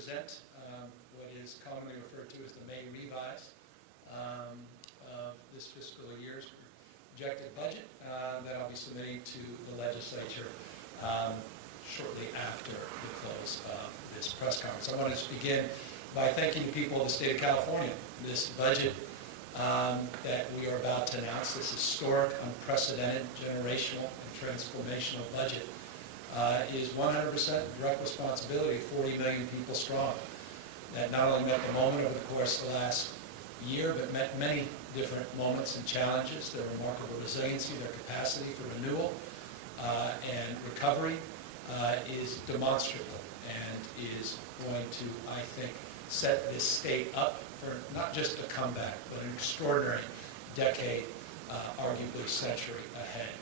present what is commonly referred to as the May revise of this fiscal year's projected budget that I'll be submitting to the legislature shortly after the close of this press conference. I want to begin by thanking the people of the state of California. This budget that we are about to announce, this historic, unprecedented, generational, and transformational budget is 100% direct responsibility of 40 million people strong. That not only met the moment over the course of the last year, but met many different moments and challenges. Their remarkable resiliency, their capacity for renewal and recovery is demonstrable and is going to, I think, set this state up for not just a comeback, but an extraordinary decade, arguably century ahead.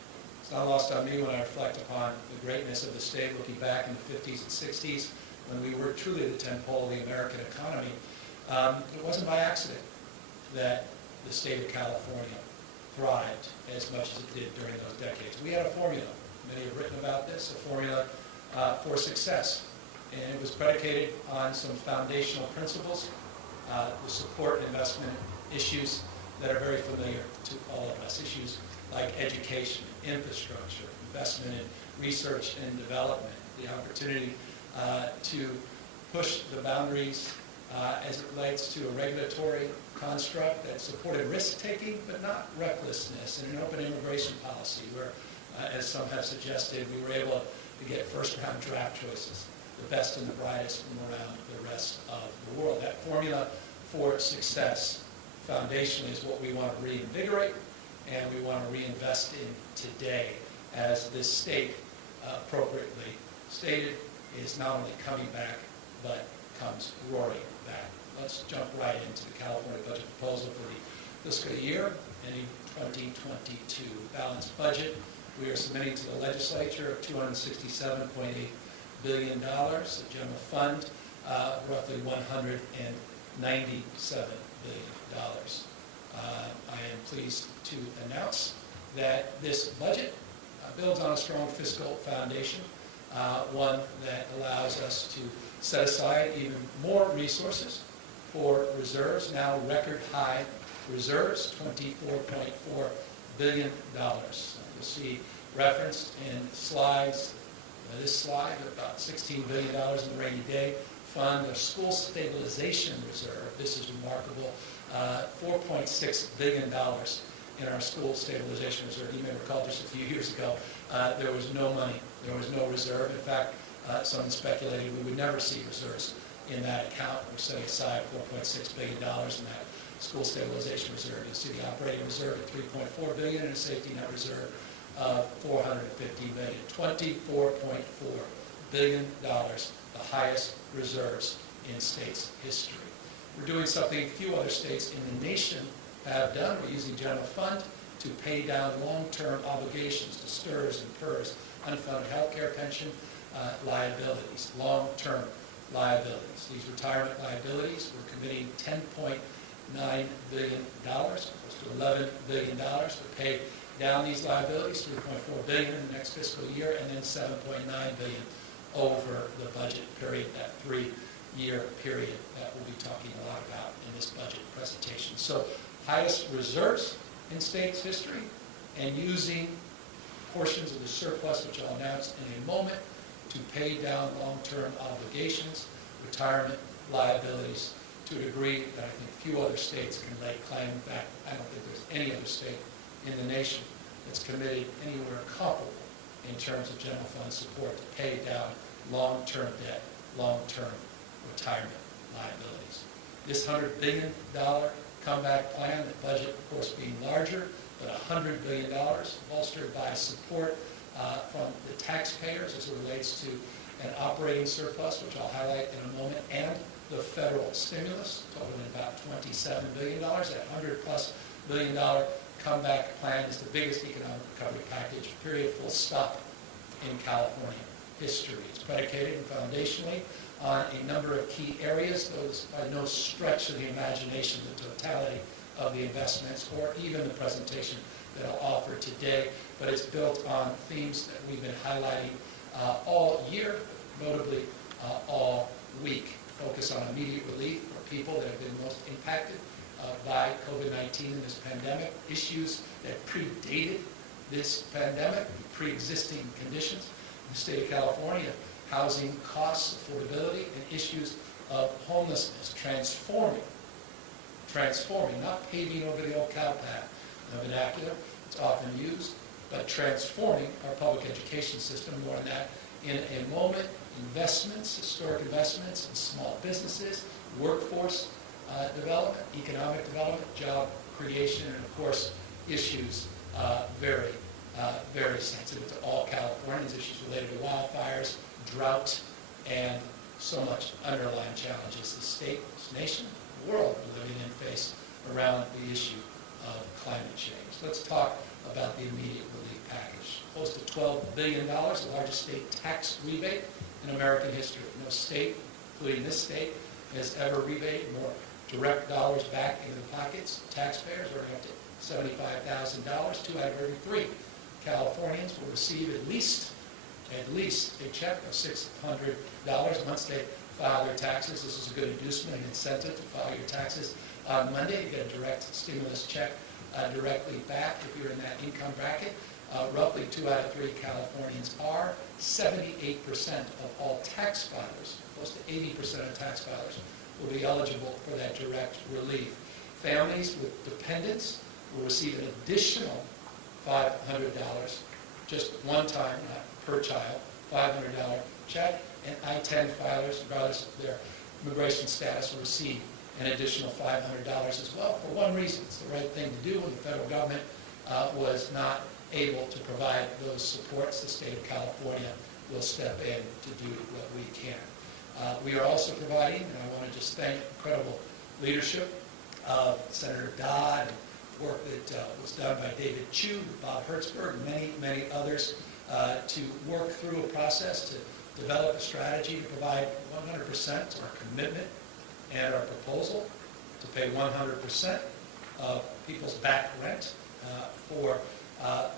It's not lost on me when I reflect upon the greatness of the state, looking back in the 50s and 60s, when we were truly the tentpole of the American economy. It wasn't by accident that the state of California thrived as much as it did during those decades. We had a formula. Many have written about this, a formula for success. And it was predicated on some foundational principles, the support and investment issues that are very familiar to all of us. Issues like education, infrastructure, investment in research and development, the opportunity to push the boundaries as it relates to a regulatory construct that supported risk-taking but not recklessness, and an open immigration policy where, as some have suggested, we were able to get first-round draft choices, the best and the brightest from around the rest of the world. That formula for success foundationally is what we want to reinvigorate and we want to reinvest in today, as this state, appropriately stated, is not only coming back but comes roaring back. Let's jump right into the California budget proposal for the fiscal year ending 2022. Balanced budget we are submitting to the legislature of $267.8 billion, a general fund roughly $197 billion. I am pleased to announce that this budget builds on a strong fiscal foundation, one that allows us to set aside even more resources for reserves, now record high reserves, $24.4 billion. You'll see referenced in slides, this slide, about $16 billion in the rainy day fund, a school stabilization reserve. This is remarkable, $4.6 billion in our school stabilization reserve. You may recall just a few years ago, there was no money, there was no reserve. In fact, some speculated we would never see reserves in that account. We're setting aside $4.6 billion in that school stabilization reserve. You'll see the operating reserve at $3.4 billion and a safety net reserve of $450 million. $24.4 billion, the highest reserves in states' history. We're doing something few other states in the nation have done. We're using general fund to pay down long-term obligations to STRS and PERS, unfunded health care pension liabilities, long-term liabilities. These retirement liabilities, we're committing $10.9 billion, close to $11 billion to pay down these liabilities, $3.4 billion in the next fiscal year, and then $7.9 billion over the budget period, that 3-year period that we'll be talking a lot about in this budget presentation. So, highest reserves in states' history, and using portions of the surplus, which I'll announce in a moment, to pay down long-term obligations, retirement liabilities, to a degree that I think few other states can lay claim. In fact, I don't think there's any other state in the nation that's committed anywhere comparable in terms of general fund support to pay down long-term debt, long-term retirement liabilities. This $100 billion comeback plan, the budget, of course, being larger, but $100 billion, bolstered by support from the taxpayers as it relates to an operating surplus, which I'll highlight in a moment, and the federal stimulus, totaling about $27 billion. That $100+ billion comeback plan is the biggest economic recovery package, period, full stop, in California history. It's predicated and foundationally on a number of key areas. Those by no stretch of the imagination, the totality of the investments, or even the presentation that I'll offer today, but it's built on themes that we've been highlighting all year, notably all week. focus on immediate relief for people that have been most impacted by COVID-19 and this pandemic, issues that predated this pandemic, pre-existing conditions in the state of California, housing costs, affordability, and issues of homelessness, transforming, not paving over the old cow path, a vernacular it's often used, but transforming our public education system. More on that in a moment. Investments, historic investments in small businesses, workforce development, economic development, job creation, and of course issues very sensitive to all Californians, issues related to wildfires, drought, and so much underlying challenges the state, this nation, the world we're living in face around the issue of climate change. Let's talk about the immediate relief package. Close to $12 billion, the largest state tax rebate in American history. No state, including this state, has ever rebated more direct dollars back into the pockets of taxpayers, earning up to $75,000. 2 out of every 3 Californians will receive at least a check of $600 once they file their taxes. This is a good inducement and incentive to file your taxes on Monday. You get a direct stimulus check directly back if you're in that income bracket. Roughly 2 out of 3 Californians are. 78% of all tax filers, close to 80% of tax filers, will be eligible for that direct relief. Families with dependents will receive an additional $500, just one time, not per child, $500 check, and I-10 filers, regardless of their immigration status, will receive an additional $500 as well, for one reason. It's the right thing to do when the federal government was not able to provide those supports. The state of California will step in to do what we can. We are also providing, and I want to just thank incredible leadership of Senator Dodd, and work that was done by David Chu, Bob Hertzberg, and many others, to work through a process to develop a strategy to provide 100% our commitment and our proposal to pay 100% of people's back rent for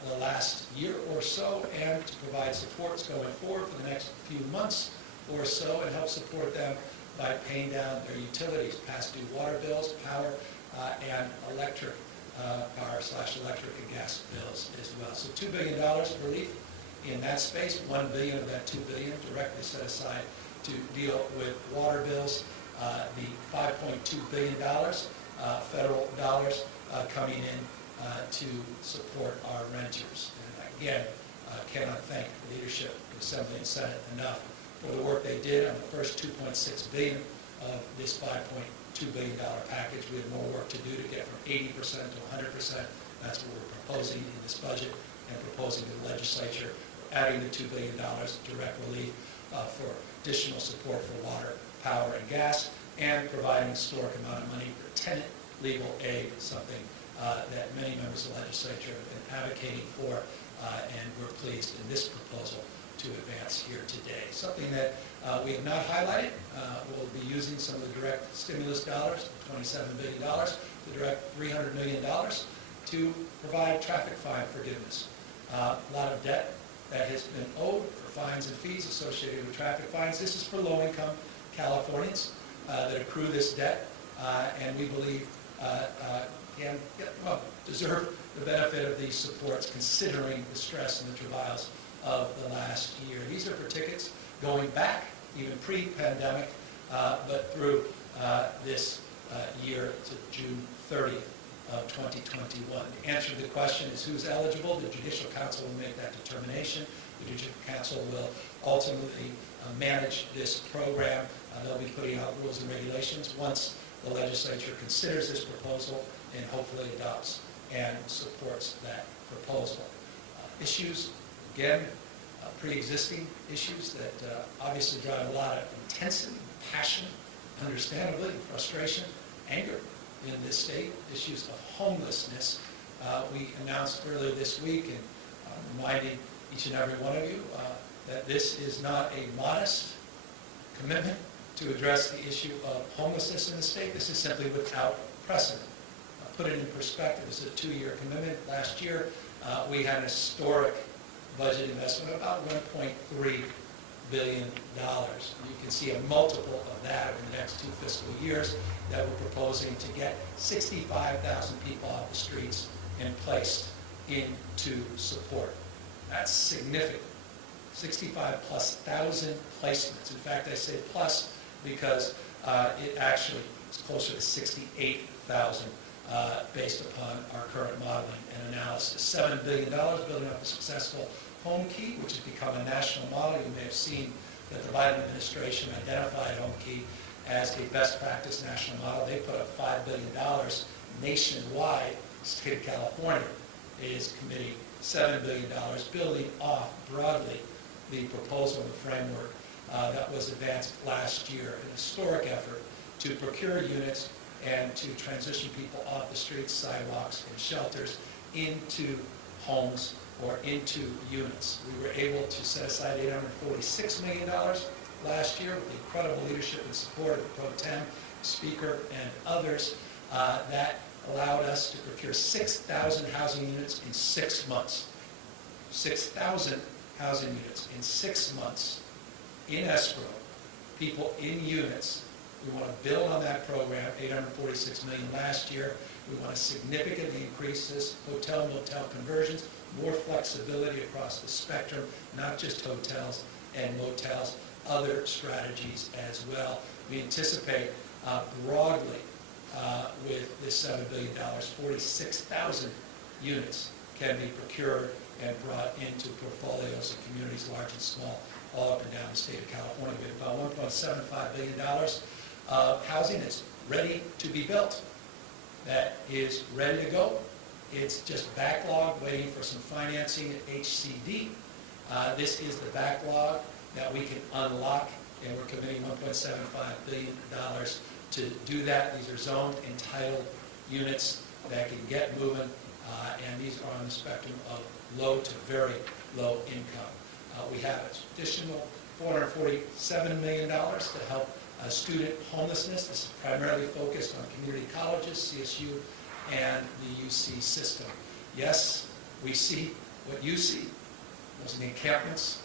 the last year or so, and to provide supports going forward for the next few months or so, and help support them by paying down their utilities, past due water bills, power, and electric and gas bills as well. So $2 billion relief in that space. $1 billion of that $2 billion directly set aside to deal with water bills. The $5.2 billion federal dollars coming in to support our renters. And again, cannot thank the leadership of the Assembly and Senate enough for the work they did on the first $2.6 billion of this $5.2 billion package. We have more work to do to get from 80% to 100%. That's what we're proposing in this budget and proposing to the legislature. We're adding the $2 billion direct relief for additional support for water, power, and gas, and providing a historic amount of money for tenant legal aid, something that many members of the legislature have been advocating for, and we're pleased in this proposal to advance here today. Something that we have not highlighted, we'll be using some of the direct stimulus dollars, $27 billion, to direct $300 million to provide traffic fine forgiveness. A lot of debt that has been owed for fines and fees associated with traffic fines. This is for low-income Californians that accrue this debt, and we believe deserve the benefit of these supports, considering the stress and the travails of the last year. These are for tickets going back, even pre-pandemic, but through this year to June 30th of 2021. The answer to the question is who's eligible. The Judicial Council will make that determination. The Judicial Council will ultimately manage this program. They'll be putting out rules and regulations once the legislature considers this proposal and hopefully adopts and supports that proposal. Issues, again, pre-existing issues that obviously drive a lot of intensity, passion, understandably, frustration, anger in this state. Issues of homelessness. We announced earlier this week, and reminding each and every one of you that this is not a modest commitment to address the issue of homelessness in the state. This is simply without precedent. Put it in perspective, this is a 2-year commitment. Last year, we had an historic budget investment of about $1.3 billion. You can see a multiple of that over the next 2 fiscal years that we're proposing to get 65,000 people off the streets and placed into support. That's significant. 65 plus thousand placements. In fact, I say plus because it actually is closer to 68,000 based upon our current modeling and analysis. $7 billion building up a successful home key, which has become a national model. You may have seen that the Biden administration identified home key as a best practice national model. They put up $5 billion nationwide. The state of California is committing $7 billion, building off broadly the proposal and framework that was advanced last year, an historic effort to procure units and to transition people off the streets, sidewalks, and shelters into homes or into units. We were able to set aside $846 million last year with the incredible leadership and support of the Pro Tem, Speaker, and others. That allowed us to procure 6,000 housing units in 6 months. 6,000 housing units in 6 months in escrow, people in units. We want to build on that program, $846 million last year. We want to significantly increase this, hotel-motel conversions, more flexibility across the spectrum, not just hotels and motels, other strategies as well. We anticipate broadly with this $7 billion, 46,000 units can be procured and brought into portfolios of communities large and small, all up and down the state of California. We have about $1.75 billion of housing that's ready to be built, that is ready to go. It's just backlog waiting for some financing at HCD. This is the backlog that we can unlock, and we're committing $1.75 billion to do that. These are zoned, entitled units that can get moving, and these are on the spectrum of low to very low income. We have additional $447 million to help student homelessness. This is primarily focused on community colleges, CSU, and the UC system. Yes, we see what you see. Those are the encampments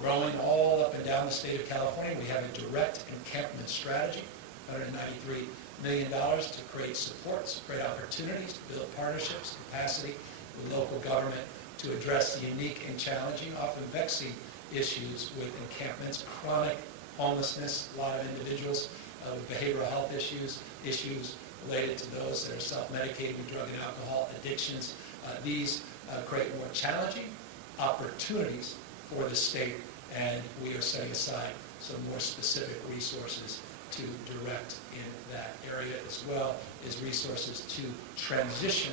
growing all up and down the state of California. We have a direct encampment strategy, $193 million to create supports, create opportunities, to build partnerships, capacity with local government to address the unique and challenging, often vexing issues with encampments, chronic homelessness, a lot of individuals with behavioral health issues related to those that are self-medicating with drug and alcohol addictions. These create more challenging opportunities for the state, and we are setting aside some more specific resources to direct in that area, as well as resources to transition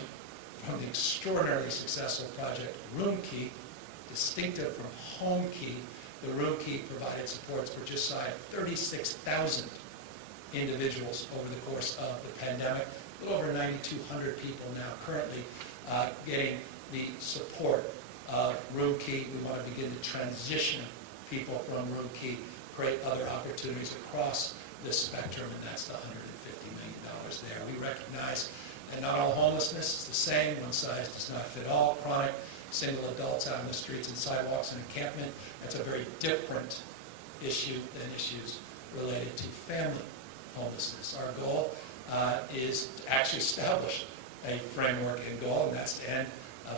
from the extraordinarily successful project Room Key, distinctive from Home Key. The Room Key provided supports for just shy of 36,000 individuals over the course of the pandemic. A little over 9,200 people now currently getting the support of Room Key. We want to begin to transition people from Room Key, create other opportunities across the spectrum, and that's the $150 million there. We recognize that not all homelessness is the same. One size does not fit all. Chronic single adults out on the streets and sidewalks and encampment, that's a very different issue than issues related to family homelessness. Our goal is to actually establish a framework and goal, and that's to end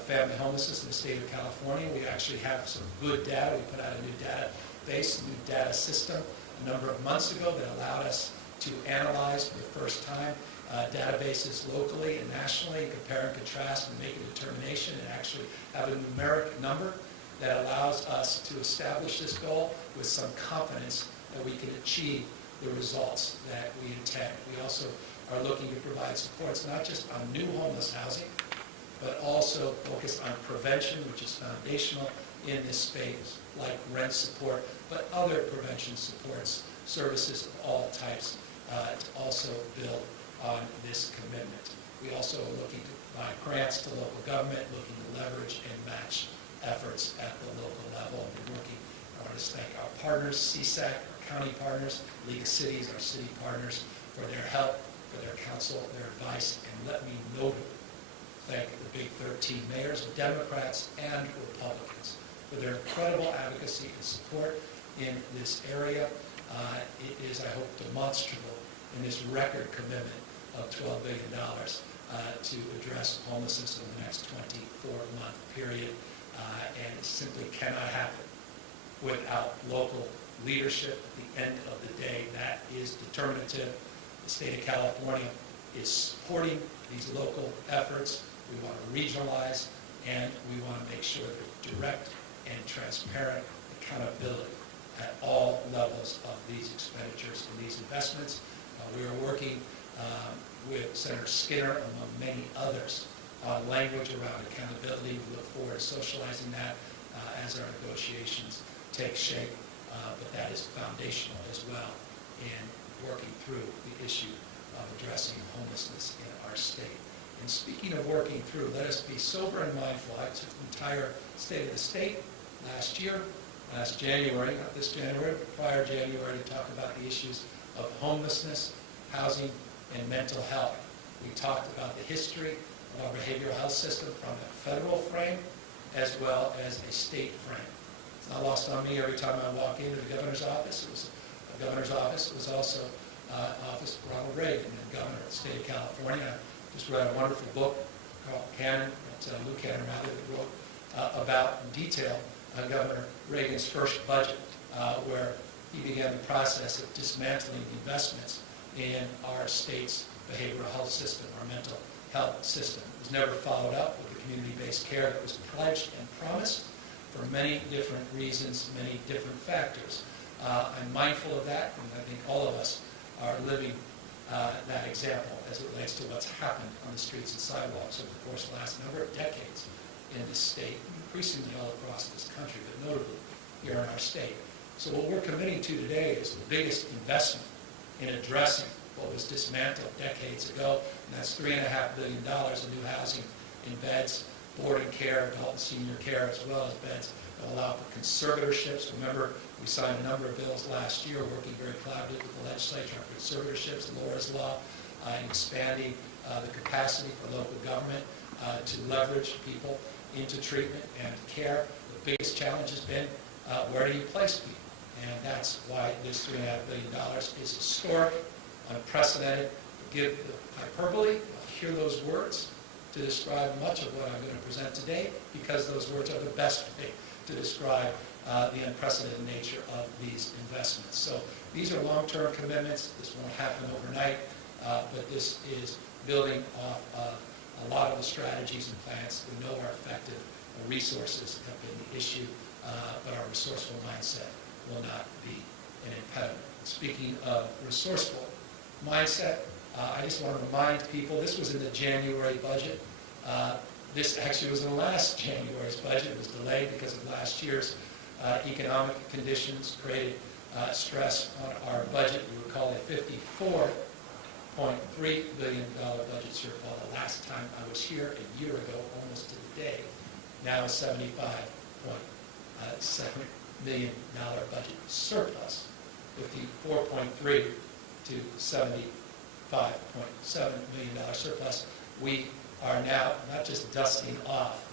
family homelessness in the state of California. We actually have some good data. We put out a new database, a new data system a number of months ago that allowed us to analyze for the first time databases locally and nationally, and compare and contrast and make a determination and actually have a numeric number that allows us to establish this goal with some confidence that we can achieve the results that we intend. We also are looking to provide supports not just on new homeless housing, but also focus on prevention, which is foundational in this space, like rent support, but other prevention supports, services of all types, to also build on this commitment. We also are looking to provide grants to local government, looking to leverage and match efforts at the local level. And we're working, I want to thank our partners, CSAC, our county partners, League of Cities, our city partners, for their help, for their counsel, their advice, and let me notably thank the big 13 mayors, Democrats and Republicans, for their incredible advocacy and support. in this area. It is, I hope, demonstrable in this record commitment of $12 billion to address homelessness in the next 24-month period. And it simply cannot happen without local leadership. At the end of the day, that is determinative. The state of California is supporting these local efforts. We want to regionalize, and we want to make sure there's direct and transparent accountability at all levels of these expenditures and these investments. We are working with Senator Skinner, among many others, on language around accountability. We look forward to socializing that as our negotiations take shape, but that is foundational as well in working through the issue of addressing homelessness in our state. And speaking of working through, let us be sober and mindful. I took the entire State of the State last January, not this January, but prior January, to talk about the issues of homelessness, housing, and mental health. We talked about the history of our behavioral health system from a federal frame as well as a state frame. It's not lost on me every time I walk into the governor's office. It was the governor's office. It was also office of Ronald Reagan, the governor of the state of California. I just read a wonderful book, Luke Cannon, that wrote about in detail Governor Reagan's first budget, where he began the process of dismantling investments in our state's behavioral health system, our mental health system. It was never followed up with the community-based care that was pledged and promised for many different reasons, many different factors. I'm mindful of that, and I think all of us are living that example as it relates to what's happened on the streets and sidewalks over the course of the last number of decades in this state, increasingly all across this country, but notably here in our state. So what we're committing to today is the biggest investment in addressing what was dismantled decades ago, and that's $3.5 billion in new housing in beds, board and care, adult and senior care, as well as beds that allow for conservatorships. Remember, we signed a number of bills last year, working very collaboratively with the legislature on conservatorships, Laura's Law, and expanding the capacity for local government to leverage people into treatment and care. The biggest challenge has been where do you place people? And that's why this $3.5 billion is historic, unprecedented. Give the hyperbole, I'll hear those words to describe much of what I'm going to present today, because those words are the best way to describe the unprecedented nature of these investments. So these are long-term commitments. This won't happen overnight, but this is building off of a lot of the strategies and plans we know are effective. Resources have been the issue, but our resourceful mindset will not be an impediment. Speaking of resourceful mindset, I just want to remind people, this was in the January budget. This actually was in last January's budget. It was delayed because of last year's economic conditions created stress on our budget. You recall a $54.3 billion budget shortfall the last time I was here a year ago, almost to the day. Now a $75.7 million budget surplus, 54.3 to $75.7 million surplus. We are now not just dusting off,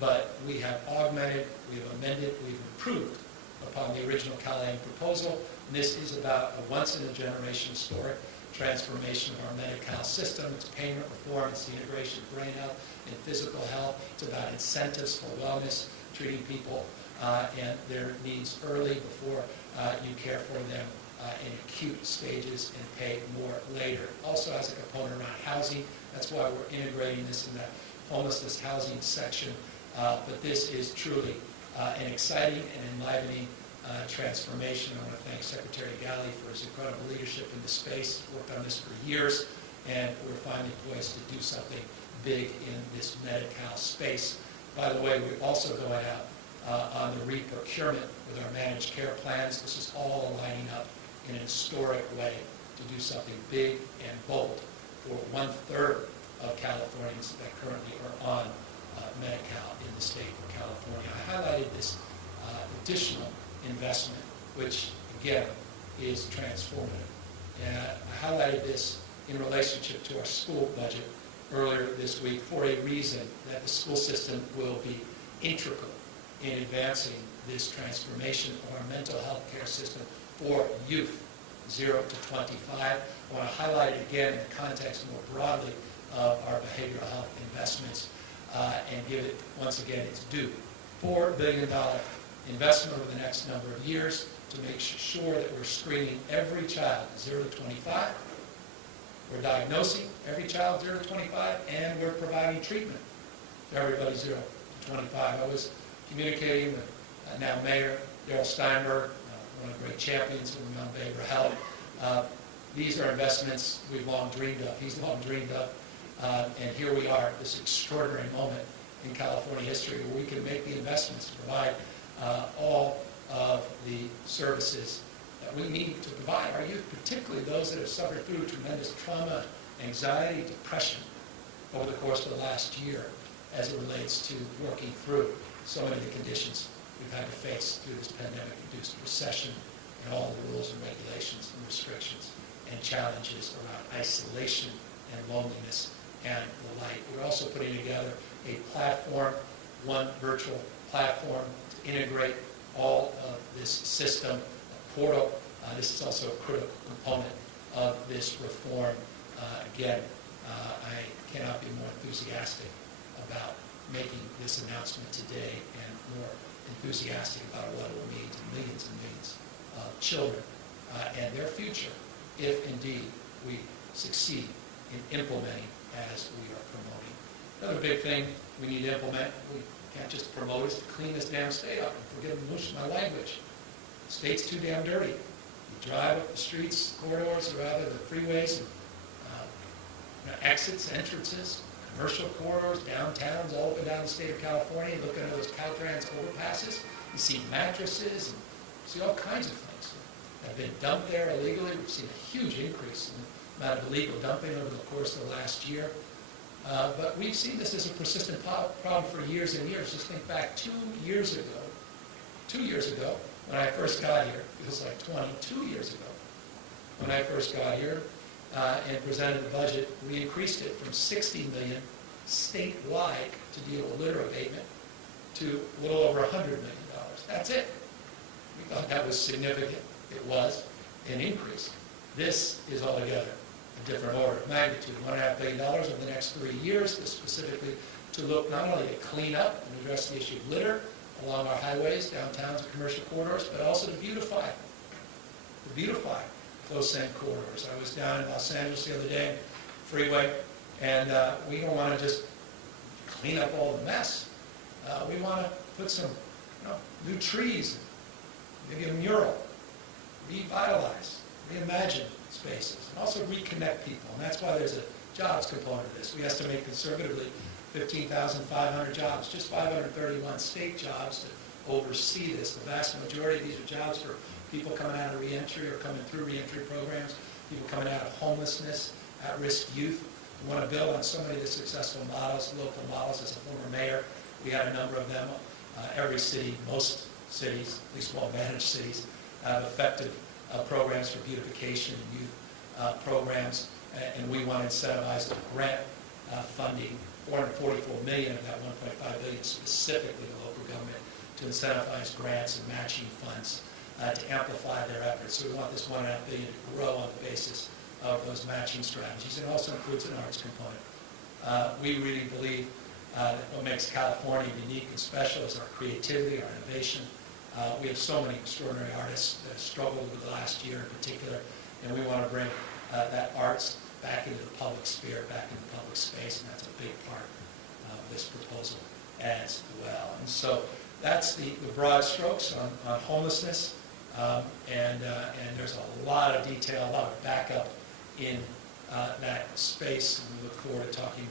but we have augmented, we have amended, we've improved upon the original Callahan proposal. And this is about a once-in-a-generation historic transformation of our Medi-cal system. It's payment reform, it's the integration of brain health and physical health. It's about incentives for wellness, treating people and their needs early before you care for them in acute stages and pay more later. Also has a component around housing. That's why we're integrating this in the homelessness housing section. But this is truly an exciting and enlivening transformation. I want to thank Secretary Galley for his incredible leadership in the space. He's worked on this for years, and we're finally poised to do something big in this Medi-cal space. By the way, we're also going out on the re-procurement with our managed care plans. This is all lining up in a historic way to do something big and bold for 1/3 of Californians that currently are on Medi-cal in the state of California. I highlighted this additional investment, which again is transformative. And I highlighted this in relationship to our school budget earlier this week for a reason, that the school system will be integral in advancing this transformation of our mental health care system for youth, 0 to 25. I want to highlight it again in the context more broadly of our behavioral health investments and give it, once again, its due. $4 billion investment over the next number of years to make sure that we're screening every child 0 to 25. We're diagnosing every child 0 to 25, and we're providing treatment to everybody 0 to 25. I was communicating with now Mayor Darrell Steinberg, one of the great champions of the behavioral health. These are investments we've long dreamed of. He's long dreamed of. And here we are, this extraordinary moment in California history where we can make the investments to provide all of the services that we need to provide our youth, particularly those that have suffered through tremendous trauma, anxiety, depression over the course of the last year as it relates to working through so many of the conditions we've had to face through this pandemic-induced recession and all the rules and regulations and restrictions and challenges around isolation and loneliness and the like. We're also putting together a platform, one virtual platform to integrate all of this system, a portal. This is also a critical component of this reform. Again, I cannot be more enthusiastic about making this announcement today and more enthusiastic about what it will mean to millions and millions of children and their future if indeed we succeed in implementing as we are promoting. Another big thing we need to implement, we can't just promote, is to clean this damn state up. And forgive my language. The state's too damn dirty. You drive up the streets, corridors, or rather the freeways, and exits, entrances, commercial corridors, downtowns, all up and down the state of California. You look at those Caltrans overpasses, you see mattresses, and you see all kinds of things that have been dumped there illegally. We've seen a huge increase in the amount of illegal dumping over the course of the last year. But we've seen this as a persistent problem for years and years. Just think back 2 years ago, when I first got here, it was like 22 years ago, when I first got here and presented the budget, we increased it from $60 million statewide to deal with litter abatement to a little over $100 million. That's it. We thought that was significant. It was an increase. This is altogether a different order of magnitude. $1.5 billion over the next 3 years, specifically to look not only to clean up and address the issue of litter along our highways, downtowns, and commercial corridors, but also to beautify close-in corridors. I was down in Los Angeles the other day, freeway, and we don't want to just clean up all the mess. We want to put some new trees, maybe a mural, revitalize, reimagine spaces, and also reconnect people. And that's why there's a jobs component of this. We estimate conservatively 15,500 jobs, just 531 state jobs to oversee this. The vast majority of these are jobs for people coming out of reentry or coming through reentry programs, people coming out of homelessness, at-risk youth. We want to build on so many of the successful models, local models. As a former mayor, we had a number of them. Every city, most cities, at least well-managed cities, have effective programs for beautification and youth programs, and we want to incentivize the grant funding, $444 million of that $1.5 billion specifically to local government to incentivize grants and matching funds to amplify their efforts. So we want this $1.5 billion to grow on the basis of those matching strategies. It also includes an arts component. We really believe that what makes California unique and special is our creativity, our innovation. We have so many extraordinary artists that have struggled with the last year in particular, and we want to bring that arts back into the public sphere, back into public space, and that's a big part of this proposal as well. And so that's the broad strokes on homelessness, and there's a lot of detail, a lot of backup in that space, and we look forward to talking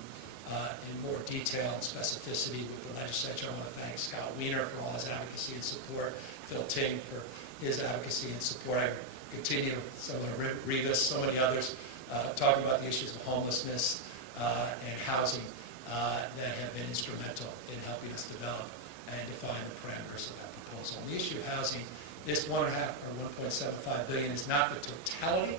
in more detail and specificity with the legislature. I want to thank Scott Wiener for all his advocacy and support, Phil Ting for his advocacy and support. I continue, Senator Rivas, so many others, talking about the issues of homelessness and housing that have been instrumental in helping us develop and define the parameters of that proposal. On the issue of housing, this $1.75 billion is not the totality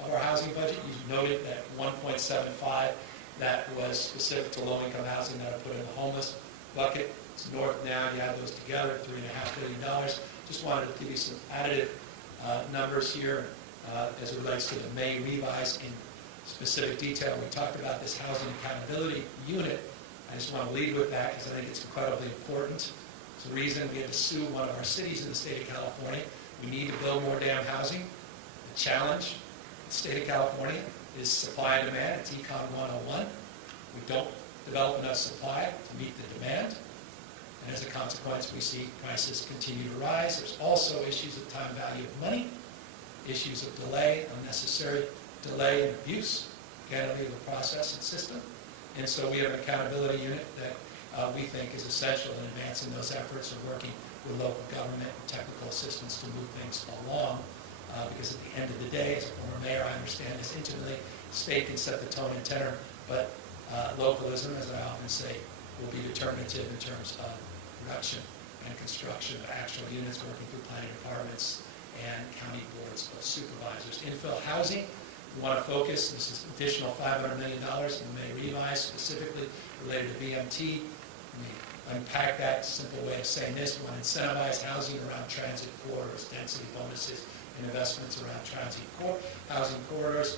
of our housing budget. You noted that 1.75 that was specific to low-income housing that I put in the homeless. bucket. It's north now, you add those together, $3.5 billion. Just wanted to give you some additive numbers here as it relates to the May revise in specific detail. We talked about this housing accountability unit. I just want to lead with that because I think it's incredibly important. It's the reason we had to sue one of our cities in the state of California. We need to build more damn housing. The challenge in the state of California is supply and demand. It's Econ 101. We don't develop enough supply to meet the demand. And as a consequence, we see prices continue to rise. There's also issues of time value of money, issues of delay, unnecessary delay and abuse, again, of the process and system. And so we have an accountability unit that we think is essential in advancing those efforts and working with local government and technical assistance to move things along. Because at the end of the day, as a former mayor, I understand this intimately. The state can set the tone and tenor, but localism, as I often say, will be determinative in terms of production and construction of actual units working through planning departments and county boards of supervisors. Infill housing, we want to focus, this is additional $500 million in the May revise, specifically related to VMT. We unpack that, simple way of saying this, we want to incentivize housing around transit corridors, density bonuses, and investments around transit housing corridors,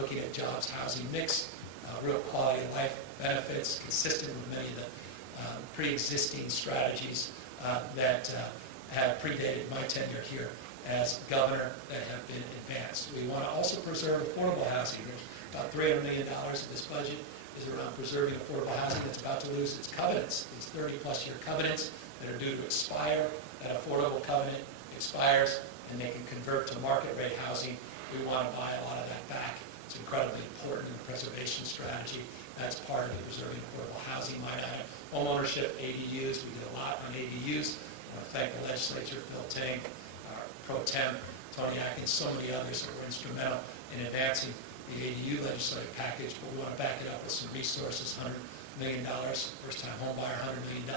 looking at jobs, housing mix, real quality of life benefits, consistent with many of the pre-existing strategies that have predated my tenure here as governor that have been advanced. We want to also preserve affordable housing. There's about $300 million of this budget is around preserving affordable housing that's about to lose its covenants, these 30-plus year covenants that are due to expire. That affordable covenant expires, and they can convert to market rate housing. We want to buy a lot of that back. It's incredibly important in the preservation strategy. That's part of the preserving affordable housing line item. Homeownership, ADUs, we did a lot on ADUs. I want to thank the legislature, Phil Ting, our Pro Tem, Tony Atkins, so many others that were instrumental in advancing the ADU legislative package, but we want to back it up with some resources, $100 million, first-time home buyer, $100 million,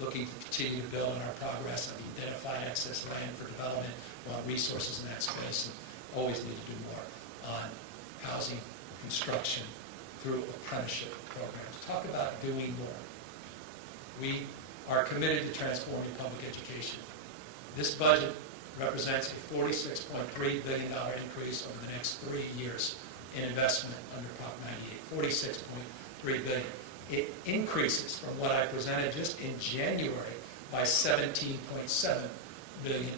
looking to continue to build on our progress on the identified excess land for development. We want resources in that space, and always need to do more on housing construction through apprenticeship programs. Talk about doing more. We are committed to transforming public education. This budget represents a $46.3 billion increase over the next 3 years in investment under Prop 98, $46.3 billion. It increases from what I presented just in January by $17.7 billion,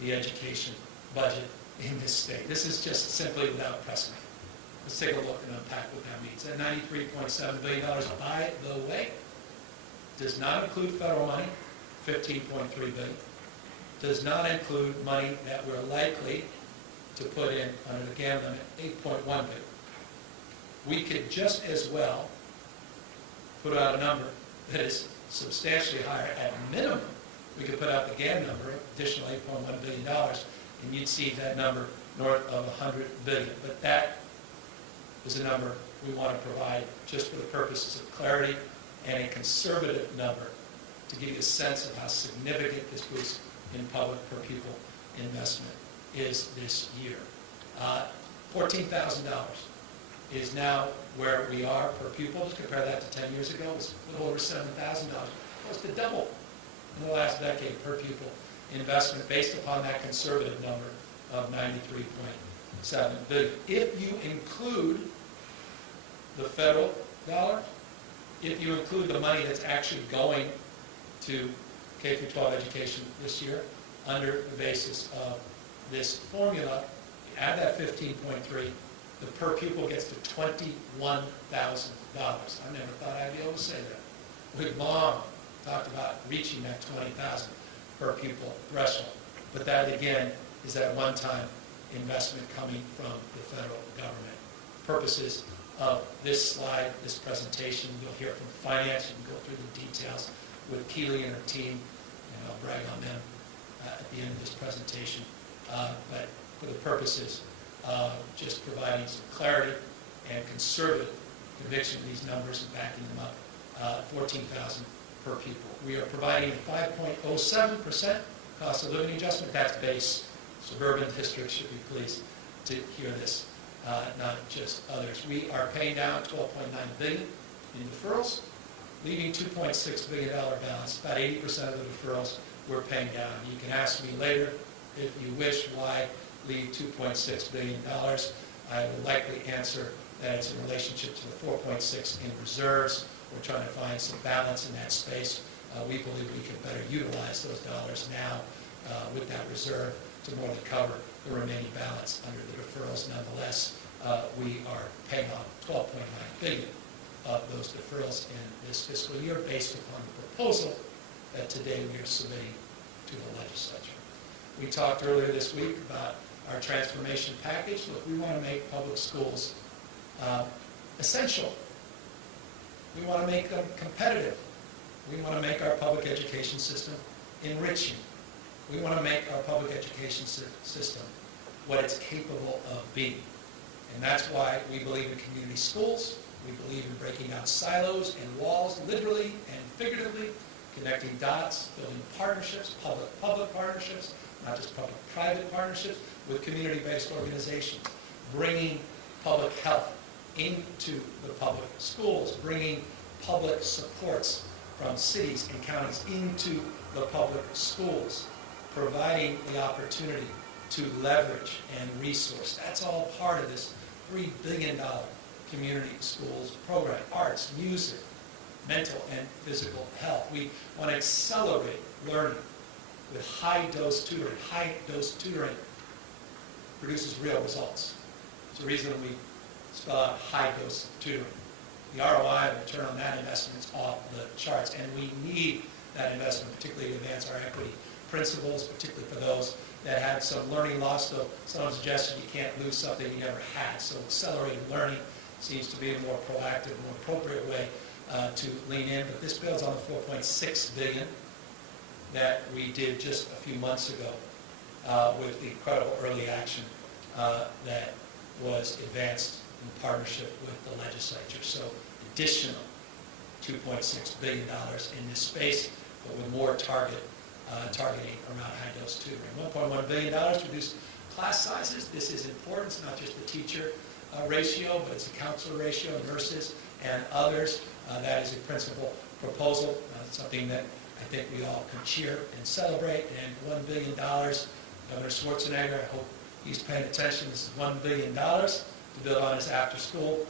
the education budget in this state. This is just simply without precedent. Let's take a look and unpack what that means. That $93.7 billion, by the way, does not include federal money, $15.3 billion. Does not include money that we're likely to put in under the GAM limit, $8.1 billion. We could just as well put out a number that is substantially higher. At minimum, we could put out the GAM number, additional $8.1 billion, and you'd see that number north of $100 billion. But that is a number we want to provide just for the purposes of clarity and a conservative number to give you a sense of how significant this boost in public per pupil investment is this year. $14,000 is now where we are per pupil. Just compare that to 10 years ago. It was a little over $7,000. Close to double in the last decade per pupil investment based upon that conservative number of $93.7 billion. If you include the federal dollar, if you include the money that's actually going to K through 12 education this year, under the basis of this formula, you add that 15.3, the per pupil gets to $21,000. I never thought I'd be able to say that. We've long talked about reaching that 20,000 per pupil threshold. But that, again, is that one-time investment coming from the federal government. Purposes of this slide, this presentation, you'll hear from finance. You can go through the details with Keely and her team, and I'll brag on them at the end of this presentation. But for the purposes of just providing some clarity and conservative conviction of these numbers and backing them up, $14,000 per pupil. We are providing a 5.07% cost of living adjustment. That's base. Suburban districts should be pleased to hear this, not just others. We are paying down $12.9 billion in deferrals. leaving $2.6 billion balance, about 80% of the deferrals we're paying down. You can ask me later, if you wish, why leave $2.6 billion. I will likely answer that it's in relationship to the 4.6 in reserves. We're trying to find some balance in that space. We believe we can better utilize those dollars now with that reserve to more than cover the remaining balance under the deferrals. Nonetheless, we are paying off $12.9 billion of those deferrals in this fiscal year based upon the proposal that today we are submitting to the legislature. We talked earlier this week about our transformation package. Look, we want to make public schools essential. We want to make them competitive. We want to make our public education system enriching. We want to make our public education system what it's capable of being. And that's why we believe in community schools. We believe in breaking down silos and walls, literally and figuratively, connecting dots, building partnerships, public-public partnerships, not just public-private partnerships, with community-based organizations, bringing public health into the public schools, bringing public supports from cities and counties into the public schools, providing the opportunity to leverage and resource. That's all part of this $3 billion community schools program. Arts, music, mental and physical health. We want to accelerate learning with high-dose tutoring. High-dose tutoring produces real results. It's the reason we spell out high-dose tutoring. The ROI, the return on that investment is off the charts, and we need that investment, particularly to advance our equity principles, particularly for those that had some learning loss, though someone suggested you can't lose something you never had. So accelerated learning seems to be a more proactive, more appropriate way to lean in. But this builds on the $4.6 billion that we did just a few months ago with the incredible early action that was advanced in partnership with the legislature. So additional $2.6 billion in this space, but with more targeting around high-dose tutoring. $1.1 billion to reduce class sizes. This is important. It's not just the teacher ratio, but it's a counselor ratio, nurses, and others. That is a principal proposal, something that I think we all can cheer and celebrate. And $1 billion, Governor Schwarzenegger, I hope he's paying attention. This is $1 billion to build on his after-school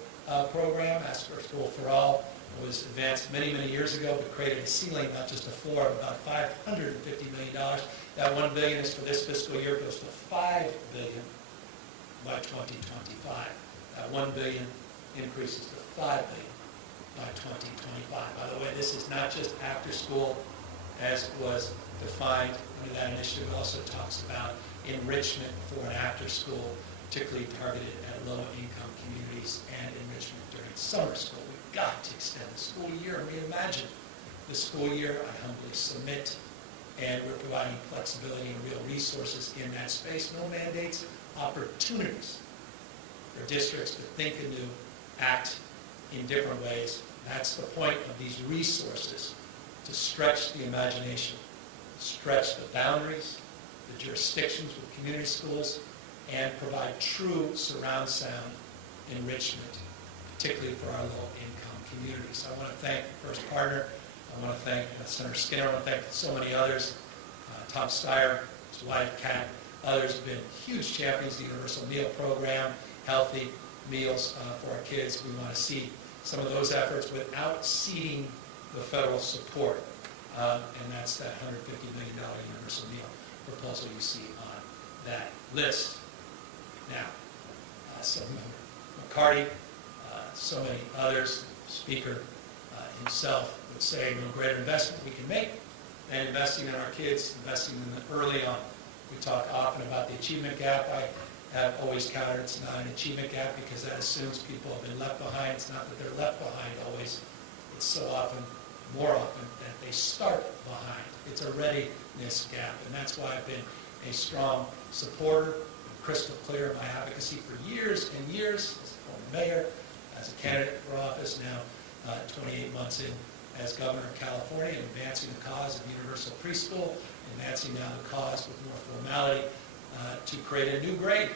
program. After School for All was advanced many, many years ago, but created a ceiling, not just a floor, of about $550 million. That $1 billion is for this fiscal year, goes to $5 billion by 2025. That $1 billion increases to $5 billion by 2025. By the way, this is not just after school as was defined under that initiative. It also talks about enrichment for an after school, particularly targeted at low-income communities, and enrichment during summer school. We've got to extend the school year and reimagine the school year. I humbly submit, and we're providing flexibility and real resources in that space. No mandates, opportunities for districts to think anew, act in different ways. That's the point of these resources, to stretch the imagination, stretch the boundaries, the jurisdictions with community schools, and provide true surround sound enrichment, particularly for our low-income communities. I want to thank the first partner. I want to thank Senator Skinner. I want to thank so many others. Tom Steyer, his wife, Kat, others have been huge champions of the Universal Meal Program, healthy meals for our kids. We want to see some of those efforts without ceding the federal support. And that's that $150 million Universal Meal proposal you see on that list. Now, Member McCarty, so many others, Speaker himself would say no greater investment we can make than investing in our kids, investing in them early on. We talk often about the achievement gap. I have always countered it's not an achievement gap because that assumes people have been left behind. It's not that they're left behind always. It's so often, more often, that they start behind. It's a readiness gap, and that's why I've been a strong supporter, crystal clear of my advocacy for years and years as a former mayor, as a candidate for office, now 28 months in as governor of California, and advancing the cause of universal preschool, advancing now the cause with more formality to create a new grade.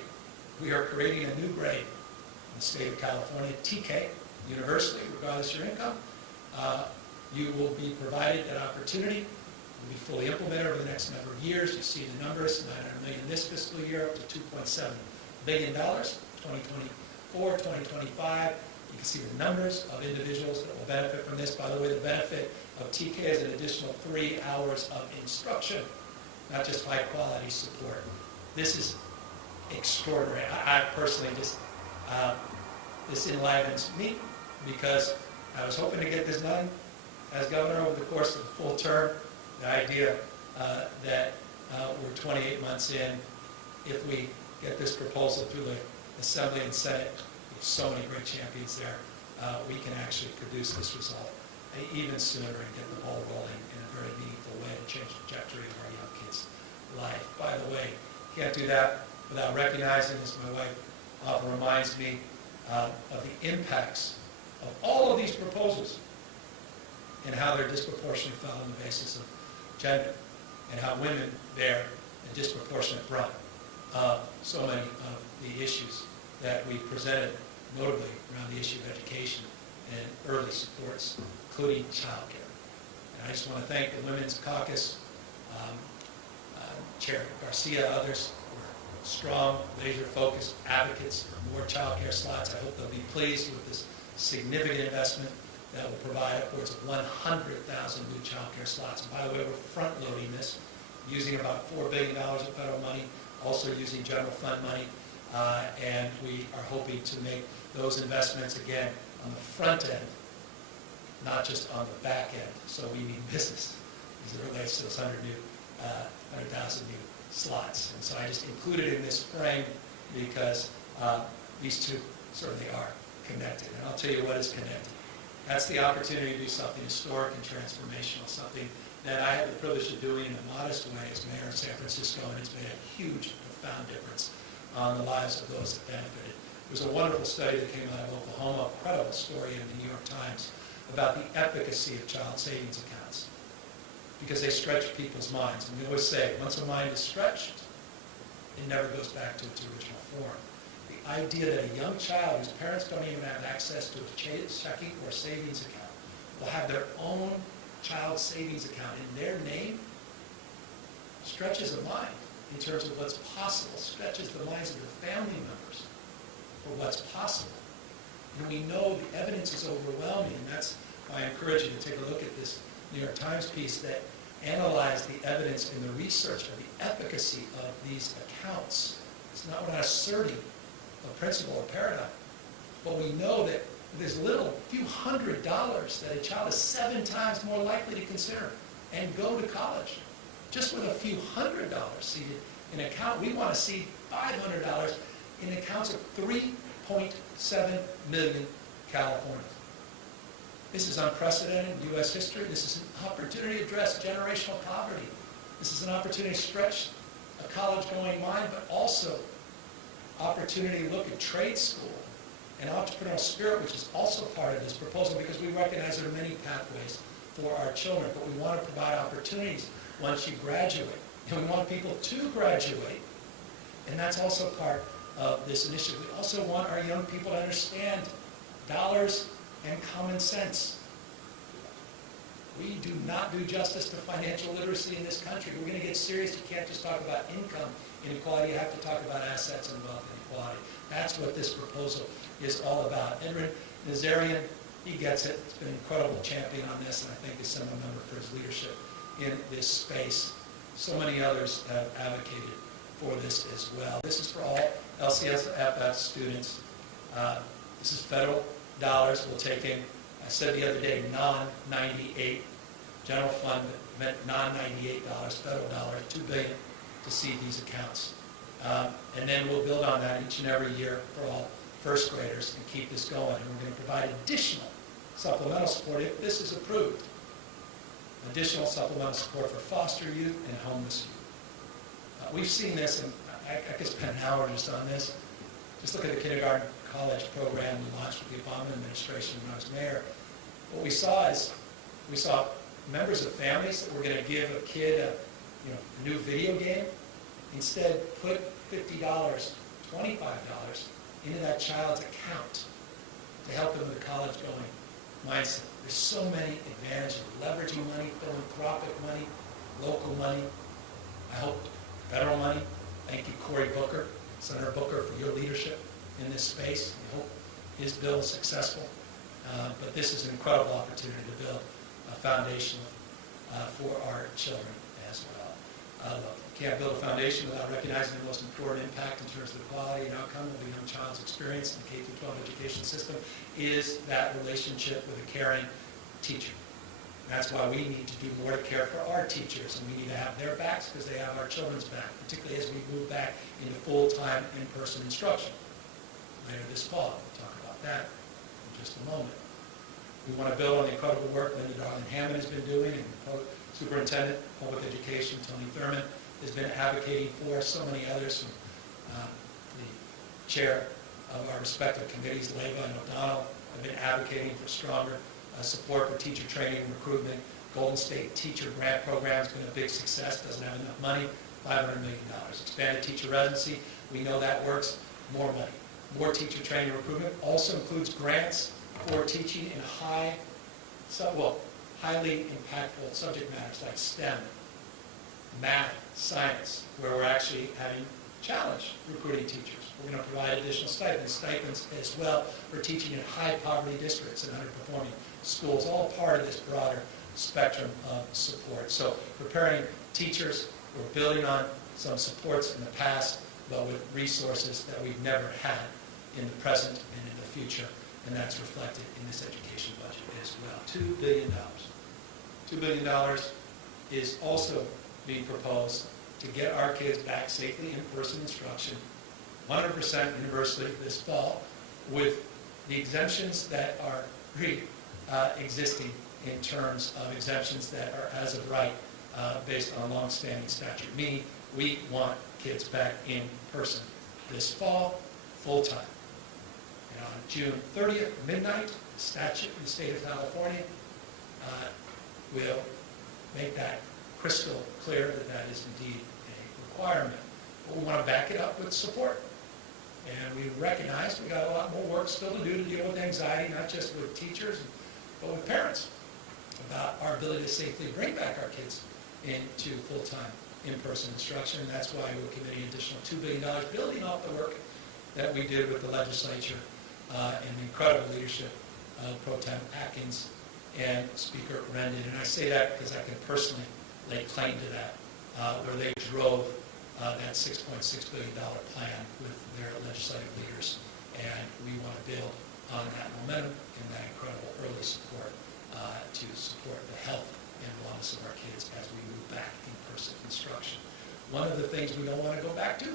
We are creating a new grade in the state of California, TK, universally, regardless of your income, You will be provided that opportunity. It will be fully implemented over the next number of years. You see the numbers, $900 million this fiscal year, up to $2.7 billion, 2024, 2025. You can see the numbers of individuals that will benefit from this. By the way, the benefit of TK is an additional 3 hours of instruction, not just high-quality support. This is extraordinary. I personally just, this enlivens me because I was hoping to get this done as governor over the course of the full term. The idea that we're 28 months in, if we get this proposal through the Assembly and Senate, with so many great champions there, we can actually produce this result even sooner and get the ball rolling in a very meaningful way to change the trajectory of our young kids' life. By the way, can't do that without recognizing, as my wife often reminds me, of the impacts of all of these proposals and how they're disproportionately fell on the basis of gender and how women bear a disproportionate brunt of so many of the issues that we presented, notably around the issue of education and early supports, including childcare. And I just want to thank the Women's Caucus, Chair Garcia, others who are strong, laser-focused advocates for more childcare slots. I hope they'll be pleased with this significant investment that will provide upwards of 100,000 new childcare slots. And by the way, we're front-loading this, using about $4 billion of federal money, also using general fund money, and we are hoping to make those investments, again, on the front end, not just on the back end. So we mean business as it relates to those 100,000 new slots. And so I just included in this frame because these two certainly are connected. And I'll tell you what is connected. That's the opportunity to do something historic and transformational, something that I had the privilege of doing in a modest way as mayor of San Francisco, and it's made a huge, profound difference on the lives of those that benefited. There was a wonderful study that came out of Oklahoma, a credible story in the New York Times, about the efficacy of child savings accounts, because they stretch people's minds. And we always say, once a mind is stretched, it never goes back to its original form. The idea that a young child whose parents don't even have access to a checking or savings account will have their own child savings account in their name stretches a mind in terms of what's possible, stretches the minds of the family members for what's possible. And we know the evidence is overwhelming, and that's why I encourage you to take a look at this New York Times piece that analyzed the evidence and the research of the efficacy of these accounts. It's not, we're not asserting a principle or paradigm, but we know that there's little, few $100 that a child is 7 times more likely to consider and go to college. Just with a few $100 seated in an account, we want to see $500 in accounts of 3.7 million Californians. This is unprecedented in U.S. history. This is an opportunity to address generational poverty. This is an opportunity to stretch a college-going mind, but also opportunity to look at trade school and entrepreneurial spirit, which is also part of this proposal, because we recognize there are many pathways for our children, but we want to provide opportunities once you graduate. And we want people to graduate, and that's also part of this initiative. We also want our young people to understand dollars and common sense. We do not do justice to financial literacy in this country. We're going to get serious. You can't just talk about income inequality. You have to talk about assets and wealth inequality. That's what this proposal is all about. Edwin Nazarian, he gets it. He's been an incredible champion on this, and I thank the Assembly member for his leadership in this space. So many others have advocated for this as well. This is for all LCSFF students. This is federal dollars we'll take in. I said the other day, non-98 general fund meant non-$98 federal dollars, $2 billion to seed these accounts. And then we'll build on that each and every year for all first graders and keep this going. And we're going to provide additional supplemental support if this is approved. Additional supplemental support for foster youth and homeless youth. We've seen this, and I could spend an hour just on this. Just look at the kindergarten college program we launched with the Obama administration when I was mayor. What we saw is, we saw members of families that were going to give a kid a new video game. Instead, put $50, $25 into that child's account to help them with a college-going mindset. There's so many advantages, leveraging money, philanthropic money, local money. I hope federal money. Thank you, Cory Booker, Senator Booker, for your leadership in this space. I hope his bill is successful. But this is an incredible opportunity to build a foundation for our children as well. Look, you can't build a foundation without recognizing the most important impact in terms of the quality and outcome of a young child's experience in the K-12 education system is that relationship with a caring teacher. That's why we need to do more to care for our teachers, and we need to have their backs because they have our children's back, particularly as we move back into full-time in-person instruction later this fall. We'll talk about that in just a moment. We want to build on the incredible work Linda Darling-Hammond has been doing, and Superintendent of Public Education Tony Thurman has been advocating for. So many others, from the chair of our respective committees, Leva and O'Donnell, have been advocating for stronger support for teacher training and recruitment. Golden State Teacher Grant Program has been a big success, doesn't have enough money, $500 million. Expanded teacher residency, we know that works, more money. More teacher training and recruitment also includes grants for teaching in highly impactful subject matters like STEM, math, science, where we're actually having challenge recruiting teachers. We're going to provide additional stipends as well for teaching in high poverty districts and underperforming schools, all part of this broader spectrum of support. So preparing teachers, we're building on some supports in the past, but with resources that we've never had in the present and in the future, and that's reflected in this education budget as well. $2 billion. $2 billion is also being proposed to get our kids back safely in-person instruction, 100% universally this fall, with the exemptions that are existing in terms of exemptions that are as of right based on long-standing statute. Meaning, we want kids back in person this fall, full-time. And on June 30th, midnight, the statute in the state of California will make that crystal clear that that is indeed a requirement. But we want to back it up with support. And we recognize we've got a lot more work still to do to deal with anxiety, not just with teachers, but with parents, about our ability to safely bring back our kids into full-time in-person instruction. And that's why we're committing an additional $2 billion, building off the work that we did with the legislature and the incredible leadership of Pro Tem Atkins and Speaker Rendon. And I say that because I can personally lay claim to that, where they drove that $6.6 billion plan with their legislative leaders. And we want to build on that momentum and that incredible early support to support the health and wellness of our kids as we move back in-person instruction. One of the things we don't want to go back to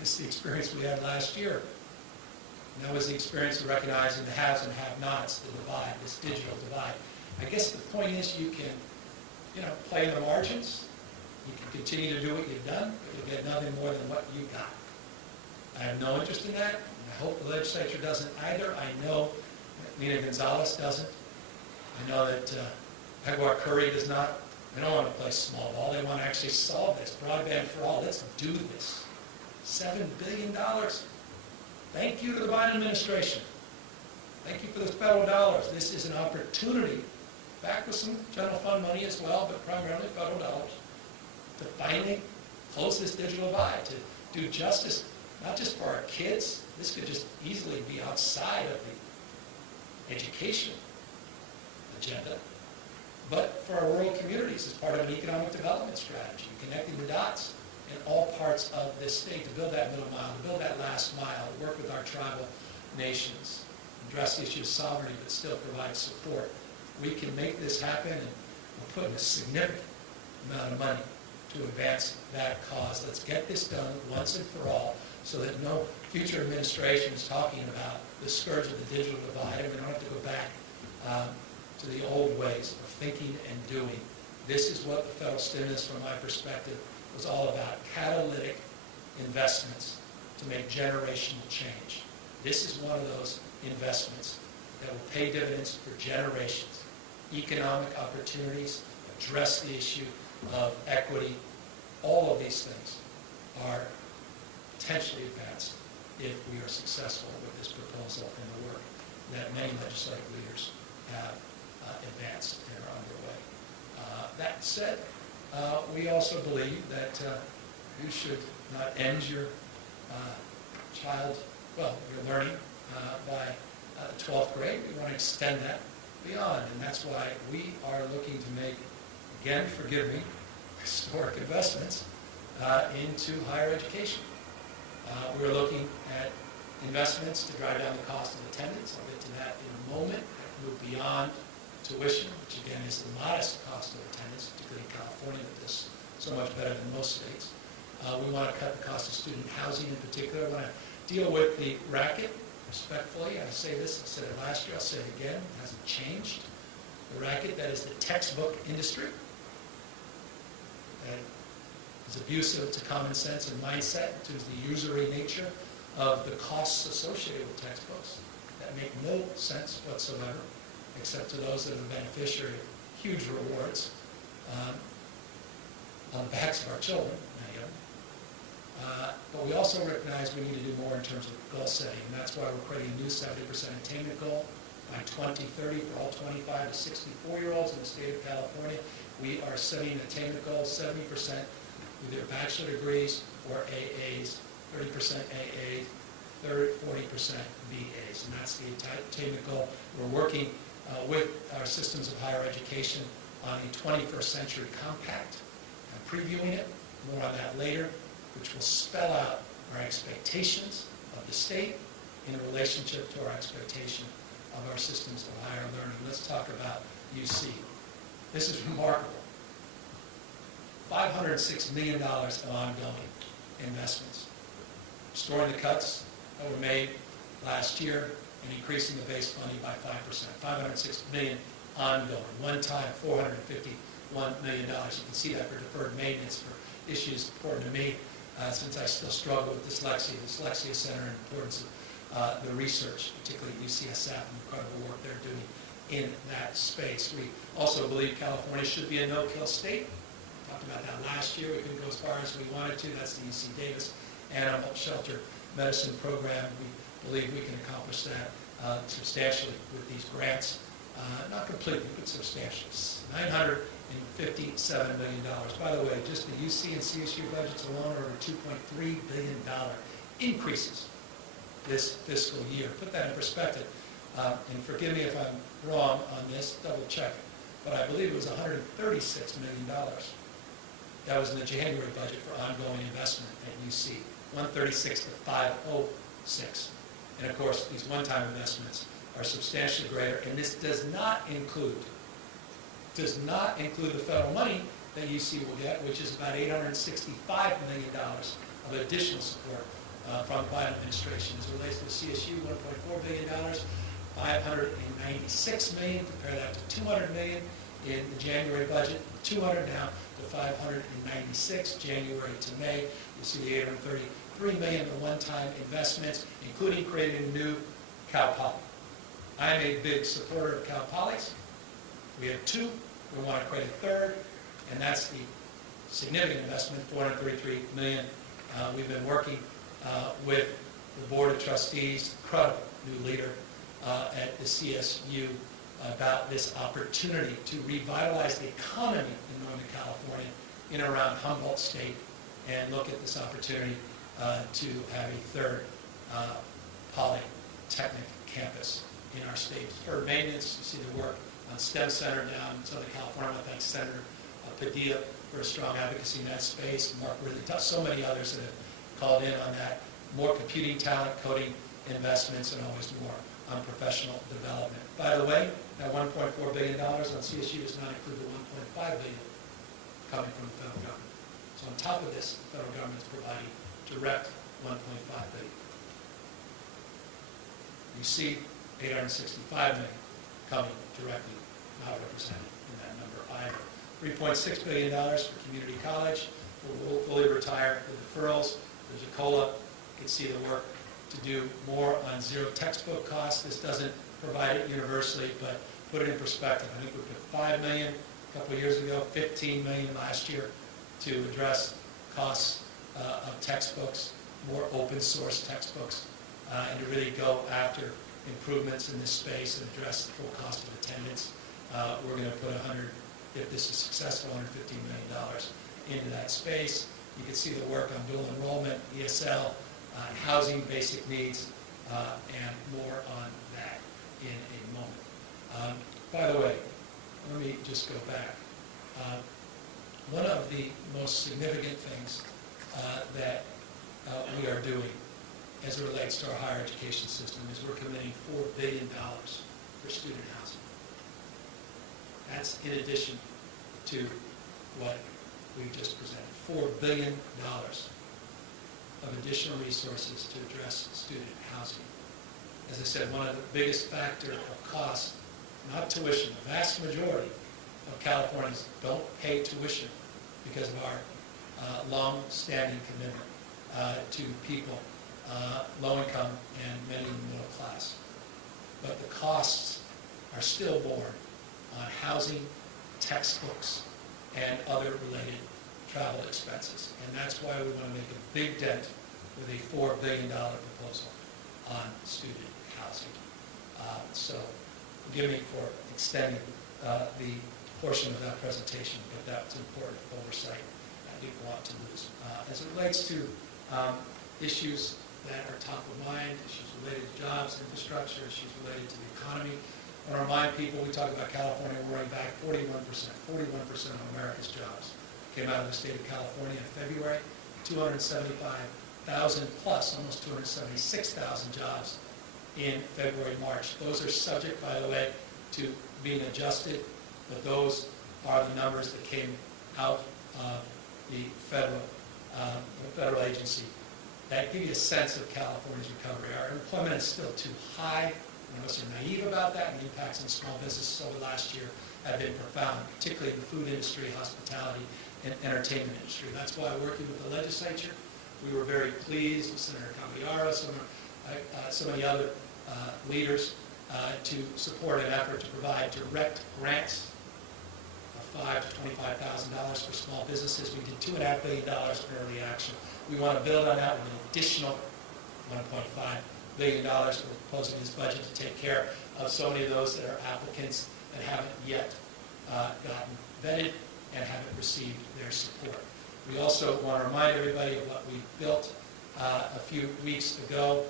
is the experience we had last year. And that was the experience of recognizing the haves and have-nots, the divide, this digital divide. I guess the point is you can, play in the margins. You can continue to do what you've done, but you'll get nothing more than what you got. I have no interest in that, and I hope the legislature doesn't either. I know that Lena Gonzalez doesn't. I know that Pegwar Curry does not. They don't want to play small ball. They want to actually solve this. Broadband for all. Let's do this. $7 billion. Thank you to the Biden administration. Thank you for the federal dollars. This is an opportunity, back with some general fund money as well, but primarily federal dollars, to finally close this digital divide, to do justice, not just for our kids. This could just easily be outside of the education agenda, but for our rural communities as part of an economic development strategy, connecting the dots in all parts of this state to build that middle mile, to build that last mile, to work with our tribal nations, address the issue of sovereignty, but still provide support. We can make this happen, and we're putting a significant amount of money to advance that cause. Let's get this done once and for all so that no future administration is talking about the scourge of the digital divide, and we don't have to go back to the old ways of thinking and doing. This is what the federal stimulus, from my perspective, was all about: catalytic investments to make generational change. This is one of those investments that will pay dividends for generations. Economic opportunities, address the issue of equity. All of these things are potentially advanced if we are successful with this proposal and the work that many legislative leaders have advanced and are underway. That said, we also believe that you should not end your your learning by 12th grade. We want to extend that beyond, and that's why we are looking to make, again, forgive me, historic investments into higher education. We're looking at investments to drive down the cost of attendance. I'll get to that in a moment. Move beyond tuition, which again is the modest cost of attendance, particularly in California, but this is so much better than most states. We want to cut the cost of student housing in particular. We want to deal with the racket respectfully. I say this, I said it last year, I'll say it again, it hasn't changed. The racket that is the textbook industry, that is abusive to common sense and mindset, to the usury nature of the costs associated with textbooks that make no sense whatsoever, except to those that are the beneficiary of huge rewards on the backs of our children, many of them. But we also recognize we need to do more in terms of goal setting, and that's why we're creating a new 70% attainment goal by 2030 for all 25 to 64-year-olds in the state of California. We are setting an attainment goal, 70% with their bachelor degrees or AAs, 30% AA, 40% BAs, and that's the attainment goal. We're working with our systems of higher education on a 21st Century Compact. I'm previewing it, more on that later, which will spell out our expectations of the state in relationship to our expectation of our systems of higher learning. Let's talk about UC. This is remarkable. $506 million of ongoing investments. Restoring the cuts that were made last year and increasing the base funding by 5%. $506 million ongoing. One time, $451 million. You can see that for deferred maintenance for issues important to me since I still struggle with dyslexia, the Dyslexia Center, and the importance of the research, particularly UCSF, and the incredible work they're doing in that space. We also believe California should be a no-kill state. We talked about that last year. We couldn't go as far as we wanted to. That's the UC Davis Animal Shelter Medicine Program. We believe we can accomplish that substantially with these grants. Not completely, but substantially. $957 million. By the way, just the UC and CSU budgets alone are over $2.3 billion increases this fiscal year. Put that in perspective. And forgive me if I'm wrong on this, double check it. But I believe it was $136 million. That was in the January budget for ongoing investment at UC. 136 to 506. And of course, these one-time investments are substantially greater, and this does not include the federal money that UC will get, which is about $865 million of additional support from the Biden administration. As it relates to the CSU, $1.4 billion, $596 million, compare that to $200 million in the January budget, $200 now to $596, January to May. You see the $833 million of one-time investments, including creating a new Cal Poly. I'm a big supporter of Cal Polys. We have two. We want to create a third, and that's the significant investment, $433 million. We've been working with the Board of Trustees, incredible new leader at the CSU, about this opportunity to revitalize the economy in Northern California in and around Humboldt State, and look at this opportunity to have a third polytechnic campus in our state. For maintenance, you see the work on STEM Center down in Southern California. I thank Senator Padilla for a strong advocacy in that space. Mark really tough. So many others that have called in on that. More computing talent, coding investments, and always more on professional development. By the way, that $1.4 billion on CSU does not include the $1.5 billion coming from the federal government. So on top of this, the federal government is providing direct $1.5 billion. You see $865 million coming directly, not represented in that number either. $3.6 billion for community college. We'll fully retire the deferrals. There's a COLA. You can see the work to do more on zero textbook costs. This doesn't provide it universally, but put it in perspective. I think we put $5 million a couple of years ago, $15 million last year to address costs of textbooks, more open source textbooks, and to really go after improvements in this space and address the full cost of attendance. We're going to put if this is successful, $115 million into that space. You can see the work on dual enrollment, ESL, housing, basic needs, and more on that in a moment. By the way, let me just go back. One of the most significant things that we are doing as it relates to our higher education system is we're committing $4 billion for student housing. That's in addition to what we've just presented. $4 billion of additional resources to address student housing. As I said, one of the biggest factor of cost, not tuition. The vast majority of Californians don't pay tuition because of our long-standing commitment to people, low income and many in the middle class. But the costs are still borne on housing, textbooks, and other related travel expenses. And that's why we want to make a big dent with a $4 billion proposal on student housing. So forgive me for extending the portion of that presentation, but that's important oversight I didn't want to lose. As it relates to issues that are top of mind, issues related to jobs, infrastructure, issues related to the economy, I want to remind people, we talk about California roaring back 41% of America's jobs came out of the state of California in February, 275,000 plus, almost 276,000 jobs in February, March. Those are subject, by the way, to being adjusted, but those are the numbers that came out of the federal agency. That gives you a sense of California's recovery. Our unemployment is still too high. None of us are naive about that, and the impacts on small businesses over the last year have been profound, particularly in the food industry, hospitality, and entertainment industry. That's why, working with the legislature, we were very pleased with Senator Cavallaro, some of the other leaders, to support an effort to provide direct grants of $5,000 to $25,000 for small businesses. We did $2.5 billion in early action. We want to build on that with an additional $1.5 billion we're proposing in this budget to take care of so many of those that are applicants that haven't yet gotten vetted and haven't received their support. We also want to remind everybody of what we built a few weeks ago,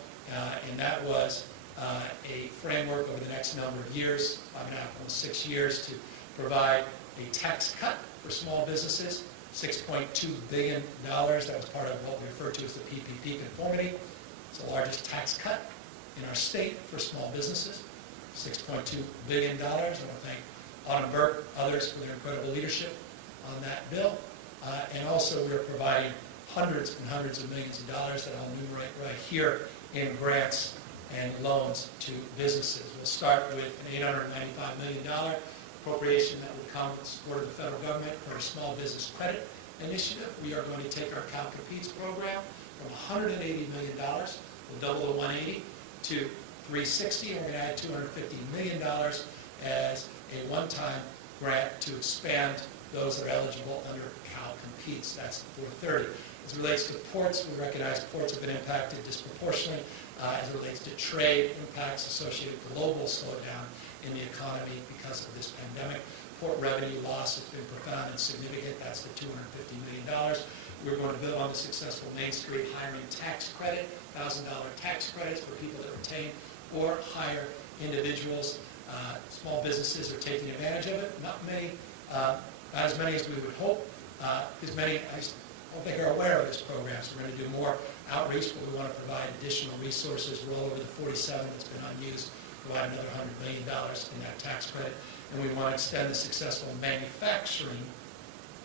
and that was a framework over the next number of years, 5.5, almost 6 years, to provide a tax cut for small businesses, $6.2 billion. That was part of what we refer to as the PPP conformity. It's the largest tax cut in our state for small businesses, $6.2 billion. I want to thank Autumn Burke, others for their incredible leadership on that bill. And also we're providing hundreds and hundreds of millions of dollars that I'll enumerate right here in grants and loans to businesses. We'll start with an $895 million appropriation that will come with support of the federal government for a small business credit initiative. We are going to take our Cal Competes program from $180 million, we'll double the 180 to $360, and we're going to add $250 million as a one-time grant to expand those that are eligible under Cal Competes. That's the 430. As it relates to ports, we recognize ports have been impacted disproportionately as it relates to trade impacts associated with global slowdown in the economy because of this pandemic. Port revenue loss has been profound and significant. That's the $250 million. We're going to build on the successful Main Street hiring tax credit, $1,000 tax credits for people that retain or hire individuals. Small businesses are taking advantage of it. Not as many as we would hope, because many, I don't think, are aware of this program. So we're going to do more outreach, but we want to provide additional resources, roll over the 47 that's been unused, provide another $100 million in that tax credit. And we want to extend the successful manufacturing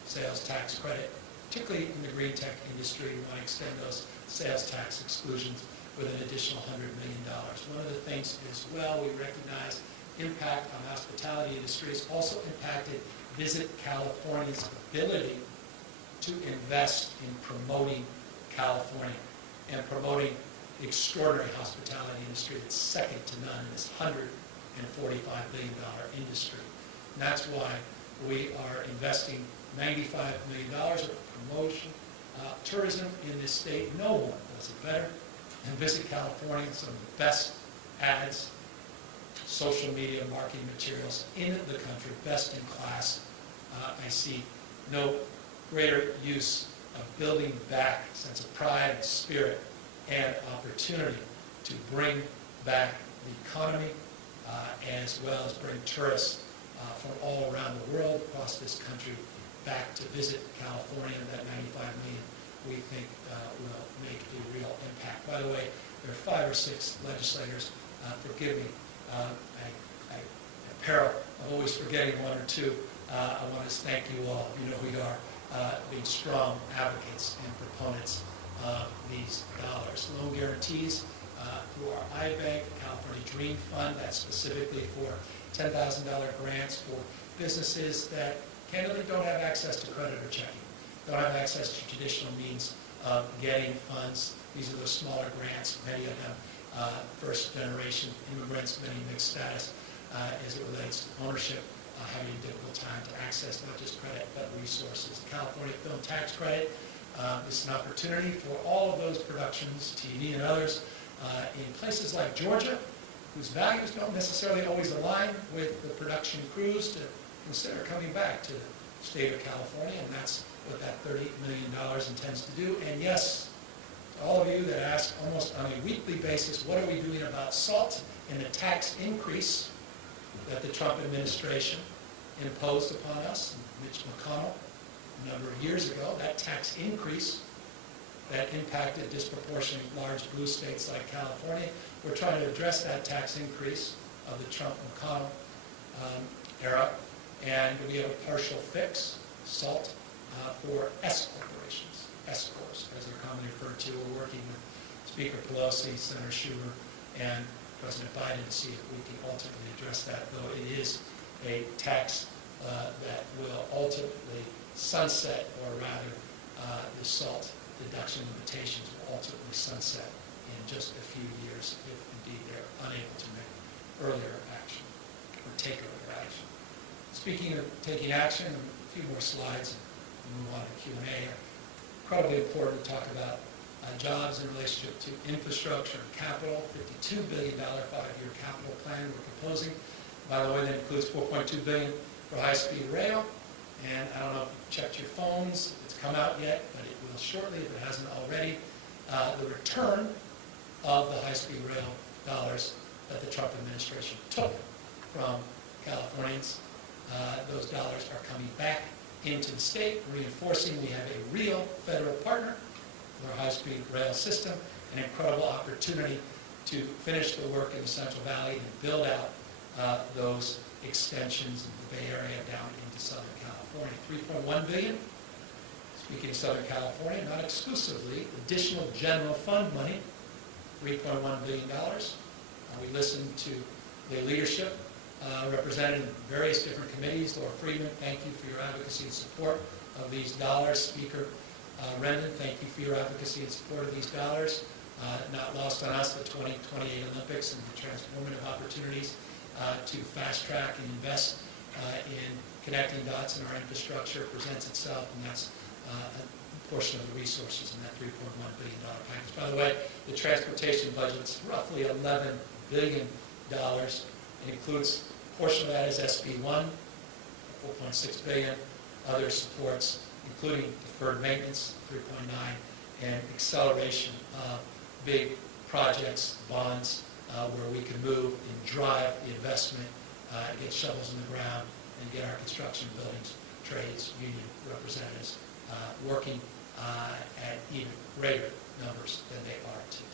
sales tax credit, particularly in the green tech industry. We want to extend those sales tax exclusions with an additional $100 million. One of the things as well, we recognize impact on the hospitality industry has also impacted Visit California's ability to invest in promoting California and promoting the extraordinary hospitality industry that's second to none in this $145 billion industry. And that's why we are investing $95 million of promotion, tourism in this state. No one does it better than Visit California. Some of the best ads social media marketing materials in the country, best in class. I see no greater use of building back a sense of pride and spirit and opportunity to bring back the economy as well as bring tourists from all around the world across this country back to visit California. That 95 million we think will make a real impact. By the way, there are 5 or 6 legislators, forgive me, I peril of always forgetting 1 or 2. I want to thank you all. You know who you are, being strong advocates and proponents of these dollars. Loan guarantees through our iBank, California Dream Fund, that's specifically for $10,000 grants for businesses that candidly don't have access to credit or checking, don't have access to traditional means of getting funds. These are the smaller grants, many of them first-generation immigrants, many mixed status as it relates to ownership, having a difficult time to access not just credit but resources. The California Film Tax Credit is an opportunity for all of those productions, TV and others, in places like Georgia, whose values don't necessarily always align with the production crews, to consider coming back to the state of California, and that's what that $30 million intends to do. And yes, to all of you that ask almost on a weekly basis, what are we doing about SALT and the tax increase that the Trump administration imposed upon us, Mitch McConnell, a number of years ago, that tax increase that impacted disproportionately large blue states like California. We're trying to address that tax increase of the Trump-McConnell era, and we have a partial fix, SALT, for S corporations, S corps, as they're commonly referred to. We're working with Speaker Pelosi, Senator Schumer, and President Biden to see if we can ultimately address that, though it is a tax that will ultimately sunset, or rather the SALT deduction limitations will ultimately sunset in just a few years if indeed they're unable to make earlier action or take earlier action. Speaking of taking action, a few more slides and move on to Q&A. Incredibly important to talk about jobs in relationship to infrastructure and capital. $52 billion 5-year capital plan we're proposing. By the way, that includes $4.2 billion for high-speed rail. And I don't know if you've checked your phones, if it's come out yet, but it will shortly if it hasn't already. The return of the high-speed rail dollars that the Trump administration took from Californians. Those dollars are coming back into the state, reinforcing we have a real federal partner with our high-speed rail system, an incredible opportunity to finish the work in the Central Valley and build out those extensions in the Bay Area down into Southern California. $3.1 billion. Speaking of Southern California, not exclusively, additional general fund money, $3.1 billion. We listened to the leadership represented in various different committees. Laura Friedman, thank you for your advocacy and support of these dollars. Speaker Rendon, thank you for your advocacy and support of these dollars. Not lost on us, the 2028 Olympics and the transformative opportunities to fast track and invest in connecting dots in our infrastructure presents itself, and that's a portion of the resources in that $3.1 billion package. By the way, the transportation budget is roughly $11 billion. It includes, a portion of that is SB1, $4.6 billion, other supports, including deferred maintenance, $3.9 billion, and acceleration of big projects, bonds, where we can move and drive the investment, get shovels in the ground, and get our construction buildings, trades, union representatives working at even greater numbers than they are today.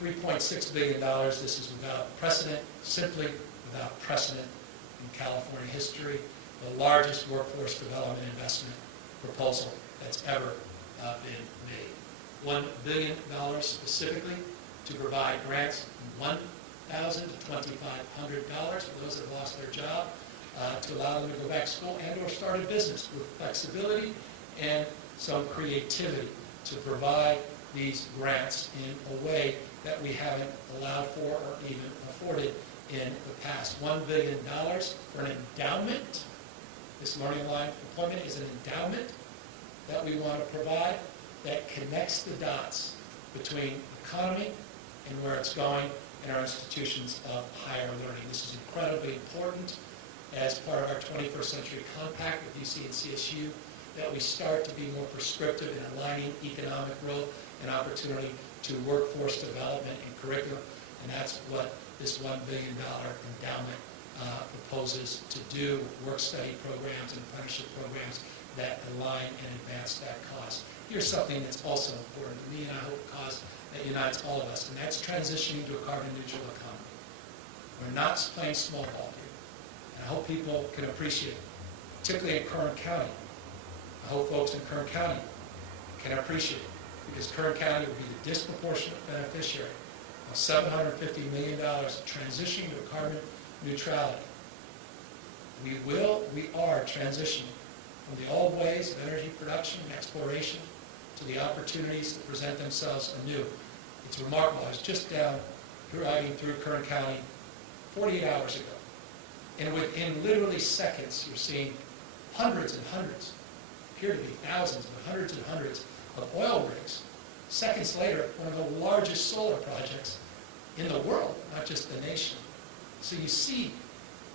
$3.6 billion, this is without precedent, simply without precedent in California history, the largest workforce development investment proposal that's ever been made. $1 billion specifically to provide grants from $1,000 to $2,500 for those that have lost their job, to allow them to go back to school and or start a business with flexibility and some creativity to provide these grants in a way that we haven't allowed for or even afforded in the past. $1 billion for an endowment. This Learning Line employment is an endowment that we want to provide that connects the dots between economy and where it's going in our institutions of higher learning. This is incredibly important as part of our 21st Century Compact with UC and CSU, that we start to be more prescriptive in aligning economic growth and opportunity to workforce development and curriculum. And that's what this $1 billion endowment proposes to do, work-study programs and apprenticeship programs that align and advance that cause. Here's something that's also important to me, and I hope a cause that unites all of us, and that's transitioning to a carbon-neutral economy. We're not playing small ball here, and I hope people can appreciate it, particularly in Kern County. I hope folks in Kern County can appreciate it, because Kern County will be the disproportionate beneficiary of $750 million transitioning to carbon neutrality. We are transitioning from the old ways of energy production and exploration to the opportunities that present themselves anew. It's remarkable. I was just riding through Kern County 48 hours ago, and within literally seconds, you're seeing hundreds and hundreds, appear to be thousands, but hundreds and hundreds of oil rigs. Seconds later, one of the largest solar projects in the world, not just the nation. So you see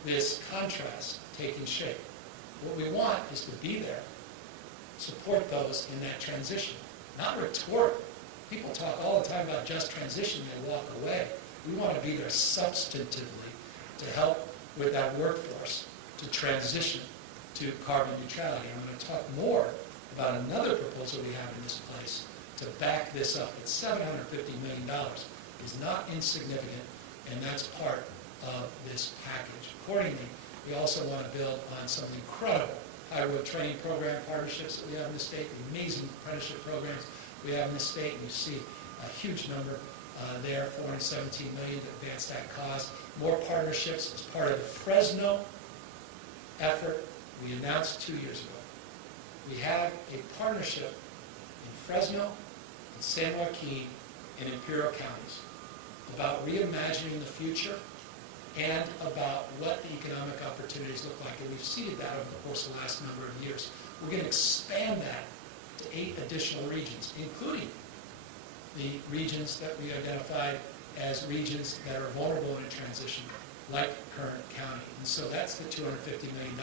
this contrast taking shape. What we want is to be there, support those in that transition, not retort. People talk all the time about just transition and walk away. We want to be there substantively to help with that workforce to transition to carbon neutrality. I'm going to talk more about another proposal we have in this place to back this up. It's $750 million. It's not insignificant, and that's part of this package. Accordingly, we also want to build on some incredible high-road training program partnerships that we have in the state, the amazing apprenticeship programs we have in the state, and you see a huge number there, $417 million to advance that cause. More partnerships as part of the Fresno effort we announced 2 years ago. We have a partnership in Fresno, in San Joaquin, and Imperial counties about reimagining the future and about what the economic opportunities look like. And we've seeded that over the course of the last number of years. We're going to expand that to 8 additional regions, including the regions that we identified as regions that are vulnerable in a transition, like Kern County. And so that's the $250 million,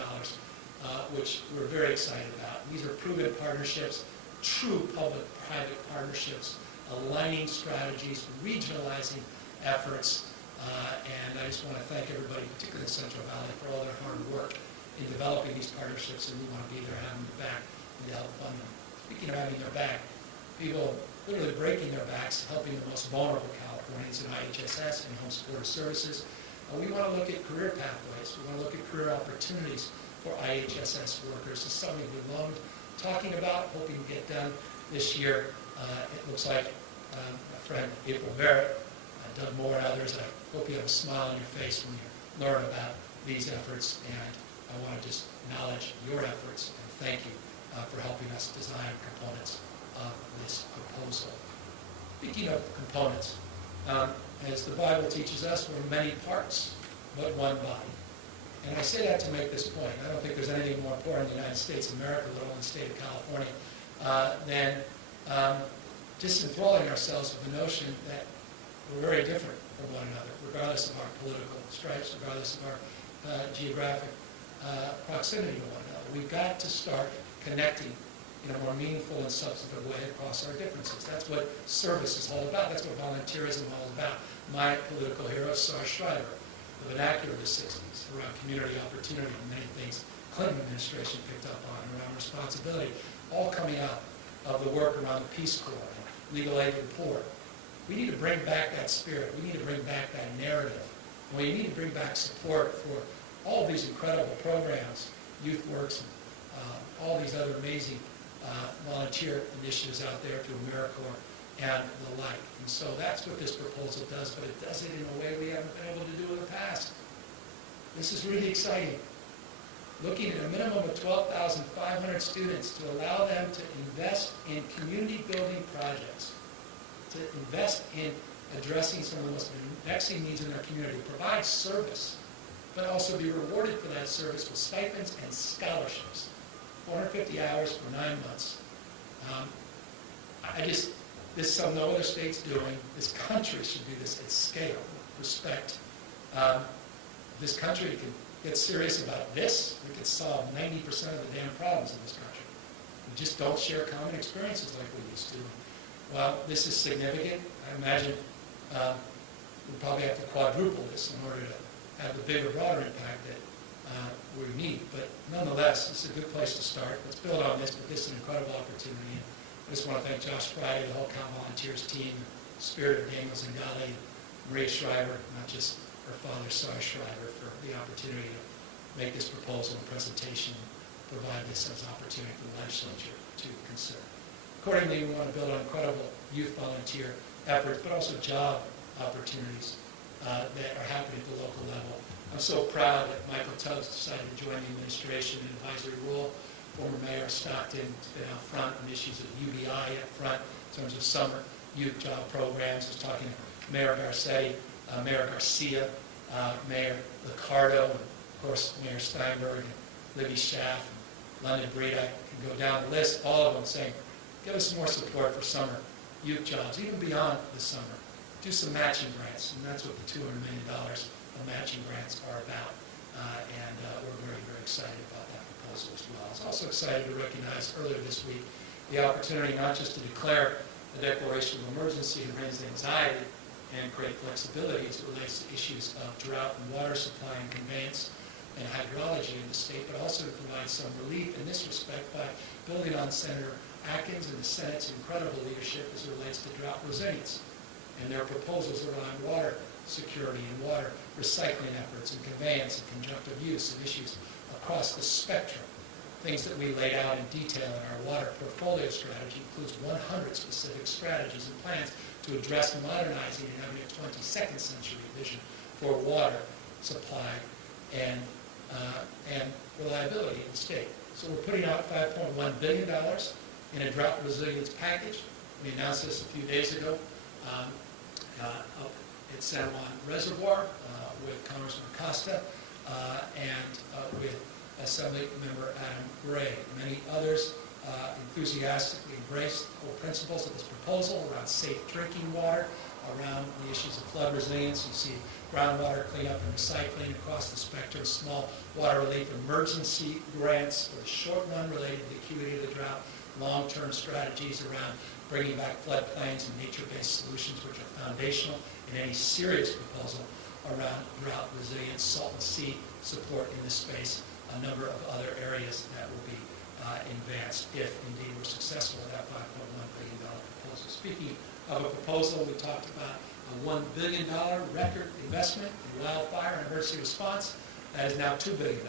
which we're very excited about. These are proven partnerships, true public-private partnerships, aligning strategies, regionalizing efforts, and I just want to thank everybody, particularly in the Central Valley, for all their hard work in developing these partnerships, and we want to be there having their back and to help fund them. Speaking of having their back, people literally breaking their backs, helping the most vulnerable Californians in IHSS and home supportive services. We want to look at career pathways. We want to look at career opportunities for IHSS workers. It's something we love talking about, hoping to get done this year. It looks like my friend April Barrett, Doug Moore, and others, I hope you have a smile on your face when you learn about these efforts, and I want to just acknowledge your efforts and thank you for helping us design components of this proposal. Speaking of components, as the Bible teaches us, we're many parts, but one body. And I say that to make this point. I don't think there's anything more important in the United States of America, let alone the state of California, than just enthralling ourselves with the notion that we're very different from one another, regardless of our political stripes, regardless of our geographic proximity to one another. We've got to start connecting in a more meaningful and substantive way across our differences. That's what service is all about. That's what volunteerism is all about. My political hero, Sarge Schreiber, the vernacular of the 60s, around community opportunity and many things Clinton administration picked up on, around responsibility, all coming out of the work around the Peace Corps and legal aid to the poor. We need to bring back that spirit. We need to bring back that narrative. And we need to bring back support for all these incredible programs, Youth Works, and all these other amazing volunteer initiatives out there through AmeriCorps and the like. And so that's what this proposal does, but it does it in a way we haven't been able to do in the past. This is really exciting. Looking at a minimum of 12,500 students to allow them to invest in community building projects, to invest in addressing some of the most vexing needs in their community, provide service, but also be rewarded for that service with stipends and scholarships. 450 hours for 9 months. This is something no other state's doing. This country should do this at scale. respect. This country can get serious about this. We could solve 90% of the damn problems in this country. We just don't share common experiences like we used to. Well, this is significant. I imagine we'll probably have to quadruple this in order to have the bigger, broader impact that we need. But nonetheless, it's a good place to start. Let's build on this, but this is an incredible opportunity. And I just want to thank Josh Friday, the whole Count Volunteers team, the spirit of Daniel Zingali, and Maria Shriver, not just her father, Sarah Shriver, for the opportunity to make this proposal and presentation, provide this as an opportunity for the legislature to consider. Accordingly, we want to build on incredible youth volunteer efforts, but also job opportunities that are happening at the local level. I'm so proud that Michael Tubbs decided to join the administration in an advisory role. Former Mayor Stockton has been out front on issues of UBI up front in terms of summer youth job programs. I was talking to Mayor Garcetti, Mayor Garcia, Mayor Liccardo, and of course Mayor Steinberg, and Libby Schaff, and London Breed. I can go down the list, all of them saying, give us more support for summer youth jobs, even beyond the summer. Do some matching grants, and that's what the $200 million of matching grants are about. And we're very, very excited about that proposal as well. I was also excited to recognize earlier this week the opportunity not just to declare a declaration of emergency and raise anxiety and create flexibility as it relates to issues of drought and water supply and conveyance and hydrology in the state, but also to provide some relief in this respect by building on Senator Atkins and the Senate's incredible leadership as it relates to drought resilience and their proposals around water security and water recycling efforts and conveyance and conjunctive use and issues across the spectrum. Things that we laid out in detail in our water portfolio strategy includes 100 specific strategies and plans to address modernizing and having a 22nd century vision for water supply and reliability in the state. So we're putting out $5.1 billion in a drought resilience package. We announced this a few days ago up at San Juan Reservoir with Congressman Costa and with Assembly Member Adam Gray. Many others enthusiastically embraced the whole principles of this proposal around safe drinking water, around the issues of flood resilience. You see groundwater cleanup and recycling across the spectrum, small water relief emergency grants for the short run related to the acuity of the drought, long-term strategies around bringing back floodplains and nature-based solutions, which are foundational in any serious proposal around drought resilience, salt and sea support in this space, a number of other areas that will be advanced if indeed we're successful with that $5.1 billion proposal. Speaking of a proposal, we talked about a $1 billion record investment in wildfire and emergency response. That is now $2 billion.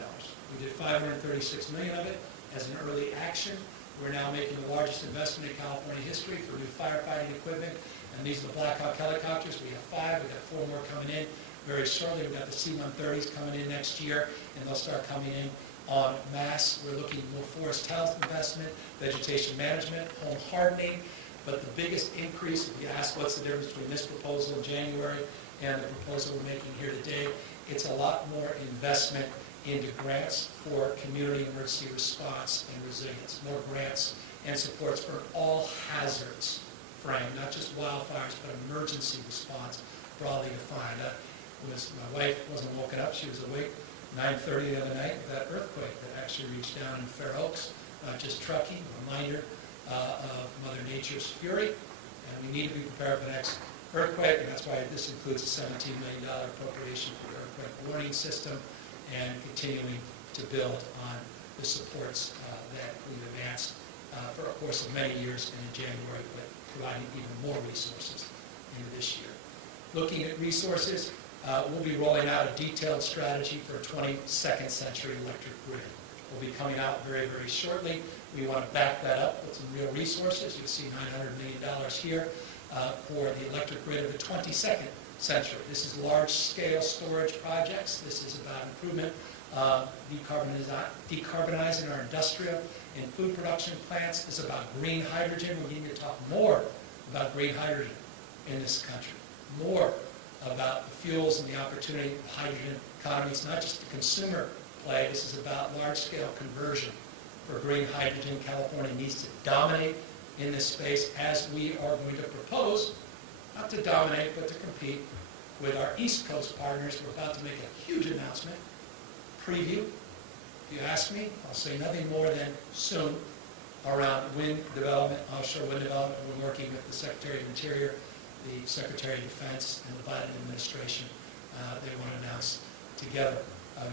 We did $536 million of it as an early action. We're now making the largest investment in California history for new firefighting equipment. And these are the Black Hawk helicopters. We have 5. We've got 4 more coming in very shortly. We've got the C-130s coming in next year, and they'll start coming in en masse. We're looking at more forest health investment, vegetation management, home hardening. But the biggest increase, if you ask what's the difference between this proposal in January and the proposal we're making here today, it's a lot more investment into grants for community emergency response and resilience, more grants and supports for all hazards frame, not just wildfires, but emergency response, broadly defined. My wife wasn't woken up, she was awake 9:30 the other night with that earthquake that actually reached down in Fair Oaks, not just trucking, a reminder of Mother Nature's fury, and we need to be prepared for the next earthquake, and that's why this includes a $17 million appropriation for the earthquake warning system, and continuing to build on the supports that we've advanced for a course of many years and in January, but providing even more resources into this year. Looking at resources, we'll be rolling out a detailed strategy for a 22nd century electric grid. We'll be coming out very, very shortly. We want to back that up with some real resources. You'll see $900 million here for the electric grid of the 22nd century. This is large-scale storage projects. This is about improvement, decarbonizing our industrial and food production plants. This is about green hydrogen. We need to talk more about green hydrogen in this country, more about the fuels and the opportunity of the hydrogen economy. It's not just a consumer play. This is about large-scale conversion for green hydrogen. California needs to dominate in this space, as we are going to propose, not to dominate, but to compete with our East Coast partners. We're about to make a huge announcement, preview. If you ask me, I'll say nothing more than soon around wind development, offshore wind development. We're working with the Secretary of Interior, the Secretary of Defense, and the Biden administration. They want to announce together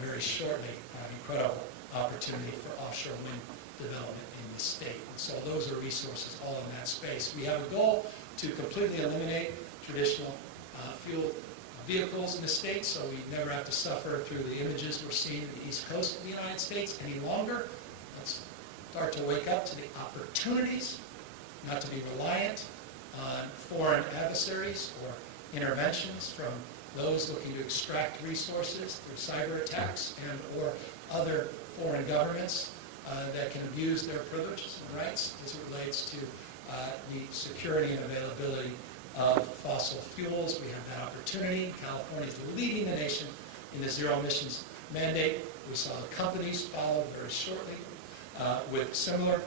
very shortly an incredible opportunity for offshore wind development in the state. And so those are resources all in that space. We have a goal to completely eliminate traditional fuel vehicles in the state, so we never have to suffer through the images we're seeing in the East Coast of the United States any longer. Let's start to wake up to the opportunities, not to be reliant on foreign adversaries or interventions from those looking to extract resources through cyber attacks and or other foreign governments that can abuse their privileges and rights as it relates to the security and availability of fossil fuels. We have that opportunity. California is leading the nation in the zero emissions mandate. We saw the companies follow very shortly with similar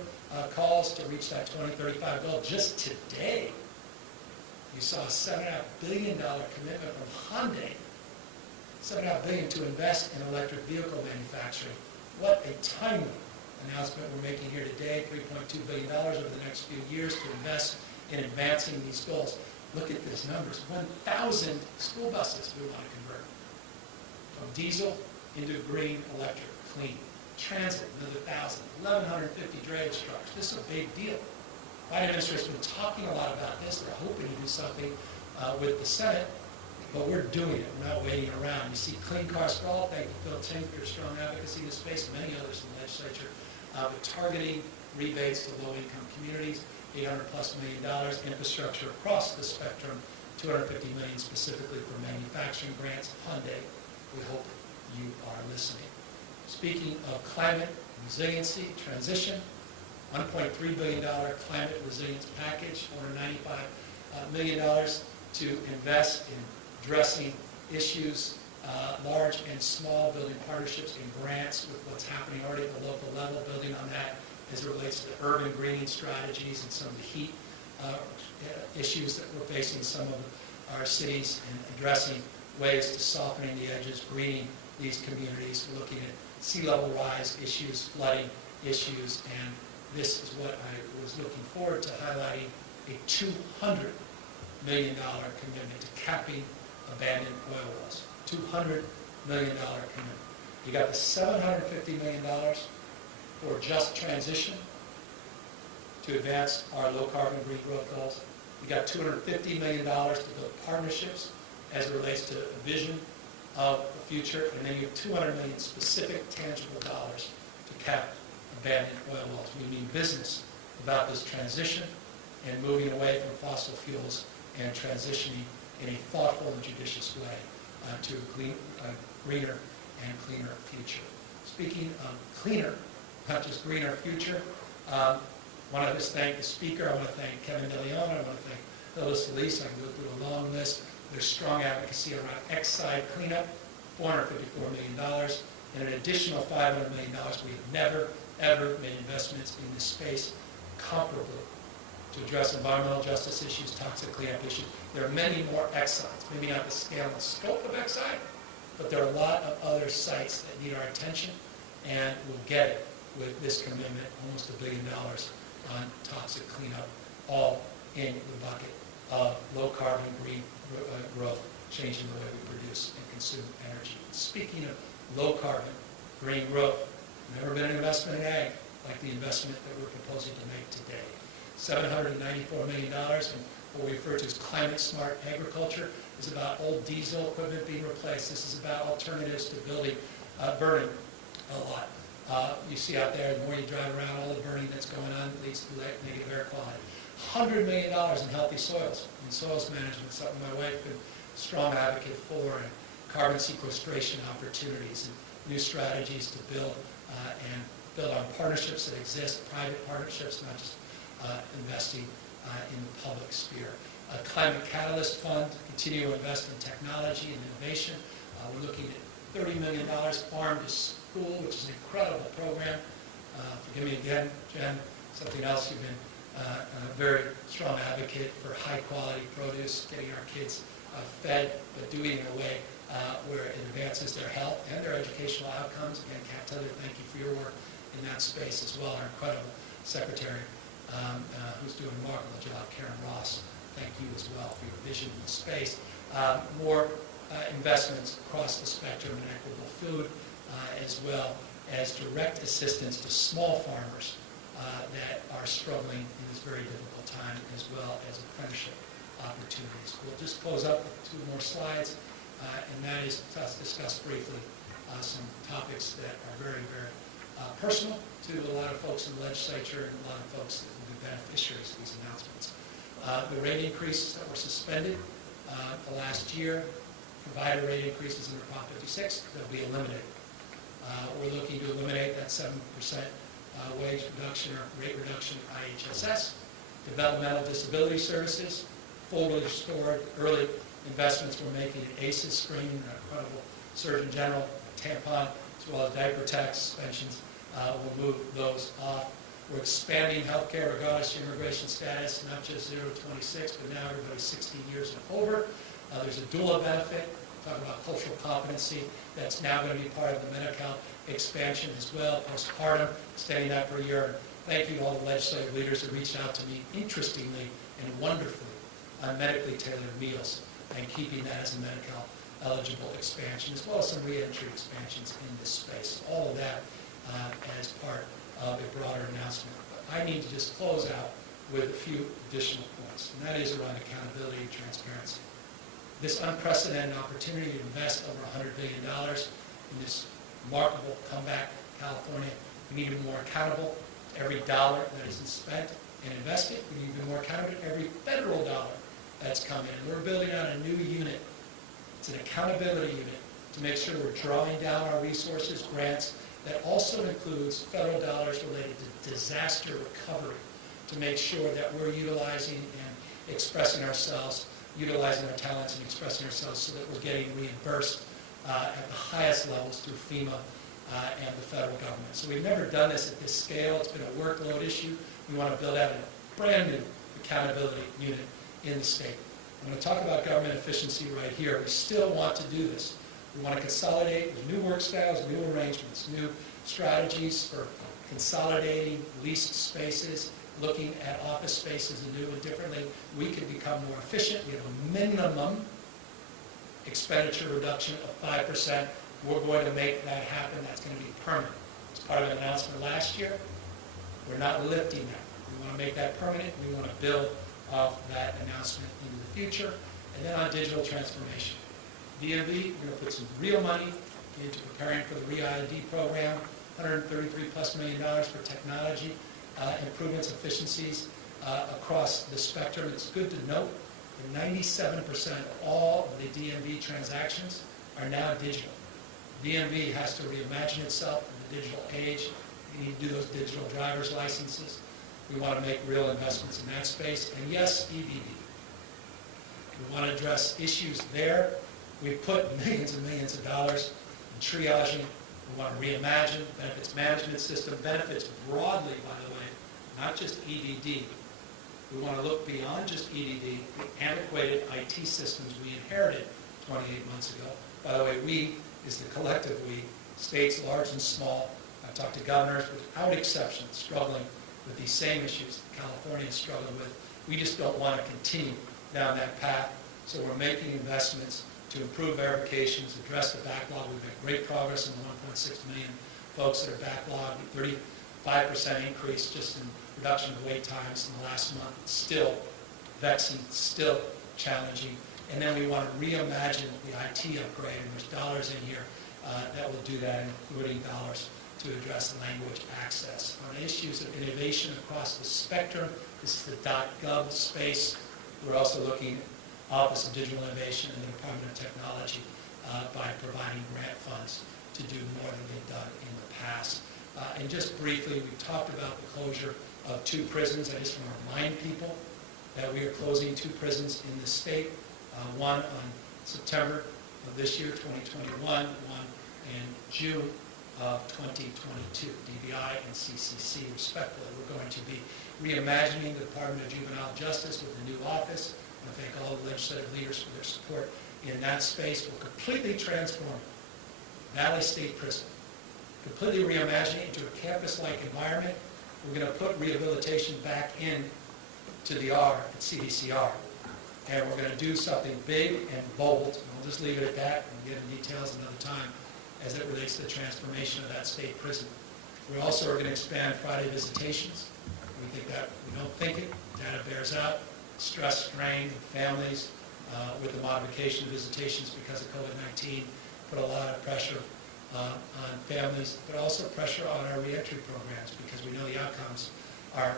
calls to reach that 2035 goal. Just today, you saw a $7.5 billion commitment from Hyundai, $7.5 billion to invest in electric vehicle manufacturing. What a timely announcement we're making here today, $3.2 billion over the next few years to invest in advancing these goals. Look at these numbers. 1,000 school buses we want to convert from diesel into green, electric, clean. Transit, another 1,000. 1,150 drayage trucks. This is a big deal. The Biden administration has been talking a lot about this. They're hoping to do something with the Senate, but we're doing it. We're not waiting around. You see Clean Cars for All. Thank you, Bill Ting, for your strong advocacy in this space, and many others in the legislature, with targeting rebates to low-income communities. $800+ million, infrastructure across the spectrum, $250 million specifically for manufacturing grants. Hyundai, we hope you are listening. Speaking of climate resiliency, transition, $1.3 billion climate resilience package, $495 million to invest in addressing issues, large and small, building partnerships and grants with what's happening already at the local level, building on that as it relates to urban greening strategies and some of the heat issues that we're facing in some of our cities, and addressing ways to softening the edges, greening these communities. We're looking at sea level rise issues, flooding issues, and this is what I was looking forward to highlighting, a $200 million commitment to capping abandoned oil wells. $200 million commitment. You got the $750 million for just transition to advance our low carbon green growth goals. We got $250 million to build partnerships as it relates to a vision of the future, and then you have $200 million specific tangible dollars to cap abandoned oil wells. We mean business about this transition and moving away from fossil fuels and transitioning in a thoughtful and judicious way to a greener and cleaner future. Speaking of cleaner, not just greener future, I want to just thank the speaker. I want to thank Kevin DeLeon. I want to thank Phyllis Elise. I can go through a long list. There's strong advocacy around X-side cleanup, $454 million, and an additional $500 million. We have never, ever made investments in this space comparable to address environmental justice issues, toxic cleanup issues. There are many more X-sites, maybe not the scale and scope of X-site, but there are a lot of other sites that need our attention, and we'll get it with this commitment, almost $1 billion on toxic cleanup, all in the bucket of low carbon green growth, changing the way we produce and consume energy. Speaking of low carbon green growth, never been an investment in ag like the investment that we're proposing to make today. $794 million, and what we refer to as climate smart agriculture is about old diesel equipment being replaced. This is about alternatives to building, burning a lot. You see out there, the more you drive around, all the burning that's going on leads to negative air quality. $100 million in healthy soils and soils management, something my wife has been a strong advocate for, and carbon sequestration opportunities and new strategies to build on partnerships that exist, private partnerships, not just investing in the public sphere. A climate catalyst fund to continue to invest in technology and innovation. We're looking at $30 million farm to school, which is an incredible program. Forgive me again, Jen, something else you've been a very strong advocate for high quality produce, getting our kids fed, but doing it in a way where it advances their health and their educational outcomes. Again, Kat, tell you thank you for your work in that space as well. Our incredible secretary, who's doing a remarkable job, Karen Ross. Thank you as well for your vision in the space. More investments across the spectrum in equitable food, as well as direct assistance to small farmers that are struggling in this very difficult time, as well as apprenticeship opportunities. We'll just close up with 2 more slides, and that is to discuss briefly some topics that are very, very personal to a lot of folks in the legislature and a lot of folks that will be beneficiaries of these announcements. The rate increases that were suspended the last year, provider rate increases under Prop 56, they'll be eliminated. We're looking to eliminate that 7% wage reduction or rate reduction for IHSS, developmental disability services, fully restored early investments we're making in ACEs screening, an incredible Surgeon General, tampon, as well as diaper tax suspensions. We'll move those off. We're expanding health care regardless of immigration status, not just 0 to 26, but now everybody's 16 years and over. There's a doula benefit. Talk about cultural competency. That's now going to be part of the Medi-cal expansion as well, postpartum, extending that for a year. Thank you to all the legislative leaders who reached out to me, interestingly and wonderfully, on medically tailored meals and keeping that as a Medi-cal eligible expansion, as well as some re-entry expansions in this space. All of that as part of a broader announcement. But I need to just close out with a few additional points, and that is around accountability and transparency. This unprecedented opportunity to invest over $100 billion in this remarkable comeback California. We need to be more accountable to every dollar that is spent and invested. We need to be more accountable to every federal dollar that's come in. And we're building out a new unit. It's an accountability unit to make sure we're drawing down our resources, grants, that also includes federal dollars related to disaster recovery, to make sure that we're utilizing and expressing ourselves, utilizing our talents and expressing ourselves so that we're getting reimbursed at the highest levels through FEMA and the federal government. So we've never done this at this scale. It's been a workload issue. We want to build out a brand new accountability unit in the state. I'm going to talk about government efficiency right here. We still want to do this. We want to consolidate with new work styles, new arrangements, new strategies for consolidating leased spaces, looking at office spaces anew and differently. We can become more efficient. We have a minimum expenditure reduction of 5%. We're going to make that happen. That's going to be permanent. It's part of an announcement last year. We're not lifting that. We want to make that permanent. We want to build off that announcement into the future. And then on digital transformation. DMV, we're going to put some real money into preparing for the RE-ID program, $133+ million for technology improvements, efficiencies across the spectrum. It's good to note that 97% of all of the DMV transactions are now digital. DMV has to reimagine itself in the digital age. We need to do those digital driver's licenses. We want to make real investments in that space. And yes, EVD. We want to address issues there. We've put millions and millions of dollars in triaging. We want to reimagine benefits management system, benefits broadly, by the way, not just EDD. We want to look beyond just EDD, the antiquated IT systems we inherited 28 months ago. By the way, we is the collective we, states large and small. I've talked to governors without exception struggling with these same issues that California is struggling with. We just don't want to continue down that path. So we're making investments to improve verifications, address the backlog. We've made great progress in the 1.6 million folks that are backlogged, 35% increase just in reduction of wait times in the last month. It's still vexing, still challenging. And then we want to reimagine the IT upgrade, and there's dollars in here that will do that, including dollars to address language access. On issues of innovation across the spectrum, this is the .gov space. We're also looking at Office of Digital Innovation and the Department of Technology by providing grant funds to do more than they've done in the past. And just briefly, we talked about the closure of 2 prisons. I just want to remind people that we are closing 2 prisons in the state, one on September of this year, 2021, one in June of 2022, DBI and CCC respectively. We're going to be reimagining the Department of Juvenile Justice with a new office, I thank all the legislative leaders for their support in that space. We'll completely transform Valley State Prison, completely reimagine it into a campus-like environment. We're going to put rehabilitation back in to the R at CDCR. And we're going to do something big and bold. And we'll just leave it at that and get into details another time as it relates to the transformation of that state prison. We also are going to expand Friday visitations. We don't think it. Data bears out. Stress, strain, families with the modification of visitations because of COVID-19 put a lot of pressure on families, but also pressure on our reentry programs because we know the outcomes are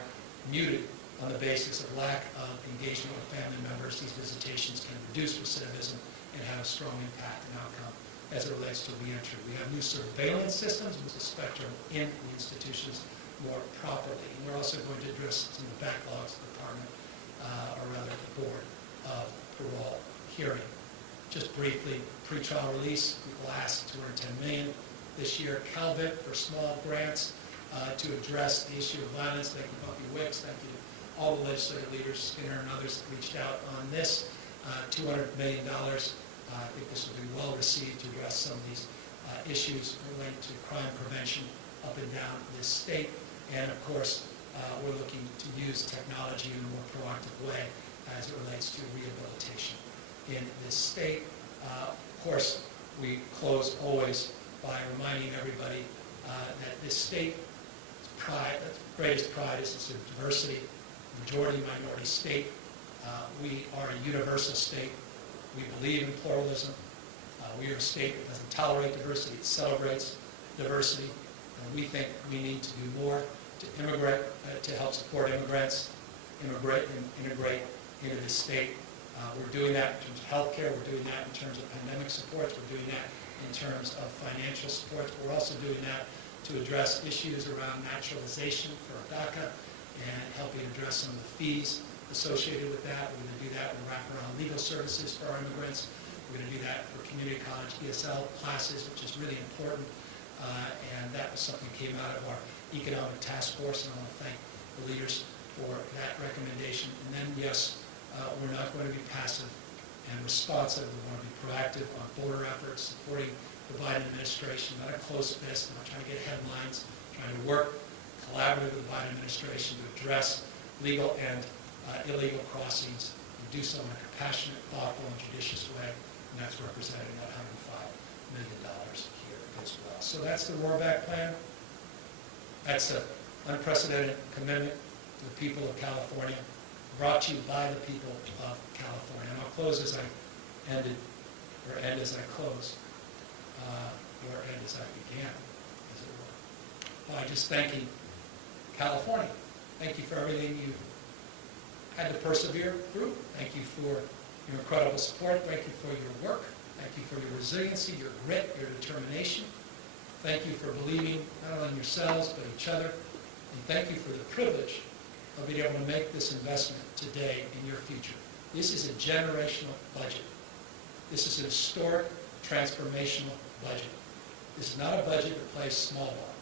muted on the basis of lack of engagement with family members. These visitations can reduce recidivism and have a strong impact and outcome as it relates to reentry. We have new surveillance systems with the spectrum in the institutions more properly. And we're also going to address some of the backlogs of the department, or rather the Board of Parole hearing. Just briefly, pretrial release, we will ask $210 million this year. CalVIP for small grants to address the issue of violence. Thank you, Bumpy Wicks. Thank you to all the legislative leaders, Skinner and others that reached out on this. $200 million. I think this will be well received to address some of these issues related to crime prevention up and down this state. And of course, we're looking to use technology in a more proactive way as it relates to rehabilitation in this state. Of course, we close always by reminding everybody that this state's greatest pride is its diversity, majority minority state. We are a universal state. We believe in pluralism. We are a state that doesn't tolerate diversity, it celebrates diversity. And we think we need to do more to immigrate, to help support immigrants, integrate into this state. We're doing that in terms of healthcare, we're doing that in terms of pandemic supports, we're doing that in terms of financial supports. We're also doing that to address issues around naturalization for DACA and helping address some of the fees associated with that. We're going to do that with wraparound legal services for our immigrants. We're going to do that for community college ESL classes, which is really important. And that was something that came out of our economic task force, and I want to thank the leaders for that recommendation. And then, yes, we're not going to be passive and responsive. We want to be proactive on border efforts, supporting the Biden administration, not a closed fist, not trying to get headlines, trying to work collaboratively with the Biden administration to address legal and illegal crossings and do so in a compassionate, thoughtful, and judicious way, and that's represented in that $105 million here as well. So that's the Roarback Plan. That's an unprecedented commitment to the people of California, brought to you by the people of California. And I'll close as I ended, or end as I close, or end as I began, as it were, by just thanking California. Thank you for everything you had to persevere through. Thank you for your incredible support. Thank you for your work. Thank you for your resiliency, your grit, your determination. Thank you for believing not only in yourselves, but each other. And thank you for the privilege of being able to make this investment today in your future. This is a generational budget. This is an historic, transformational budget. This is not a budget that plays small ball.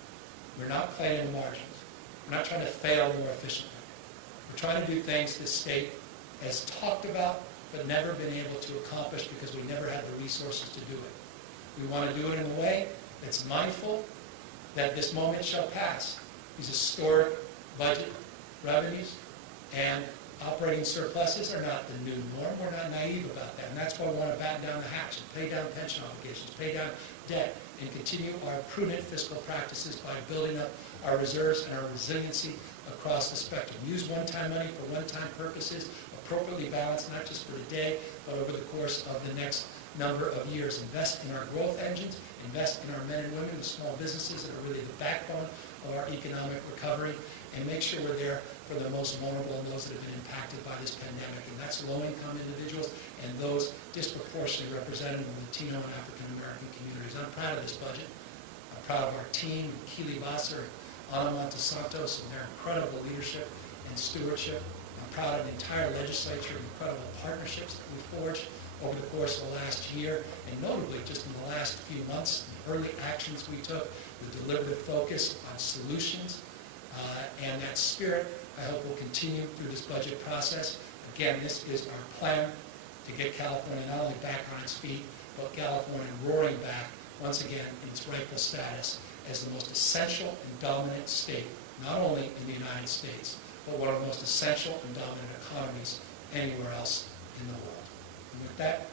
We're not playing in the margins. We're not trying to fail more efficiently. We're trying to do things this state has talked about but never been able to accomplish because we never had the resources to do it. We want to do it in a way that's mindful that this moment shall pass. These historic budget revenues and operating surpluses are not the new norm. We're not naive about that. And that's why we want to batten down the hatch and pay down pension obligations, pay down debt, and continue our prudent fiscal practices by building up our reserves and our resiliency across the spectrum. Use one-time money for one-time purposes, appropriately balanced, not just for today, but over the course of the next number of years. Invest in our growth engines, invest in our men and women, the small businesses that are really the backbone of our economic recovery, and make sure we're there for the most vulnerable and those that have been impacted by this pandemic. And that's low-income individuals and those disproportionately represented in the Latino and African-American communities. I'm proud of this budget. I'm proud of our team, Keely Vassar, Ana Montesantos, and their incredible leadership and stewardship. I'm proud of the entire legislature, and incredible partnerships that we forged over the course of the last year, and notably just in the last few months, the early actions we took, the deliberative focus on solutions, and that spirit, I hope, will continue through this budget process. I'm Again, this is our plan to get California not only back on its feet, but California roaring back once again in its rightful status as the most essential and dominant state, not only in the United States, but one of the most essential and dominant economies anywhere else in the world. And with that,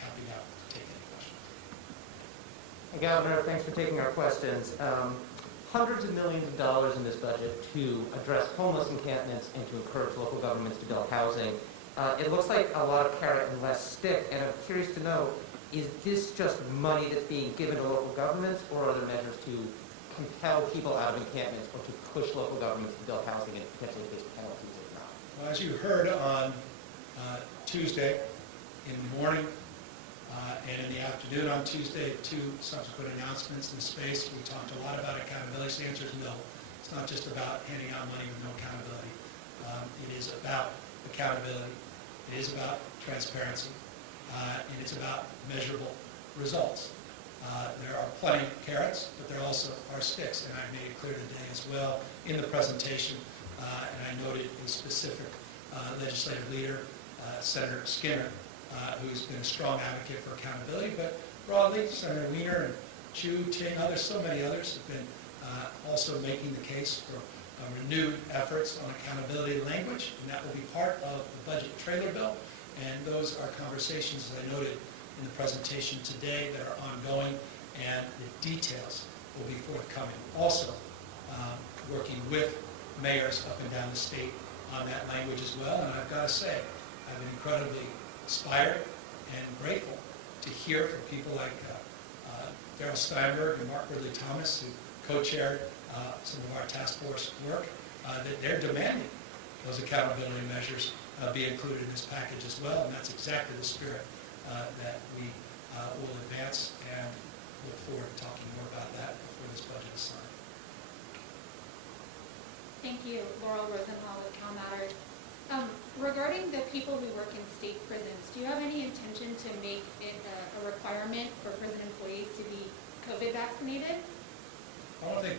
happy now to take any questions. Governor, thanks for taking our questions. Hundreds of millions of dollars in this budget to address homeless encampments and to encourage local governments to build housing. It looks like a lot of carrot and less stick, and I'm curious to know, is this just money that's being given to local governments, or are there measures to compel people out of encampments or to push local governments to build housing and potentially face penalties if not? Well, as you heard on Tuesday in the morning and in the afternoon on Tuesday, two subsequent announcements in space, we talked a lot about accountability. The answer is no. It's not just about handing out money with no accountability. It is about accountability. It is about transparency. And it's about measurable results. There are plenty of carrots, but there also are sticks, and I made it clear today as well in the presentation, and I noted a specific legislative leader, Senator Skinner, who's been a strong advocate for accountability, but broadly, Senator Weiner and Chu, Ting, others, so many others have been also making the case for renewed efforts on accountability language, and that will be part of the budget trailer bill. And those are conversations, as I noted in the presentation today, that are ongoing, and the details will be forthcoming. Also, working with mayors up and down the state on that language as well. And I've got to say, I've been incredibly inspired and grateful to hear from people like Darrell Steinberg and Mark Ridley Thomas, who co-chaired some of our task force work, that they're demanding those accountability measures be included in this package as well, and that's exactly the spirit that we will advance, and look forward to talking more about that before this budget is signed. Thank you, Laurel Rosenthal with Cal Matters. Regarding the people who work in state prisons, do you have any intention to make it a requirement for prison employees to be COVID vaccinated? I don't think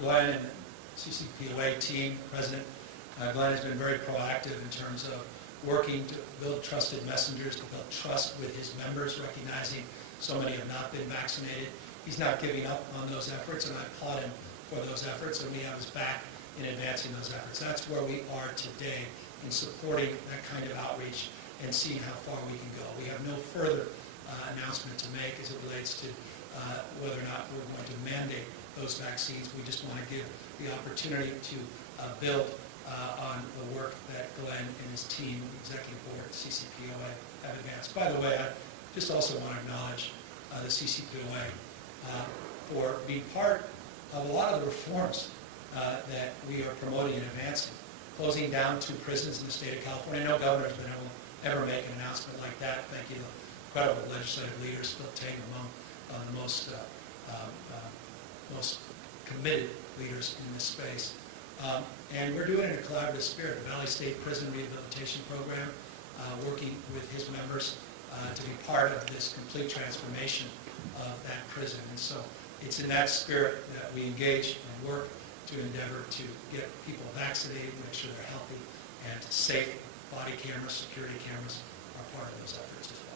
Glenn and the CCPOA team, President Glenn, has been very proactive in terms of working to build trusted messengers, to build trust with his members, recognizing so many have not been vaccinated. He's not giving up on those efforts, and I applaud him for those efforts, and we have his back in advancing those efforts. That's where we are today in supporting that kind of outreach and seeing how far we can go. We have no further announcement to make as it relates to whether or not we're going to mandate those vaccines. We just want to give the opportunity to build on the work that Glenn and his team, the executive board, CCPOA, have advanced. By the way, I just also want to acknowledge the CCPOA for being part of a lot of the reforms that we are promoting and advancing. Closing down 2 prisons in the state of California. No governor's been able to ever make an announcement like that. Thank you to incredible legislative leaders, Phil Ting, among the most committed leaders in this space. And we're doing it in a collaborative spirit. The Valley State Prison Rehabilitation Program, working with his members to be part of this complete transformation of that prison. And so it's in that spirit that we engage and work to endeavor to get people vaccinated, make sure they're healthy, and safe. Body cameras, security cameras are part of those efforts as well.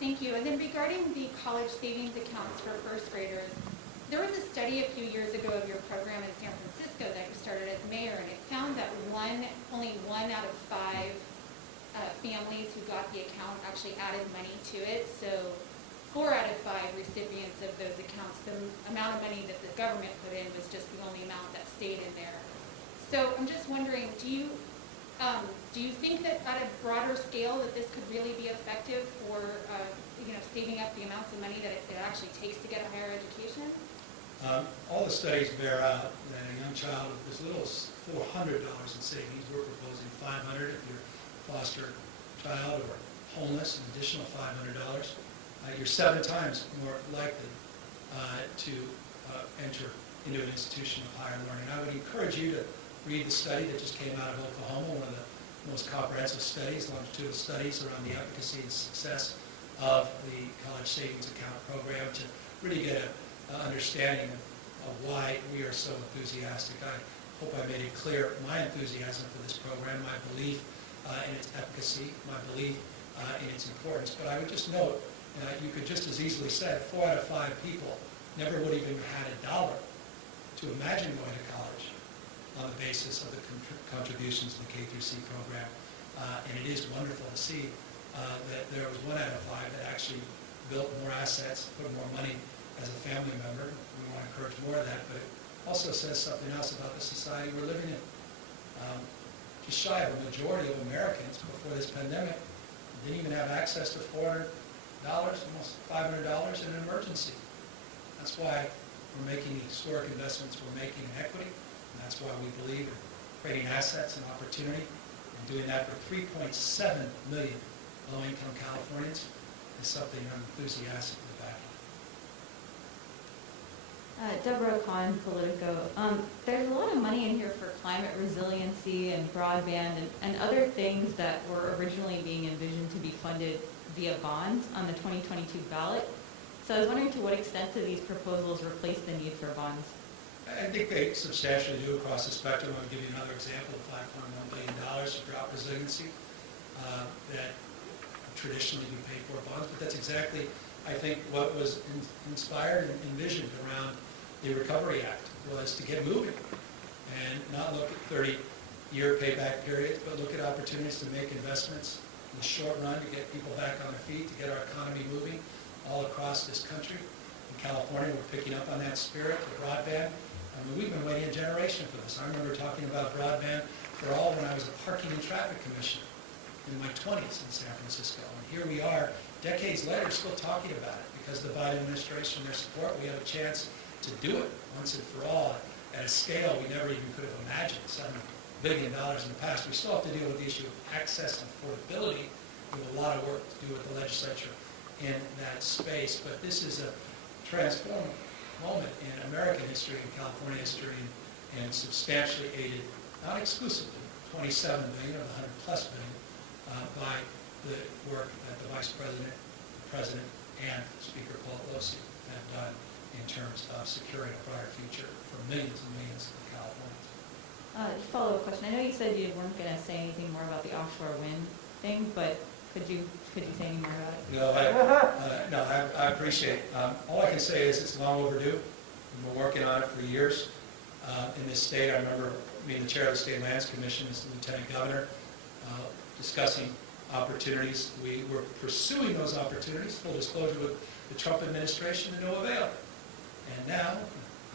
Thank you. And then regarding the college savings accounts for first graders, there was a study a few years ago of your program in San Francisco that you started as mayor, and it found that only one out of 5 families who got the account actually added money to it. So 4 out of 5 recipients of those accounts, the amount of money that the government put in was just the only amount that stayed in there. So I'm just wondering, do you think that at a broader scale that this could really be effective for saving up the amounts of money that it actually takes to get a higher education? All the studies bear out that a young child with as little as $400 in savings, we're proposing $500 if you're a foster child or homeless, an additional $500. You're 7 times more likely to enter into an institution of higher learning. I would encourage you to read the study that just came out of Oklahoma, one of the most comprehensive studies, longitudinal studies around the efficacy and success of the college savings account program, to really get an understanding of why we are so enthusiastic. I hope I made it clear my enthusiasm for this program, my belief in its efficacy, my belief in its importance. But I would just note, you could just as easily say 4 out of 5 people never would have even had $1 to imagine going to college on the basis of the contributions to the K through C program. And it is wonderful to see that there was 1 out of 5 that actually built more assets, put more money as a family member. We want to encourage more of that, but it also says something else about the society we're living in. Just shy of a majority of Americans before this pandemic didn't even have access to $400, almost $500 in an emergency. That's why we're making the historic investments we're making in equity, and that's why we believe in creating assets and opportunity, and doing that for 3.7 million low-income Californians is something I'm enthusiastic about. Deborah Kahn, Politico. There's a lot of money in here for climate resiliency and broadband and other things that were originally being envisioned to be funded via bonds on the 2022 ballot. So I was wondering to what extent do these proposals replace the need for bonds? I think they substantially do across the spectrum. I'll give you another example of $5.1 billion for drought resiliency that traditionally we pay for bonds, but that's exactly, I think, what was inspired and envisioned around the Recovery Act, was to get moving and not look at 30-year payback periods, but look at opportunities to make investments in the short run to get people back on their feet, to get our economy moving all across this country. In California, we're picking up on that spirit, the broadband. I mean, we've been waiting a generation for this. I remember talking about broadband for all when I was a parking and traffic commissioner in my 20s in San Francisco. And here we are, decades later, still talking about it because the Biden administration, their support, we have a chance to do it once and for all at a scale we never even could have imagined, $7 billion in the past. We still have to deal with the issue of access and affordability. We have a lot of work to do with the legislature in that space, but this is a transformative moment in American history and California history, and substantially aided, not exclusively, 27 billion of the 100+ billion by the work that the Vice President, the President, and Speaker Paul Pelosi have done in terms of securing a brighter future for millions and millions of Californians. Follow-up question. I know you said you weren't going to say anything more about the offshore wind thing, but could you say any more about it? No, I appreciate it. All I can say is it's long overdue. We've been working on it for years. In this state, I remember being the chair of the State Lands Commission as the Lieutenant Governor, discussing opportunities. We were pursuing those opportunities, full disclosure, with the Trump administration to no avail. And now,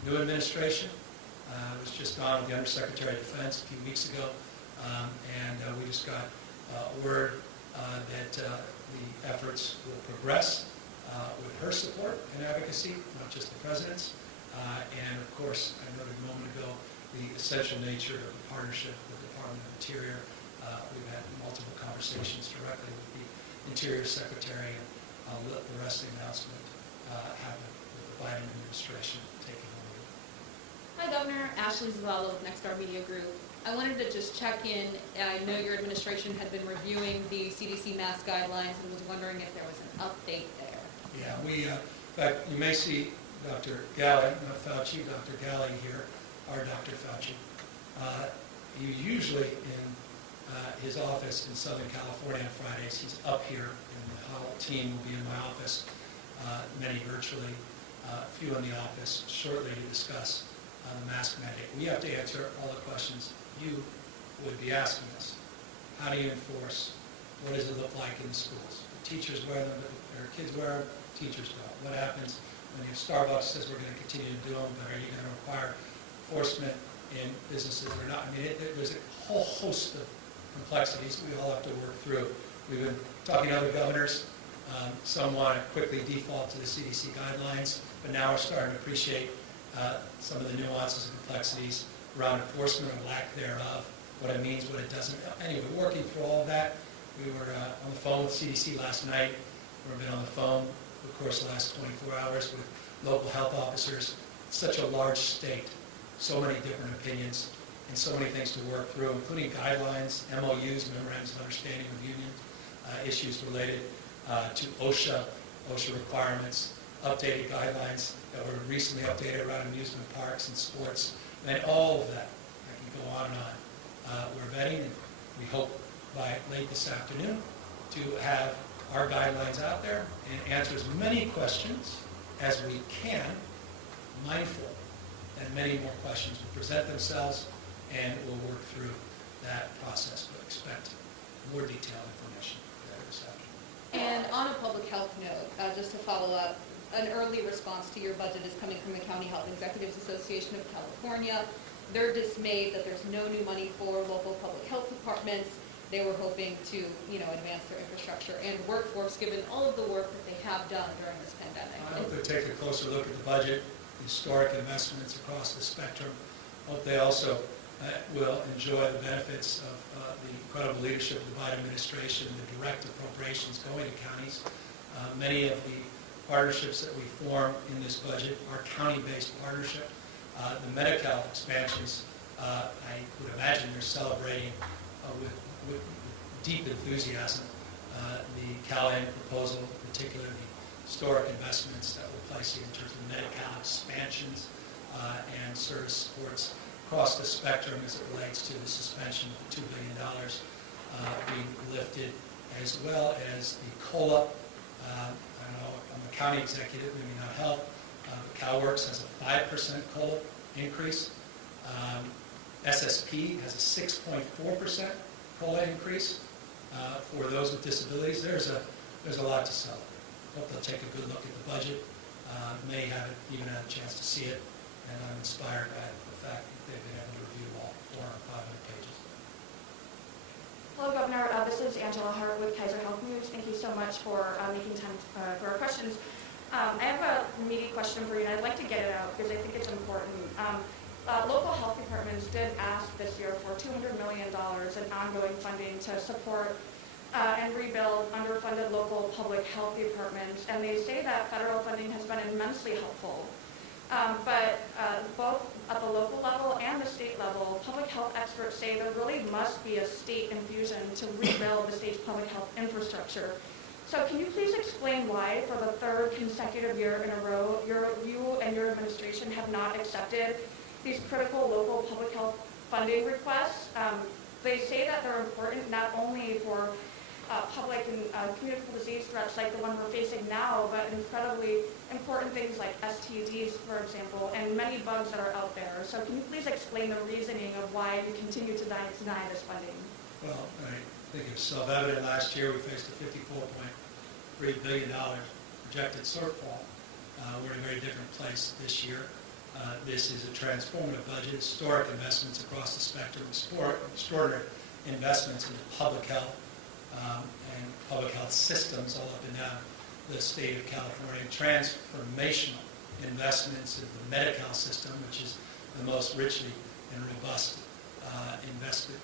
new administration, was just on with the Undersecretary of Defense a few weeks ago, and we just got word that the efforts will progress with her support and advocacy, not just the President's. And of course, I noted a moment ago the essential nature of the partnership with the Department of Interior. We've had multiple conversations directly with the Interior Secretary, and I'll let the rest of the announcement happen with the Biden administration taking over. Hi, Governor. Ashley Zavallo with Next Door Media Group. I wanted to just check in. I know your administration had been reviewing the CDC mask guidelines and was wondering if there was an update there. Yeah, in fact, you may see Dr. Galley, not Fauci, Dr. Galley here, our Dr. Fauci. He's usually in his office in Southern California on Fridays. He's up here, and the whole team will be in my office, many virtually, a few in the office shortly to discuss the mask mandate. We have to answer all the questions you would be asking us. How do you enforce? What does it look like in the schools? The teachers wear them, but their kids wear them, teachers don't. What happens when Starbucks says we're going to continue to do them, but are you going to require enforcement in businesses or not? I mean, there's a whole host of complexities we all have to work through. We've been talking to other governors. Some want to quickly default to the CDC guidelines, but now we're starting to appreciate some of the nuances and complexities around enforcement or lack thereof, what it means, what it doesn't. Anyway, working through all of that. We were on the phone with CDC last night. We've been on the phone, of course, the last 24 hours with local health officers. It's such a large state, so many different opinions, and so many things to work through, including guidelines, MOUs, memorandums of understanding of union, issues related to OSHA requirements, updated guidelines that were recently updated around amusement parks and sports, and all of that. I can go on and on. We're vetting, and we hope by late this afternoon to have our guidelines out there and answer as many questions as we can, mindful that many more questions will present themselves, and we'll work through that process. But expect more detailed information later this afternoon. And on a public health note, just to follow up, an early response to your budget is coming from the County Health Executives Association of California. They're dismayed that there's no new money for local public health departments. They were hoping to, advance their infrastructure and workforce, given all of the work that they have done during this pandemic. I hope they take a closer look at the budget, historic investments across the spectrum. I hope they also will enjoy the benefits of the incredible leadership of the Biden administration and the direct appropriations going to counties. Many of the partnerships that we form in this budget are county-based partnership. The Medi-cal expansions, I would imagine they're celebrating with deep enthusiasm the CalAIM proposal, particularly the historic investments that we're placing in terms of Medi-cal expansions and service supports across the spectrum as it relates to the suspension of the $2 billion being lifted, as well as the COLA. I don't know, I'm a county executive, maybe not health. CalWorks has a 5% COLA increase. SSP has a 6.4% COLA increase for those with disabilities. There's a lot to celebrate. Hope they'll take a good look at the budget. Many haven't even had a chance to see it, and I'm inspired by the fact that they've been able to review all 400, 500 pages. Hello, Governor. This is Angela Hart with Kaiser Health News. Thank you so much for making time for our questions. I have a meaty question for you, and I'd like to get it out because I think it's important. Local health departments did ask this year for $200 million in ongoing funding to support and rebuild underfunded local public health departments, and they say that federal funding has been immensely helpful. But both at the local level and the state level, public health experts say there really must be a state infusion to rebuild the state's public health infrastructure. So can you please explain why, for the third consecutive year in a row, you and your administration have not accepted these critical local public health funding requests? They say that they're important not only for public and communicable disease threats like the one we're facing now, but incredibly important things like STDs, for example, and many bugs that are out there. So can you please explain the reasoning of why you continue to deny this funding? Well, I think it's self-evident. Last year we faced a $54.3 billion projected shortfall. We're in a very different place this year. This is a transformative budget, historic investments across the spectrum, extraordinary investments into public health and public health systems all up and down the state of California, transformational investments in the Medi-cal system, which is the most richly and robust investment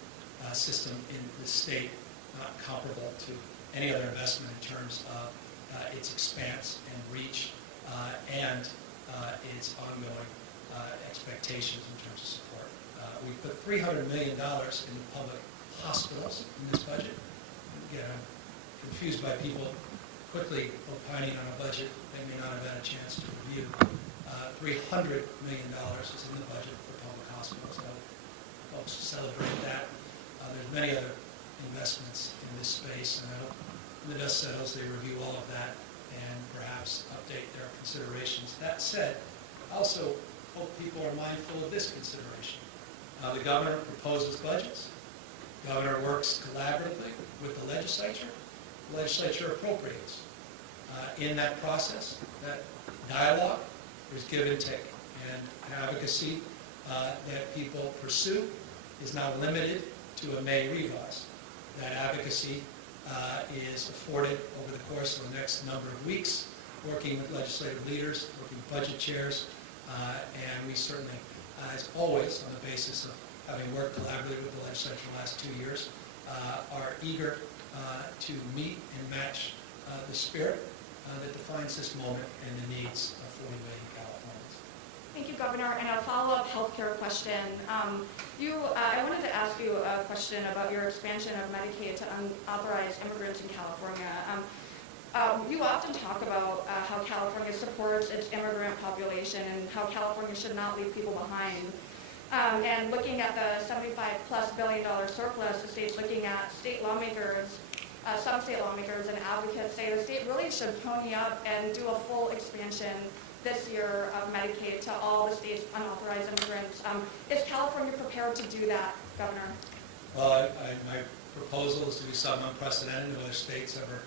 system in the state, not comparable to any other investment in terms of its expanse and reach and its ongoing expectations in terms of support. We put $300 million in public hospitals in this budget. Again, I'm confused by people quickly opining on a budget they may not have had a chance to review. $300 million is in the budget for public hospitals. I hope folks celebrate that. There's many other investments in this space, and I hope when the dust settles, they review all of that and perhaps update their considerations. That said, I also hope people are mindful of this consideration. The governor proposes budgets. The governor works collaboratively with the legislature. The legislature appropriates. In that process, that dialogue, there's give and take. And advocacy that people pursue is not limited to a May revise. That advocacy is afforded over the course of the next number of weeks, working with legislative leaders, working with budget chairs, and we certainly, as always, on the basis of having worked collaboratively with the legislature the last 2 years, are eager to meet and match the spirit that defines this moment and the needs of 40 million Californians. Thank you, Governor. And a follow-up healthcare question. I wanted to ask you a question about your expansion of Medicaid to unauthorized immigrants in California. You often talk about how California supports its immigrant population and how California should not leave people behind. And looking at the $75+ billion surplus, the state's looking at state lawmakers, some state lawmakers and advocates say the state really should pony up and do a full expansion this year of Medicaid to all the state's unauthorized immigrants. Is California prepared to do that, Governor? Well, my proposal is to do something unprecedented. No other states ever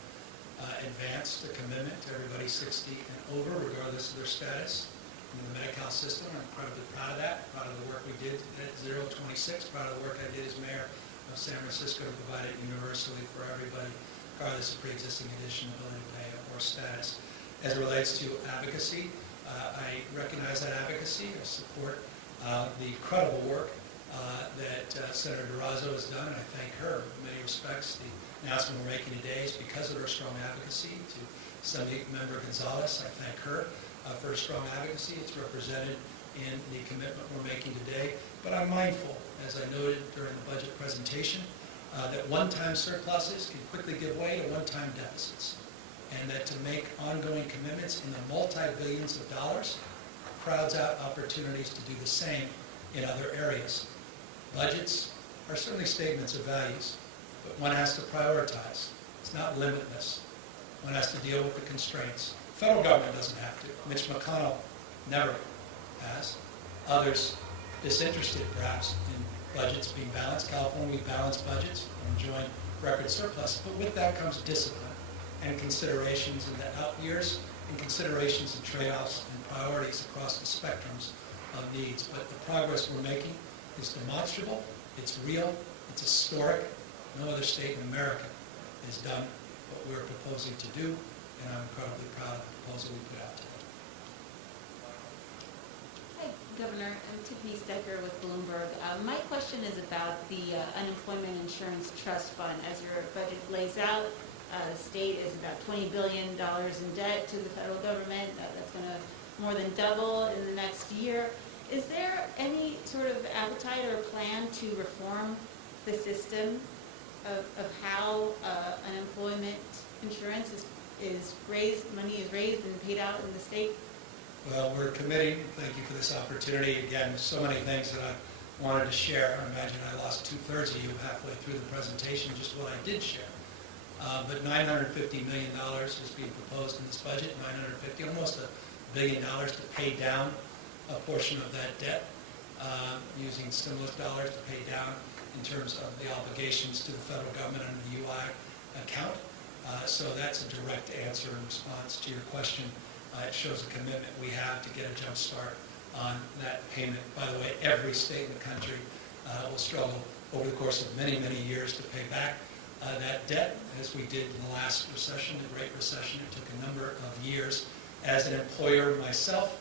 advanced a commitment to everybody 60 and over, regardless of their status in the Medi-cal system. I'm incredibly proud of that, proud of the work we did at 026, proud of the work I did as mayor of San Francisco to provide it universally for everybody, regardless of pre-existing condition, ability to pay, or status. As it relates to advocacy, I recognize that advocacy. I support the incredible work that Senator Durazo has done, and I thank her in many respects. The announcement we're making today is because of her strong advocacy. To Assembly Member Gonzalez, I thank her for her strong advocacy. It's represented in the commitment we're making today. But I'm mindful, as I noted during the budget presentation, that one-time surpluses can quickly give way to one-time deficits, and that to make ongoing commitments in the multi-billions of dollars crowds out opportunities to do the same in other areas. Budgets are certainly statements of values, but one has to prioritize. It's not limitless. One has to deal with the constraints. The federal government doesn't have to. Mitch McConnell never has. Others disinterested, perhaps, in budgets being balanced. California, we balance budgets. We're enjoying record surplus. But with that comes discipline and considerations in the out years, and considerations and trade-offs and priorities across the spectrums of needs. But the progress we're making is demonstrable, it's real, it's historic. No other state in America has done what we're proposing to do, and I'm incredibly proud of the proposal we put out today. Hi, Governor. I'm Tiffany Stecker with Bloomberg. My question is about the Unemployment Insurance Trust Fund. As your budget lays out, the state is about $20 billion in debt to the federal government. That's going to more than double in the next year. Is there any sort of appetite or plan to reform the system of how unemployment insurance is raised, money is raised and paid out in the state? Well, we're committing, thank you for this opportunity. Again, so many things that I wanted to share. I imagine I lost 2/3 of you halfway through the presentation, just what I did share. But $950 million is being proposed in this budget, almost $1 billion to pay down a portion of that debt, using stimulus dollars to pay down in terms of the obligations to the federal government under the UI account. So that's a direct answer in response to your question. It shows a commitment we have to get a jump start on that payment. By the way, every state in the country will struggle over the course of many, many years to pay back that debt, as we did in the last recession, the Great Recession. It took a number of years. As an employer myself,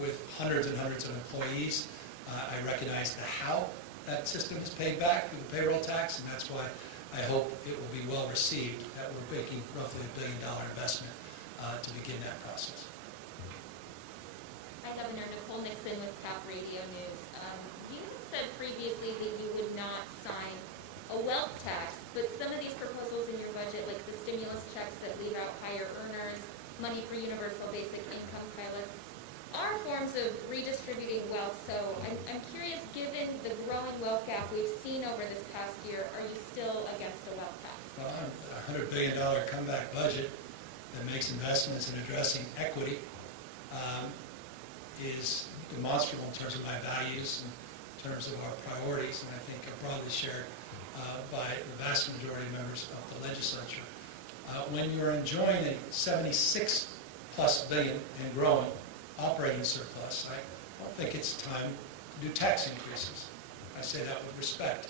with hundreds and hundreds of employees, I recognize the how that system is paid back through the payroll tax, and that's why I hope it will be well received, that we're making roughly $1 billion investment to begin that process. Hi, Governor. Nicole Nixon with South Radio News. You said previously that you would not sign a wealth tax, but some of these proposals in your budget, like the stimulus checks that leave out higher earners, money for universal basic income pilots, are forms of redistributing wealth. So I'm curious, given the growing wealth gap we've seen over this past year, are you still against a wealth tax? Well, a $100 billion comeback budget that makes investments in addressing equity is demonstrable in terms of my values, in terms of our priorities, and I think are broadly shared by the vast majority of members of the legislature. When you're enjoying a $76+ billion and growing operating surplus, I don't think it's time to do tax increases. I say that with respect.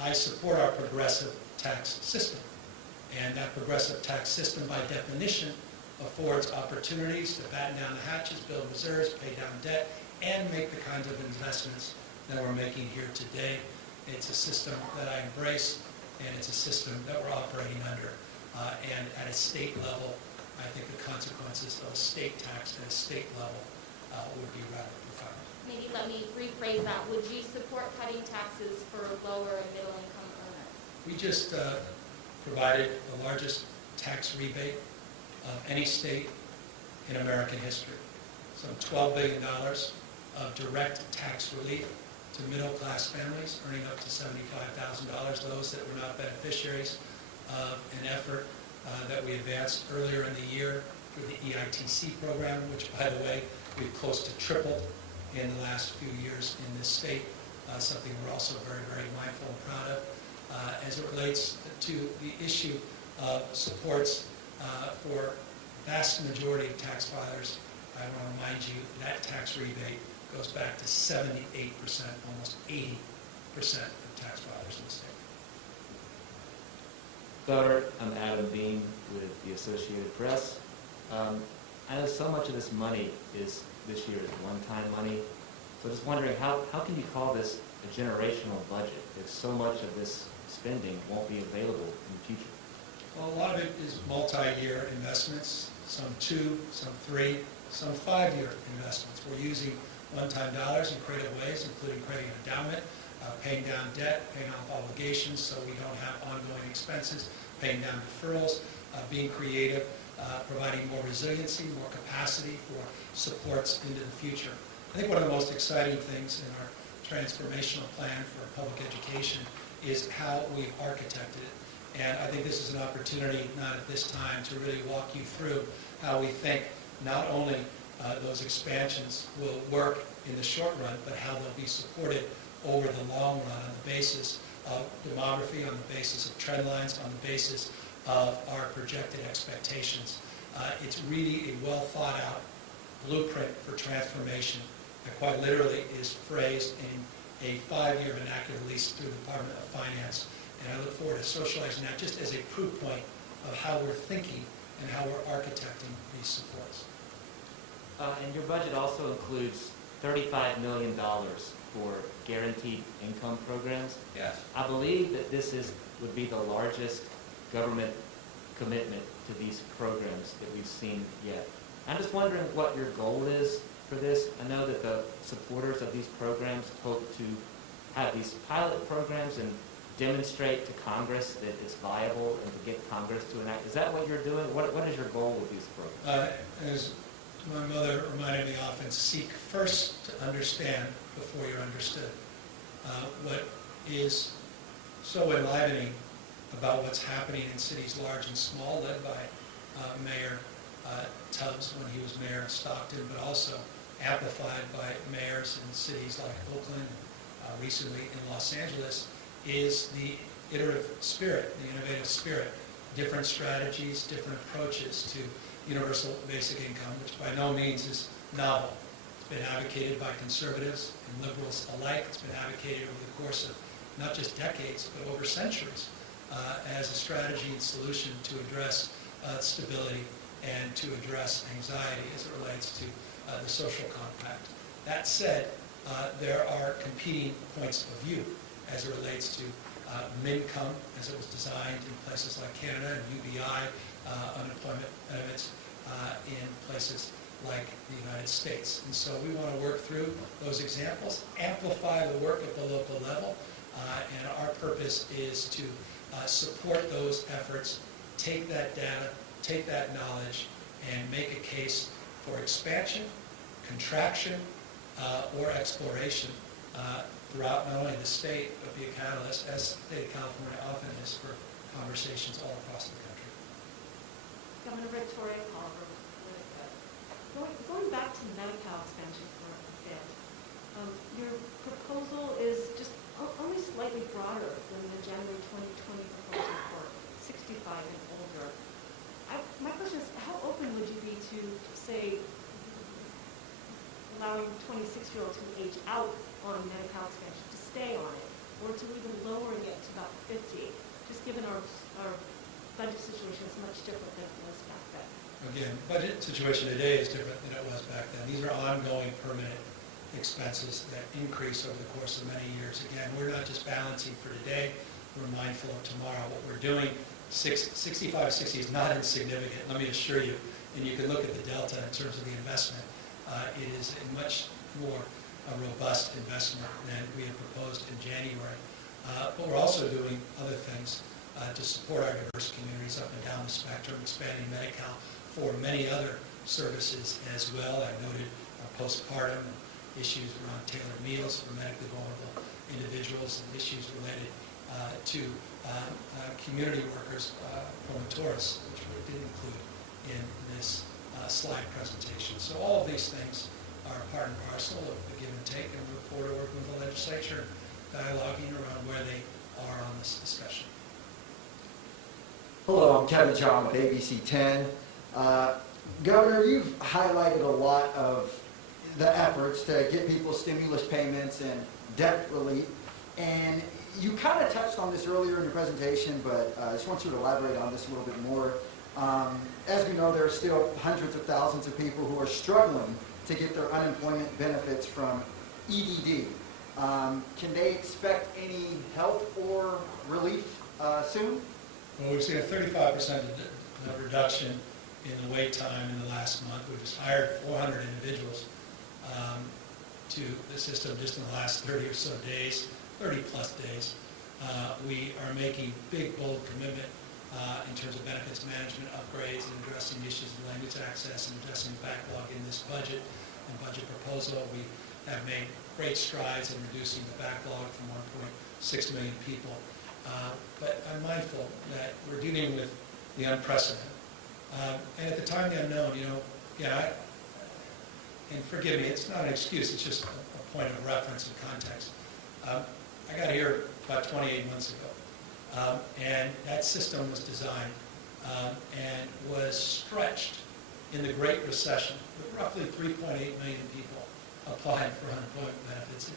I support our progressive tax system, and that progressive tax system, by definition, affords opportunities to batten down the hatches, build reserves, pay down debt, and make the kinds of investments that we're making here today. It's a system that I embrace, and it's a system that we're operating under. And at a state level, I think the consequences of a state tax at a state level would be rather profound. Maybe let me rephrase that. Would you support cutting taxes for lower and middle income earners? We just provided the largest tax rebate of any state in American history. Some $12 billion of direct tax relief to middle-class families earning up to $75,000, those that were not beneficiaries of an effort that we advanced earlier in the year through the EITC program, which, by the way, we've close to tripled in the last few years in this state, something we're also very, very mindful and proud of. As it relates to the issue of supports for vast majority of tax filers, I want to remind you that tax rebate goes back to 78%, almost 80% of tax filers in the state. Governor, I'm Adam Bean with the Associated Press. I know so much of this money is this year is one-time money. So just wondering, how can you call this a generational budget if so much of this spending won't be available in the future? Well, a lot of it is multi-year investments, some 2, some 3, some 5-year investments. We're using one-time dollars in creative ways, including creating an endowment, paying down debt, paying off obligations so we don't have ongoing expenses, paying down deferrals, being creative, providing more resiliency, more capacity for supports into the future. I think one of the most exciting things in our transformational plan for public education is how we've architected it. And I think this is an opportunity, not at this time, to really walk you through how we think not only those expansions will work in the short run, but how they'll be supported over the long run on the basis of demography, on the basis of trend lines, on the basis of our projected expectations. It's really a well thought out blueprint for transformation that quite literally is phrased in a 5-year vernacular release through the Department of Finance. And I look forward to socializing that just as a proof point of how we're thinking and how we're architecting these supports. And your budget also includes $35 million for guaranteed income programs. Yes. I believe that this would be the largest government commitment to these programs that we've seen yet. I'm just wondering what your goal is for this. I know that the supporters of these programs hope to have these pilot programs and demonstrate to Congress that it's viable and to get Congress to enact. Is that what you're doing? What is your goal with these programs? As my mother reminded me often, seek first to understand before you're understood. What is so enlivening about what's happening in cities large and small, led by Mayor Tubbs when he was mayor of Stockton, but also amplified by mayors in cities like Oakland, recently in Los Angeles, is the iterative spirit, the innovative spirit, different strategies, different approaches to universal basic income, which by no means is novel. It's been advocated by conservatives and liberals alike. It's been advocated over the course of not just decades, but over centuries as a strategy and solution to address stability and to address anxiety as it relates to the social compact. That said, there are competing points of view as it relates to MINCOME, as it was designed in places like Canada, and UBI, unemployment benefits in places like the United States. And so we want to work through those examples, amplify the work at the local level, and our purpose is to support those efforts, take that data, take that knowledge, and make a case for expansion, contraction, or exploration throughout not only the state, but be a catalyst, as the state of California often is, for conversations all across the country. Governor Victoria Palmer, going back to Medi-cal expansion for a bit, your proposal is just only slightly broader than the January 2020 proposal for 65 and older. My question is, how open would you be to, say, allowing 26-year-olds who age out on Medi-cal expansion to stay on it, or to even lowering it to about 50, just given our budget situation is much different than it was back then? Again, budget situation today is different than it was back then. These are ongoing permanent expenses that increase over the course of many years. Again, we're not just balancing for today, we're mindful of tomorrow. What we're doing, 65, 60 is not insignificant, let me assure you. And you can look at the delta in terms of the investment. It is a much more robust investment than we had proposed in January. But we're also doing other things to support our diverse communities up and down the spectrum, expanding Medi-cal for many other services as well. I noted postpartum, issues around tailored meals for medically vulnerable individuals, and issues related to community workers from tourists, which we did include in this slide presentation. So all of these things are part and parcel of the give and take, and we look forward to working with the legislature, dialoguing around where they are on this discussion. Hello, I'm Kevin John with ABC 10. Governor, you've highlighted a lot of the efforts to get people stimulus payments and debt relief, and you kind of touched on this earlier in your presentation, but I just want you to elaborate on this a little bit more. As we know, there are still hundreds of thousands of people who are struggling to get their unemployment benefits from EDD. Can they expect any help or relief soon? Well, we've seen a 35% reduction in the wait time in the last month. We've just hired 400 individuals to the system just in the last 30 or so days, 30 plus days. We are making big, bold commitment in terms of benefits management upgrades and addressing issues of language access and addressing the backlog in this budget and budget proposal. We have made great strides in reducing the backlog from 1.6 million people. But I'm mindful that we're dealing with the unprecedented. And at the time, the unknown, and forgive me, it's not an excuse, it's just a point of reference and context. I got here about 28 months ago, and that system was designed and was stretched in the Great Recession with roughly 3.8 million people applying for unemployment benefits. It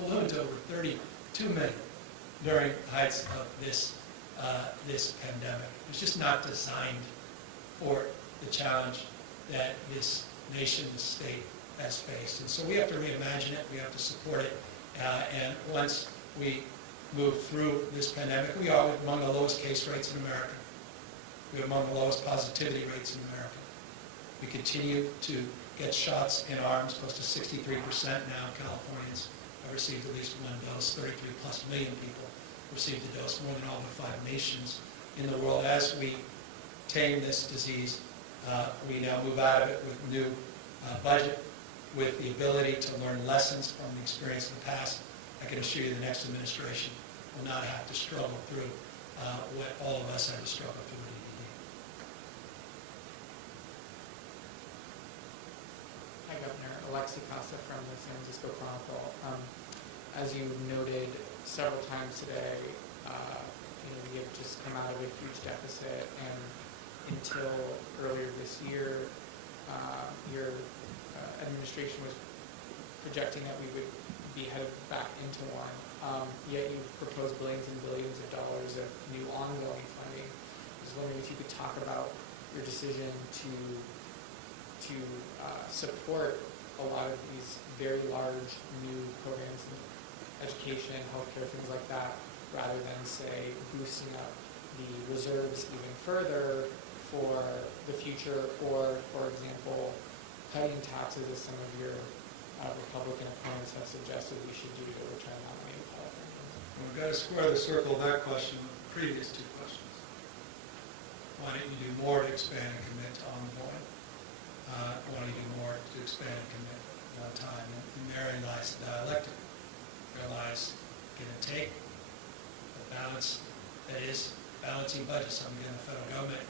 ballooned to over 32 million during the heights of this pandemic. It was just not designed for the challenge that this nation, this state has faced. And so we have to reimagine it, we have to support it, and once we move through this pandemic, we are among the lowest case rates in America. We're among the lowest positivity rates in America. We continue to get shots in arms. Close to 63% now of Californians have received at least one dose. 33 plus million people received the dose, more than all the 5 nations in the world. As we tame this disease, we now move out of it with a new budget, with the ability to learn lessons from the experience of the past. I can assure you the next administration will not have to struggle through what all of us had to struggle through with EDD. Hi, Governor. Alexi Costa from the San Francisco Chronicle. As you noted several times today, we have just come out of a huge deficit, and until earlier this year, your administration was projecting that we would be headed back into one. Yet you've proposed billions and billions of dollars of new ongoing funding. I was wondering if you could talk about your decision to support a lot of these very large new programs in education, healthcare, things like that, rather than, say, boosting up the reserves even further for the future, or, for example, cutting taxes as some of your Republican opponents have suggested we should do to return that money to Californians. We've got to square the circle of that question with the previous 2 questions. Why don't you do more to expand and commit to ongoing? Why don't you do more to expand and commit one time? And therein lies the dialectic. There lies give and take, the balance that is balancing budgets. Something the federal government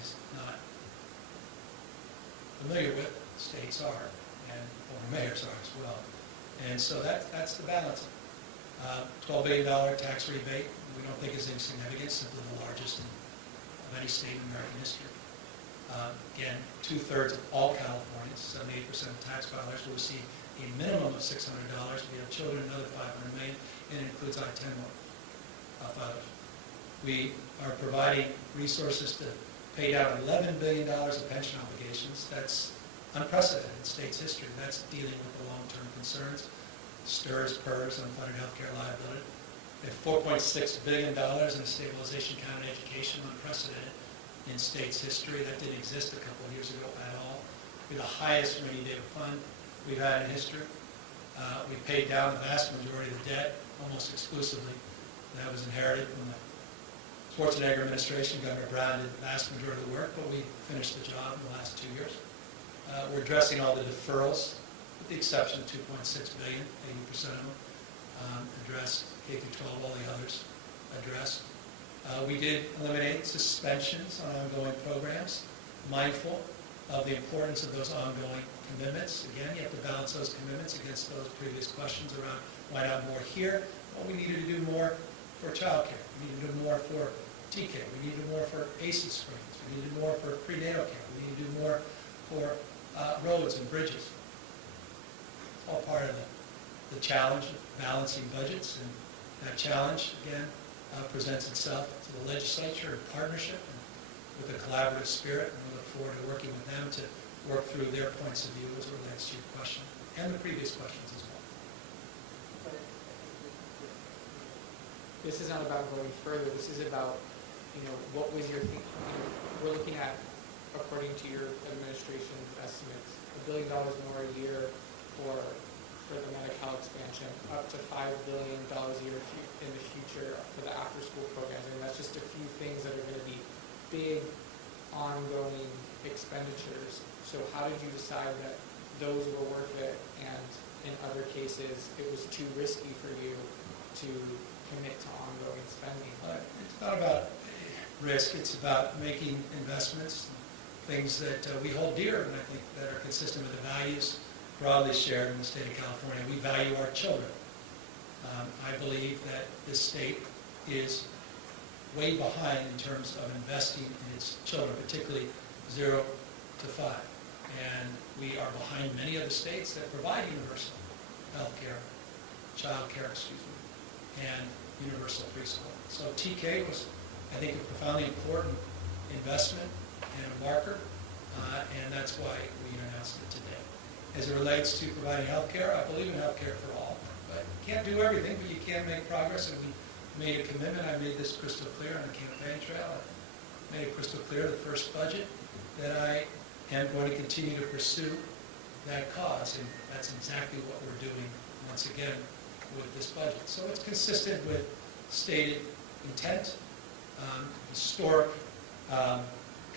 is not familiar with. States are, and former mayors are as well. And so that's the balance. $12 billion tax rebate, we don't think is insignificant, simply the largest of any state in American history. Again, 2/3 of all Californians, 78% of tax filers, will receive a minimum of $600. We have children, another 500 million, and it includes I-10 filers. We are providing resources to pay down $11 billion of pension obligations. That's unprecedented in state's history. That's dealing with the long-term concerns, STRS, PERS, unfunded healthcare liability. We have $4.6 billion in a stabilization account in education, unprecedented in state's history. That didn't exist a couple of years ago at all. We have the highest rainy day fund we've had in history. We paid down the vast majority of the debt, almost exclusively. That was inherited from the Schwarzenegger administration. Governor Brown did the vast majority of the work, but we finished the job in the last 2 years. We're addressing all the deferrals with the exception of 2.6 billion, 80% of them addressed, K through 12, all the others addressed. We did eliminate suspensions on ongoing programs, mindful of the importance of those ongoing commitments. Again, you have to balance those commitments against those previous questions around why not more here. Well, we needed to do more for childcare. We needed to do more for TK. We needed to do more for ACEs screens. We needed to do more for prenatal care. We needed to do more for roads and bridges. It's all part of the challenge of balancing budgets, and that challenge, again, presents itself to the legislature in partnership and with a collaborative spirit, and we look forward to working with them to work through their points of view as it relates to your question and the previous questions as well. This is not about going further. This is about, what was your thinking? We're looking at, according to your administration's estimates, $1 billion more a year for the Medi-cal expansion, up to $5 billion a year in the future for the after-school programs. And that's just a few things that are going to be big, ongoing expenditures. So how did you decide that those were worth it, and in other cases it was too risky for you to commit to ongoing spending? It's not about risk. It's about making investments, things that we hold dear, and I think that are consistent with the values broadly shared in the state of California. We value our children. I believe that this state is way behind in terms of investing in its children, particularly 0 to 5. And we are behind many other states that provide universal health care, child care, and universal preschool. So TK was, I think, a profoundly important investment and a marker, and that's why we announced it today. As it relates to providing health care, I believe in health care for all. But you can't do everything, but you can make progress, and we made a commitment. I made this crystal clear on the campaign trail. I made it crystal clear the first budget that I am going to continue to pursue that cause, and that's exactly what we're doing once again with this budget. So it's consistent with stated intent, historic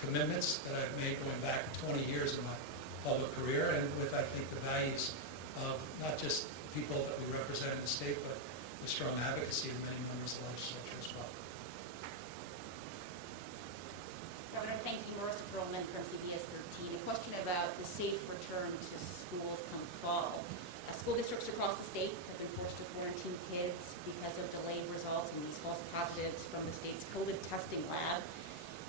commitments that I've made going back 20 years of my public career, and with, I think, the values of not just people that we represent in the state, but the strong advocacy of many members of the legislature as well. Governor, thank you. Morris Perlman from CBS 13. A question about the safe return to schools come fall. School districts across the state have been forced to quarantine kids because of delayed results and these false positives from the state's COVID testing lab.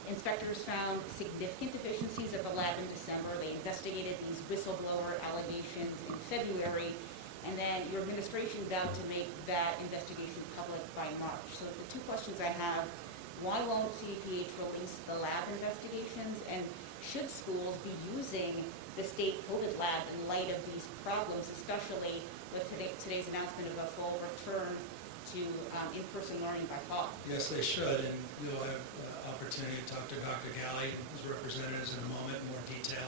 Inspectors found significant deficiencies at the lab in December. They investigated these whistleblower allegations in February, and then your administration vowed to make that investigation public by March. So the two questions I have: why won't CDPH release the lab investigations, and should schools be using the state COVID lab in light of these problems, especially with today's announcement of a full return to in-person learning by fall? Yes, they should, and you'll have opportunity to talk to Dr. Galley, whose representatives in a moment in more detail.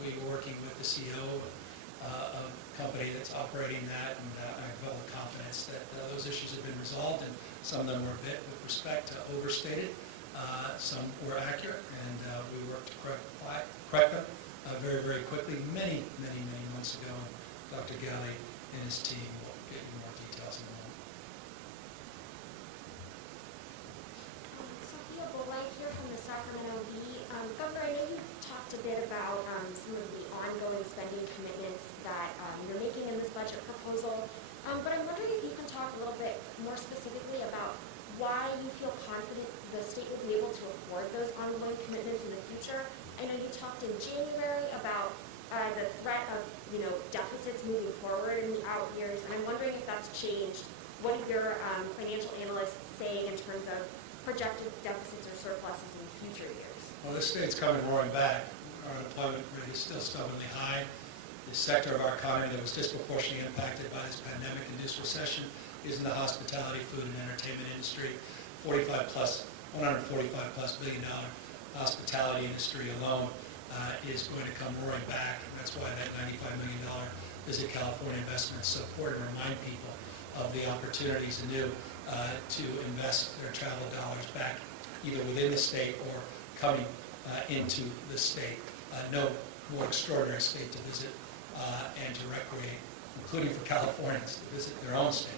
We were working with the CEO of a company that's operating that, and I have full confidence that those issues have been resolved, and some of them were a bit, with respect to, overstated. Some were accurate, and we worked to correct them very, very quickly, many months ago. And Dr. Galley and his team will get you more details in a moment. Sophia Bulllight here from the Sacramento Bee. Governor, I know you talked a bit about some of the ongoing spending commitments that you're making in this budget proposal, but I'm wondering if you can talk a little bit more specifically about why you feel confident the state will be able to afford those ongoing commitments in the future. I know you talked in January about the threat of deficits moving forward in the out years, and I'm wondering if that's changed. What are your financial analysts saying in terms of projected deficits or surpluses in future years? Well, this state's coming roaring back. Our unemployment rate is still stubbornly high. The sector of our economy that was disproportionately impacted by this pandemic-induced recession is in the hospitality, food, and entertainment industry. $145+ billion hospitality industry alone is going to come roaring back, and that's why that $95 million Visit California investment is so important to remind people of the opportunities anew to invest their travel dollars back either within the state or coming into the state. No more extraordinary state to visit and to recreate, including for Californians to visit their own state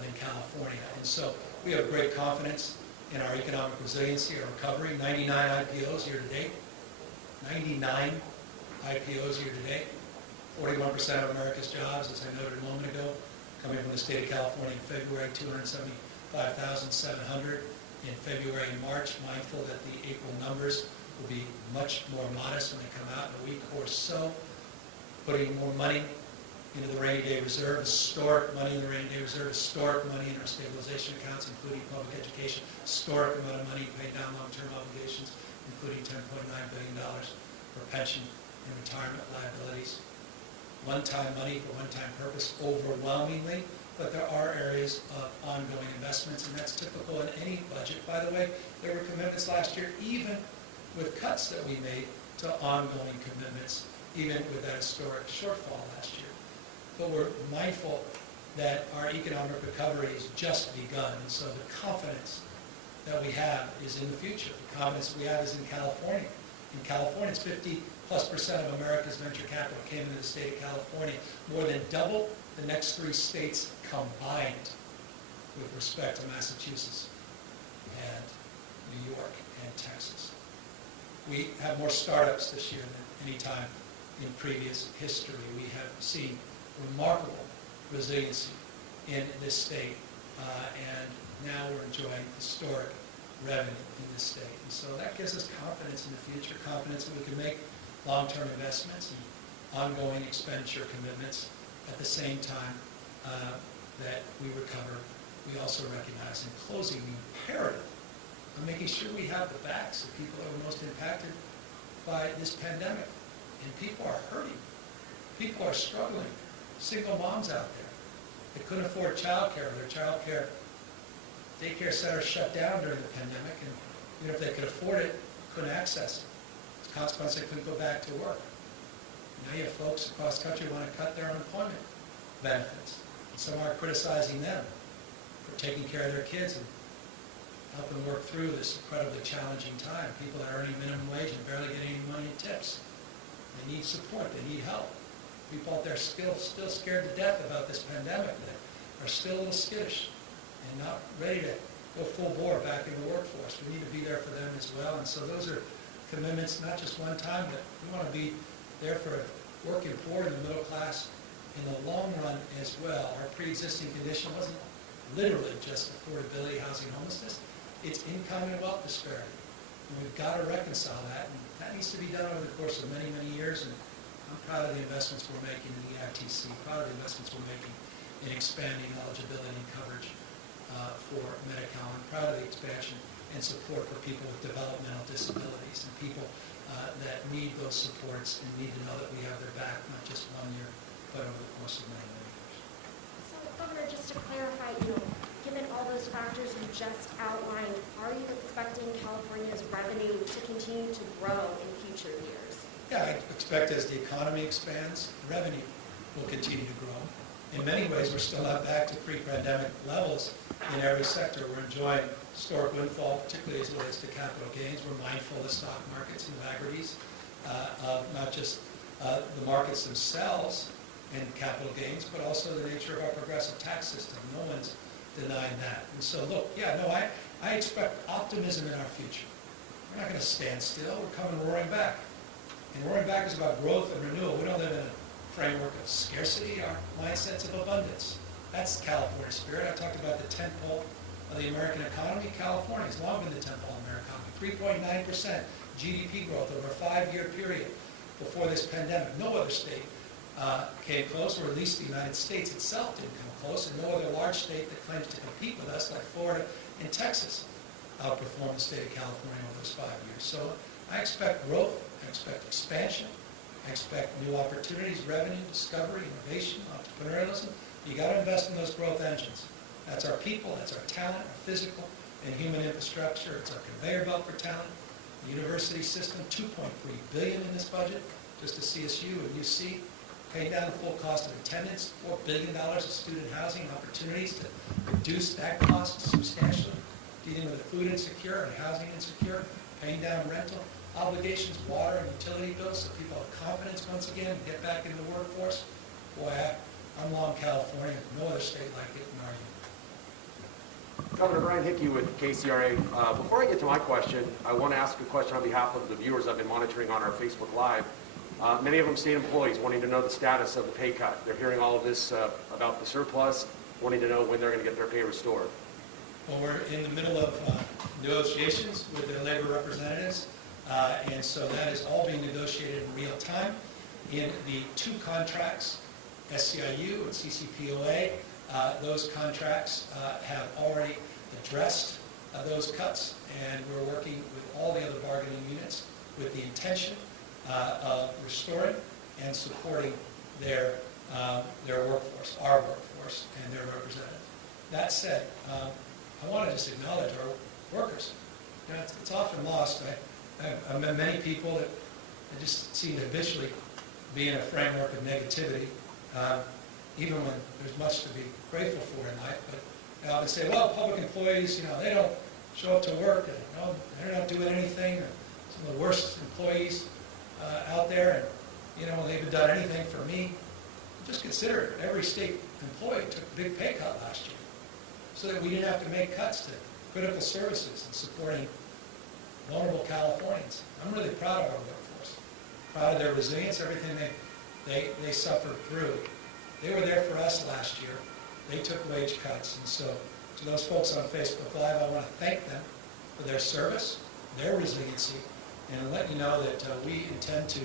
than California. And so we have great confidence in our economic resiliency, our recovery. 99 IPOs year to date. 99 IPOs year to date. 41% of America's jobs, as I noted a moment ago, coming from the state of California in February, 275,700 in February and March, mindful that the April numbers will be much more modest when they come out in a week or so, putting more money into the rainy day reserve, historic money in the rainy day reserve, historic money in our stabilization accounts, including public education, historic amount of money paying down long-term obligations, including $10.9 billion for pension and retirement liabilities. One-time money for one-time purpose overwhelmingly, but there are areas of ongoing investments, and that's typical in any budget. By the way, there were commitments last year, even with cuts that we made to ongoing commitments, even with that historic shortfall last year. But we're mindful that our economic recovery has just begun, and so the confidence that we have is in the future. The confidence we have is in California. In California, it's 50+% of America's venture capital came into the state of California, more than double the next 3 states combined with respect to Massachusetts and New York and Texas. We have more startups this year than any time in previous history. We have seen remarkable resiliency in this state, and now we're enjoying historic revenue in this state. And so that gives us confidence in the future, confidence that we can make long-term investments and ongoing expenditure commitments at the same time that we recover. We also recognize in closing the imperative of making sure we have the backs of people that were most impacted by this pandemic. And people are hurting. People are struggling. Single moms out there that couldn't afford childcare. Their childcare daycare centers shut down during the pandemic, and even if they could afford it, couldn't access it. As a consequence, they couldn't go back to work. Now you have folks across the country who want to cut their unemployment benefits. And some are criticizing them for taking care of their kids and helping work through this incredibly challenging time. People that are earning minimum wage and barely getting any money in tips. They need support. They need help. People out there still scared to death about this pandemic, that are still a little skittish and not ready to go full bore back in the workforce. We need to be there for them as well. And so those are commitments, not just one time, but we want to be there for working poor and the middle class in the long run as well. Our pre-existing condition wasn't literally just affordability, housing, homelessness. It's income and wealth disparity. And we've got to reconcile that. And that needs to be done over the course of many, many years. And I'm proud of the investments we're making in the ITC, proud of the investments we're making in expanding eligibility and coverage for Medi-cal. I'm proud of the expansion and support for people with developmental disabilities and people that need those supports and need to know that we have their back, not just 1 year, but over the course of many, many years. So, Governor, just to clarify, given all those factors you just outlined, are you expecting California's revenue to continue to grow in future years? Yeah, I expect as the economy expands, revenue will continue to grow. In many ways, we're still not back to pre-pandemic levels in every sector. We're enjoying historic windfall, particularly as it relates to capital gains. We're mindful of the stock markets and vagaries of not just the markets themselves and capital gains, but also the nature of our progressive tax system. No one's denying that. And so, look, I expect optimism in our future. We're not going to stand still. We're coming roaring back. And roaring back is about growth and renewal. We don't live in a framework of scarcity. Our mindset's of abundance. That's California spirit. I talked about the tentpole of the American economy. California has long been the tentpole of the American economy. 3.9% GDP growth over a 5-year period before this pandemic. No other state came close, or at least the United States itself didn't come close, and no other large state that claims to compete with us, like Florida and Texas, outperformed the state of California over those 5 years. So I expect growth, I expect expansion, I expect new opportunities, revenue, discovery, innovation, entrepreneurialism. You got to invest in those growth engines. That's our people, that's our talent, our physical and human infrastructure. It's our conveyor belt for talent. The university system, $2.3 billion in this budget, just to CSU and UC, paying down the full cost of attendance, $4 billion of student housing opportunities to reduce that cost substantially, dealing with the food insecure and housing insecure, paying down rental, obligations, water and utility bills, so people have confidence once again and get back into the workforce. Boy, I'm long California, no other state like it in our union. Governor Brian Hickey with KCRA. Before I get to my question, I want to ask a question on behalf of the viewers I've been monitoring on our Facebook Live. Many of them state employees wanting to know the status of the pay cut. They're hearing all of this about the surplus, wanting to know when they're going to get their pay restored. Well, we're in the middle of negotiations with the labor representatives, and so that is all being negotiated in real time. In the two contracts, SCIU and CCPOA, those contracts have already addressed those cuts, and we're working with all the other bargaining units with the intention of restoring and supporting their workforce, our workforce, and their representative. That said, I want to just acknowledge our workers. You know, it's often lost. I've met many people that just seem to habitually be in a framework of negativity, even when there's much to be grateful for in life. But they often say, well, public employees, they don't show up to work, and they're not doing anything. Or some of the worst employees out there, and when they haven't done anything for me. Just consider it. Every state employee took a big pay cut last year, so that we didn't have to make cuts to critical services and supporting vulnerable Californians. I'm really proud of our workforce, proud of their resilience, everything they suffered through. They were there for us last year. They took wage cuts. And so to those folks on Facebook Live, I want to thank them for their service, their resiliency, and let you know that we intend to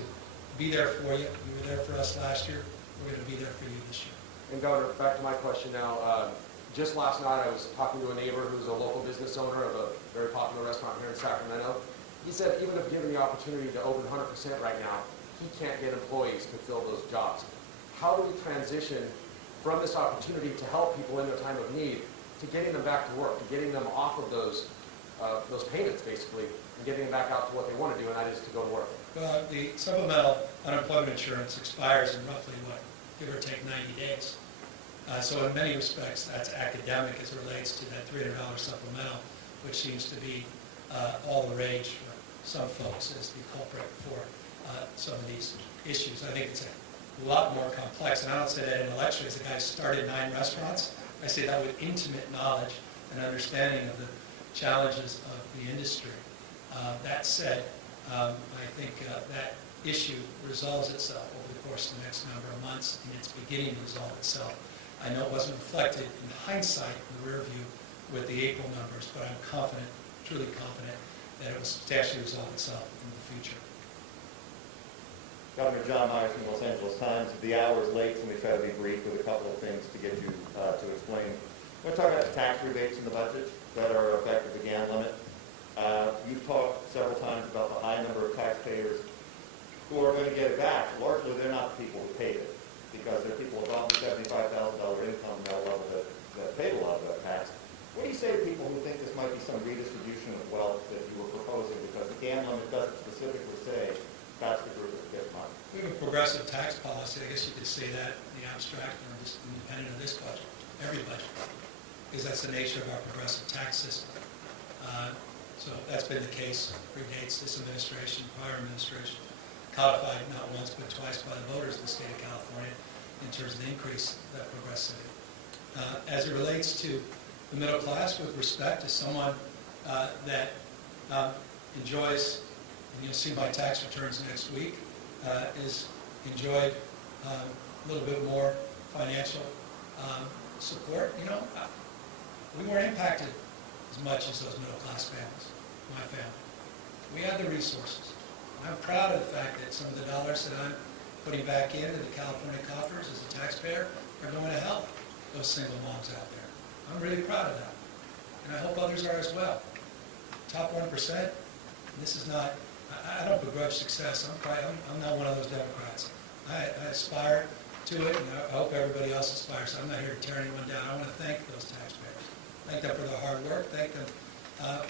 be there for you. You were there for us last year. We're going to be there for you this year. And Governor, back to my question now. Just last night I was talking to a neighbor who's a local business owner of a very popular restaurant here in Sacramento. He said even if given the opportunity to open 100% right now, he can't get employees to fill those jobs. How do we transition from this opportunity to help people in their time of need to getting them back to work, to getting them off of those payments basically, and getting them back out to what they want to do, and that is to go to work? Well, the supplemental unemployment insurance expires in roughly, give or take 90 days. So in many respects, that's academic as it relates to that $300 supplemental, which seems to be all the rage for some folks as the culprit for some of these issues. I think it's a lot more complex, and I don't say that intellectually. As a guy who started 9 restaurants, I say that with intimate knowledge and understanding of the challenges of the industry. That said, I think that issue resolves itself over the course of the next number of months, and it's beginning to resolve itself. I know it wasn't reflected in hindsight in the rear view with the April numbers, but I'm confident, truly confident, that it will substantially resolve itself in the future. Governor John Myers from Los Angeles Times. The hour is late, so we try to be brief with a couple of things to get you to explain. I'm going to talk about the tax rebates in the budget that are effective the GAN limit. You've talked several times about the high number of taxpayers who are going to get it back. Largely, they're not the people who paid it, because they're people above the $75,000 income level that paid a lot of that tax. What do you say to people who think this might be some redistribution of wealth that you were proposing, because the GAN limit doesn't specifically say that's the group that gets money? We have a progressive tax policy. I guess you could say that in the abstract, or just independent of this budget, every budget, because that's the nature of our progressive tax system. So that's been the case, predates this administration, prior administration, codified not once but twice by the voters in the state of California in terms of the increase of that progressivity. As it relates to the middle class, with respect to someone that enjoys, and you'll see my tax returns next week, is enjoyed a little bit more financial support. We weren't impacted as much as those middle class families, my family. We had the resources. I'm proud of the fact that some of the dollars that I'm putting back into the California coffers as a taxpayer are going to help those single moms out there. I'm really proud of that. And I hope others are as well. Top 1%, this is not, I don't begrudge success. I'm not one of those Democrats. I aspire to it, and I hope everybody else aspires. I'm not here to tear anyone down. I want to thank those taxpayers. Thank them for their hard work. Thank them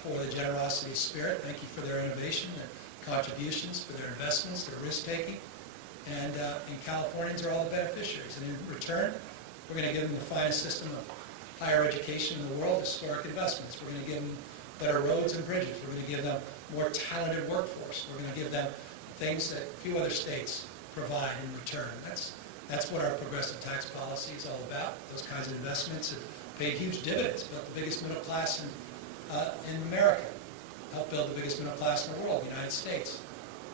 for the generosity of spirit. Thank you for their innovation, their contributions, for their investments, their risk-taking. And Californians are all the beneficiaries. And in return, we're going to give them the finest system of higher education in the world, historic investments. We're going to give them better roads and bridges. We're going to give them more talented workforce. We're going to give them things that few other states provide in return. That's what our progressive tax policy is all about. Those kinds of investments have paid huge dividends, built the biggest middle class in America, helped build the biggest middle class in the world, the United States,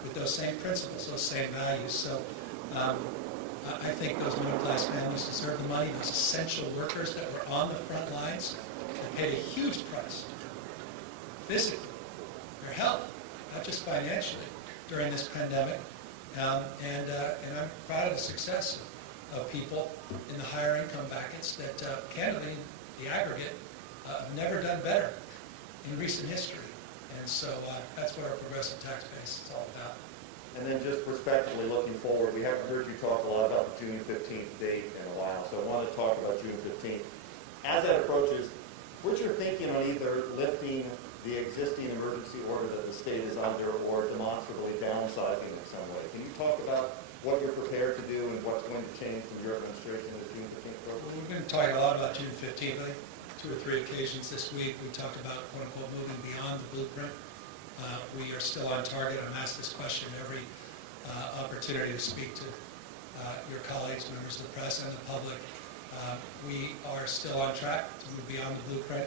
with those same principles, those same values. So I think those middle class families deserve the money. Those essential workers that were on the front lines have paid a huge price, physically, their health, not just financially, during this pandemic. And I'm proud of the success of people in the higher income brackets that, candidly, the aggregate, have never done better in recent history. And so that's what our progressive tax base is all about. And then just respectfully looking forward, we haven't heard you talk a lot about the June 15th date in a while, so I want to talk about June 15th. As that approaches, what's your thinking on either lifting the existing emergency order that the state is under or demonstrably downsizing in some way? Can you talk about what you're prepared to do and what's going to change from your administration with June 15th program? We've been talking a lot about June 15th. I think 2 or 3 occasions this week we talked about, quote unquote, moving beyond the blueprint. We are still on target. I'm asked this question every opportunity to speak to your colleagues, members of the press, and the public. We are still on track to move beyond the blueprint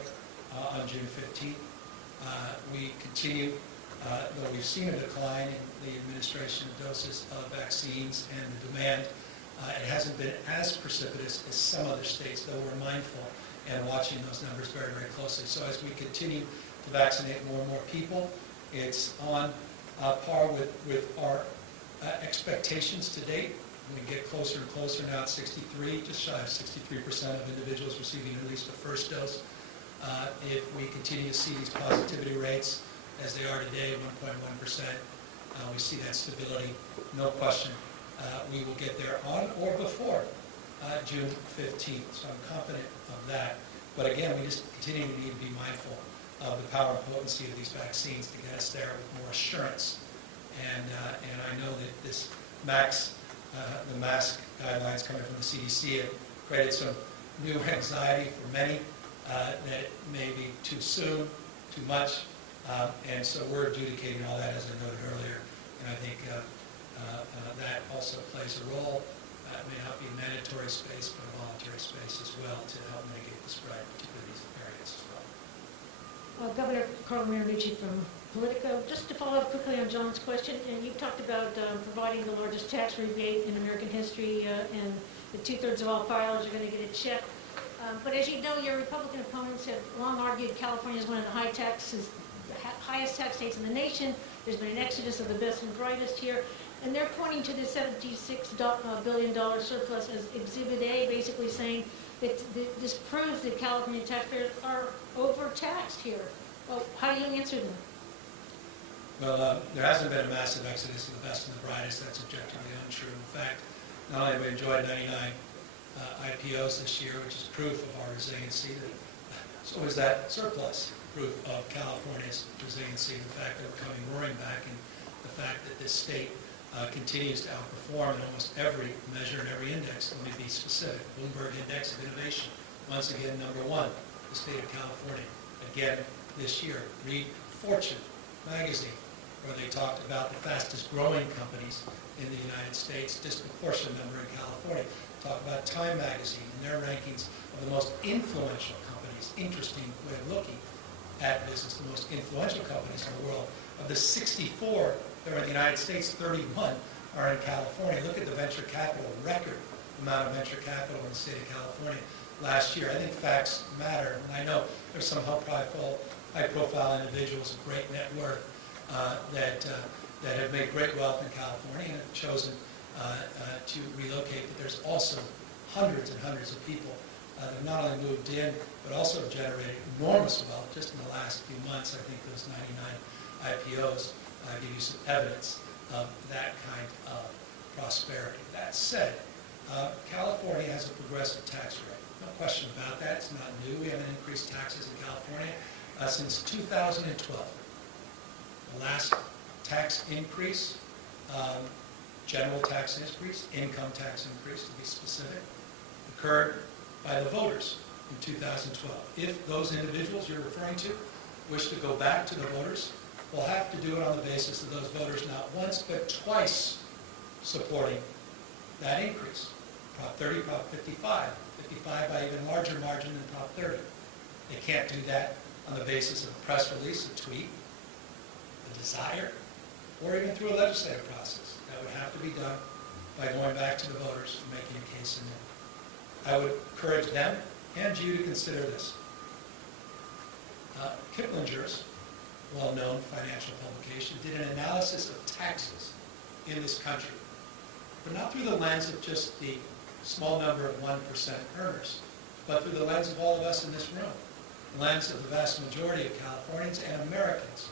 on June 15th. We continue, though we've seen a decline in the administration of doses of vaccines and the demand, it hasn't been as precipitous as some other states, though we're mindful and watching those numbers very, very closely. So as we continue to vaccinate more and more people, it's on par with our expectations to date. We get closer and closer now at 63, just shy of 63% of individuals receiving at least a first dose. If we continue to see these positivity rates as they are today, 1.1%, we see that stability, no question. We will get there on or before June 15th, so I'm confident of that. But again, we just continue to need to be mindful of the power and potency of these vaccines to get us there with more assurance. And I know that this the mask guidelines coming from the CDC have created some new anxiety for many, that it may be too soon, too much, and so we're adjudicating all that, as I noted earlier, and I think that also plays a role. It may not be a mandatory space, but a voluntary space as well to help mitigate the spread, particularly these areas as well. Governor Carl Marinucci from Politico. Just to follow up quickly on John's question, and you talked about providing the largest tax rebate in American history, and the 2/3 of all filers are going to get a check. But as you know, your Republican opponents have long argued California is one of the highest tax states in the nation. There's been an exodus of the best and brightest here. And they're pointing to the $76 billion surplus as Exhibit A, basically saying that this proves that California taxpayers are overtaxed here. Well, how do you answer them? Well, there hasn't been a massive exodus of the best and the brightest. That's objectively untrue. In fact, not only have we enjoyed 99 IPOs this year, which is proof of our resiliency, so is that surplus proof of California's resiliency, the fact that we're coming roaring back, and the fact that this state continues to outperform in almost every measure and every index. Let me be specific. Bloomberg Index of Innovation, once again, #1, the state of California. Again, this year. Read Fortune magazine, where they talked about the fastest growing companies in the United States, disproportionate number in California. Talk about Time magazine and their rankings of the most influential companies. Interesting way of looking at business, the most influential companies in the world. Of the 64 that are in the United States, 31 are in California. Look at the venture capital, record amount of venture capital in the state of California last year. I think facts matter, and I know there's some high-profile individuals of great net worth that have made great wealth in California and have chosen to relocate, but there's also hundreds and hundreds of people that have not only moved in, but also have generated enormous wealth just in the last few months. I think those 99 IPOs give you some evidence of that kind of prosperity. That said, California has a progressive tax rate. No question about that. It's not new. We haven't increased taxes in California since 2012. The last tax increase, general tax increase, income tax increase to be specific, occurred by the voters in 2012. If those individuals you're referring to wish to go back to the voters, will have to do it on the basis of those voters not once but twice supporting that increase. Prop 30, Prop 55, 55 by even larger margin than Prop 30. They can't do that on the basis of a press release, a tweet, a desire, or even through a legislative process. That would have to be done by going back to the voters and making a case in there. I would encourage them and you to consider this. Kiplinger's well-known financial publication did an analysis of taxes in this country, but not through the lens of just the small number of 1% earners, but through the lens of all of us in this room, the lens of the vast majority of Californians and Americans.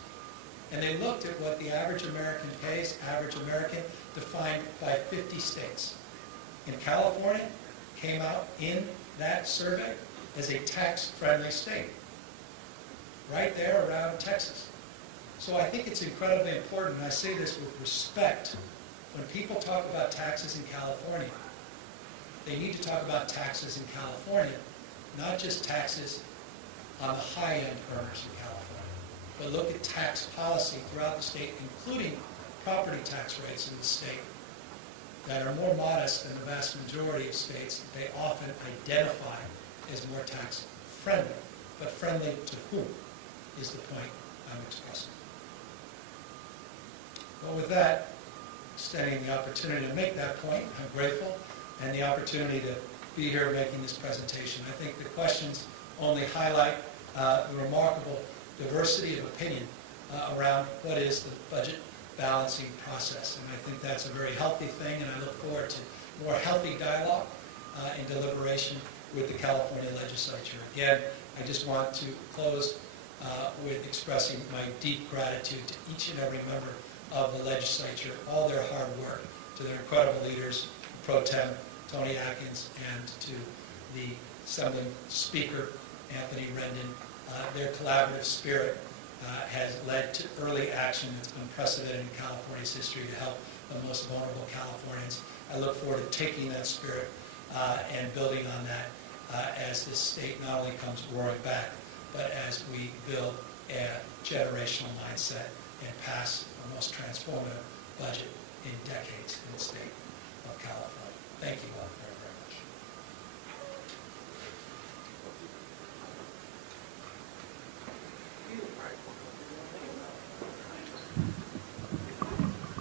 And they looked at what the average American pays, average American defined by 50 states. And California came out in that survey as a tax-friendly state, right there around Texas. So I think it's incredibly important, and I say this with respect, when people talk about taxes in California, they need to talk about taxes in California, not just taxes on the high-end earners in California, but look at tax policy throughout the state, including property tax rates in the state that are more modest than the vast majority of states that they often identify as more tax-friendly. But friendly to whom is the point I'm expressing. Well, with that, extending the opportunity to make that point, I'm grateful, and the opportunity to be here making this presentation. I think the questions only highlight the remarkable diversity of opinion around what is the budget balancing process. And I think that's a very healthy thing, and I look forward to more healthy dialogue and deliberation with the California Legislature. Again, I just want to close with expressing my deep gratitude to each and every member of the Legislature, all their hard work, to their incredible leaders, Pro Tem Tony Atkins, and to the Assembly Speaker, Anthony Rendon. Their collaborative spirit has led to early action that's unprecedented in California's history to help the most vulnerable Californians. I look forward to taking that spirit and building on that as this state not only comes roaring back, but as we build a generational mindset and pass the most transformative budget in decades in the state of California. Thank you all very much.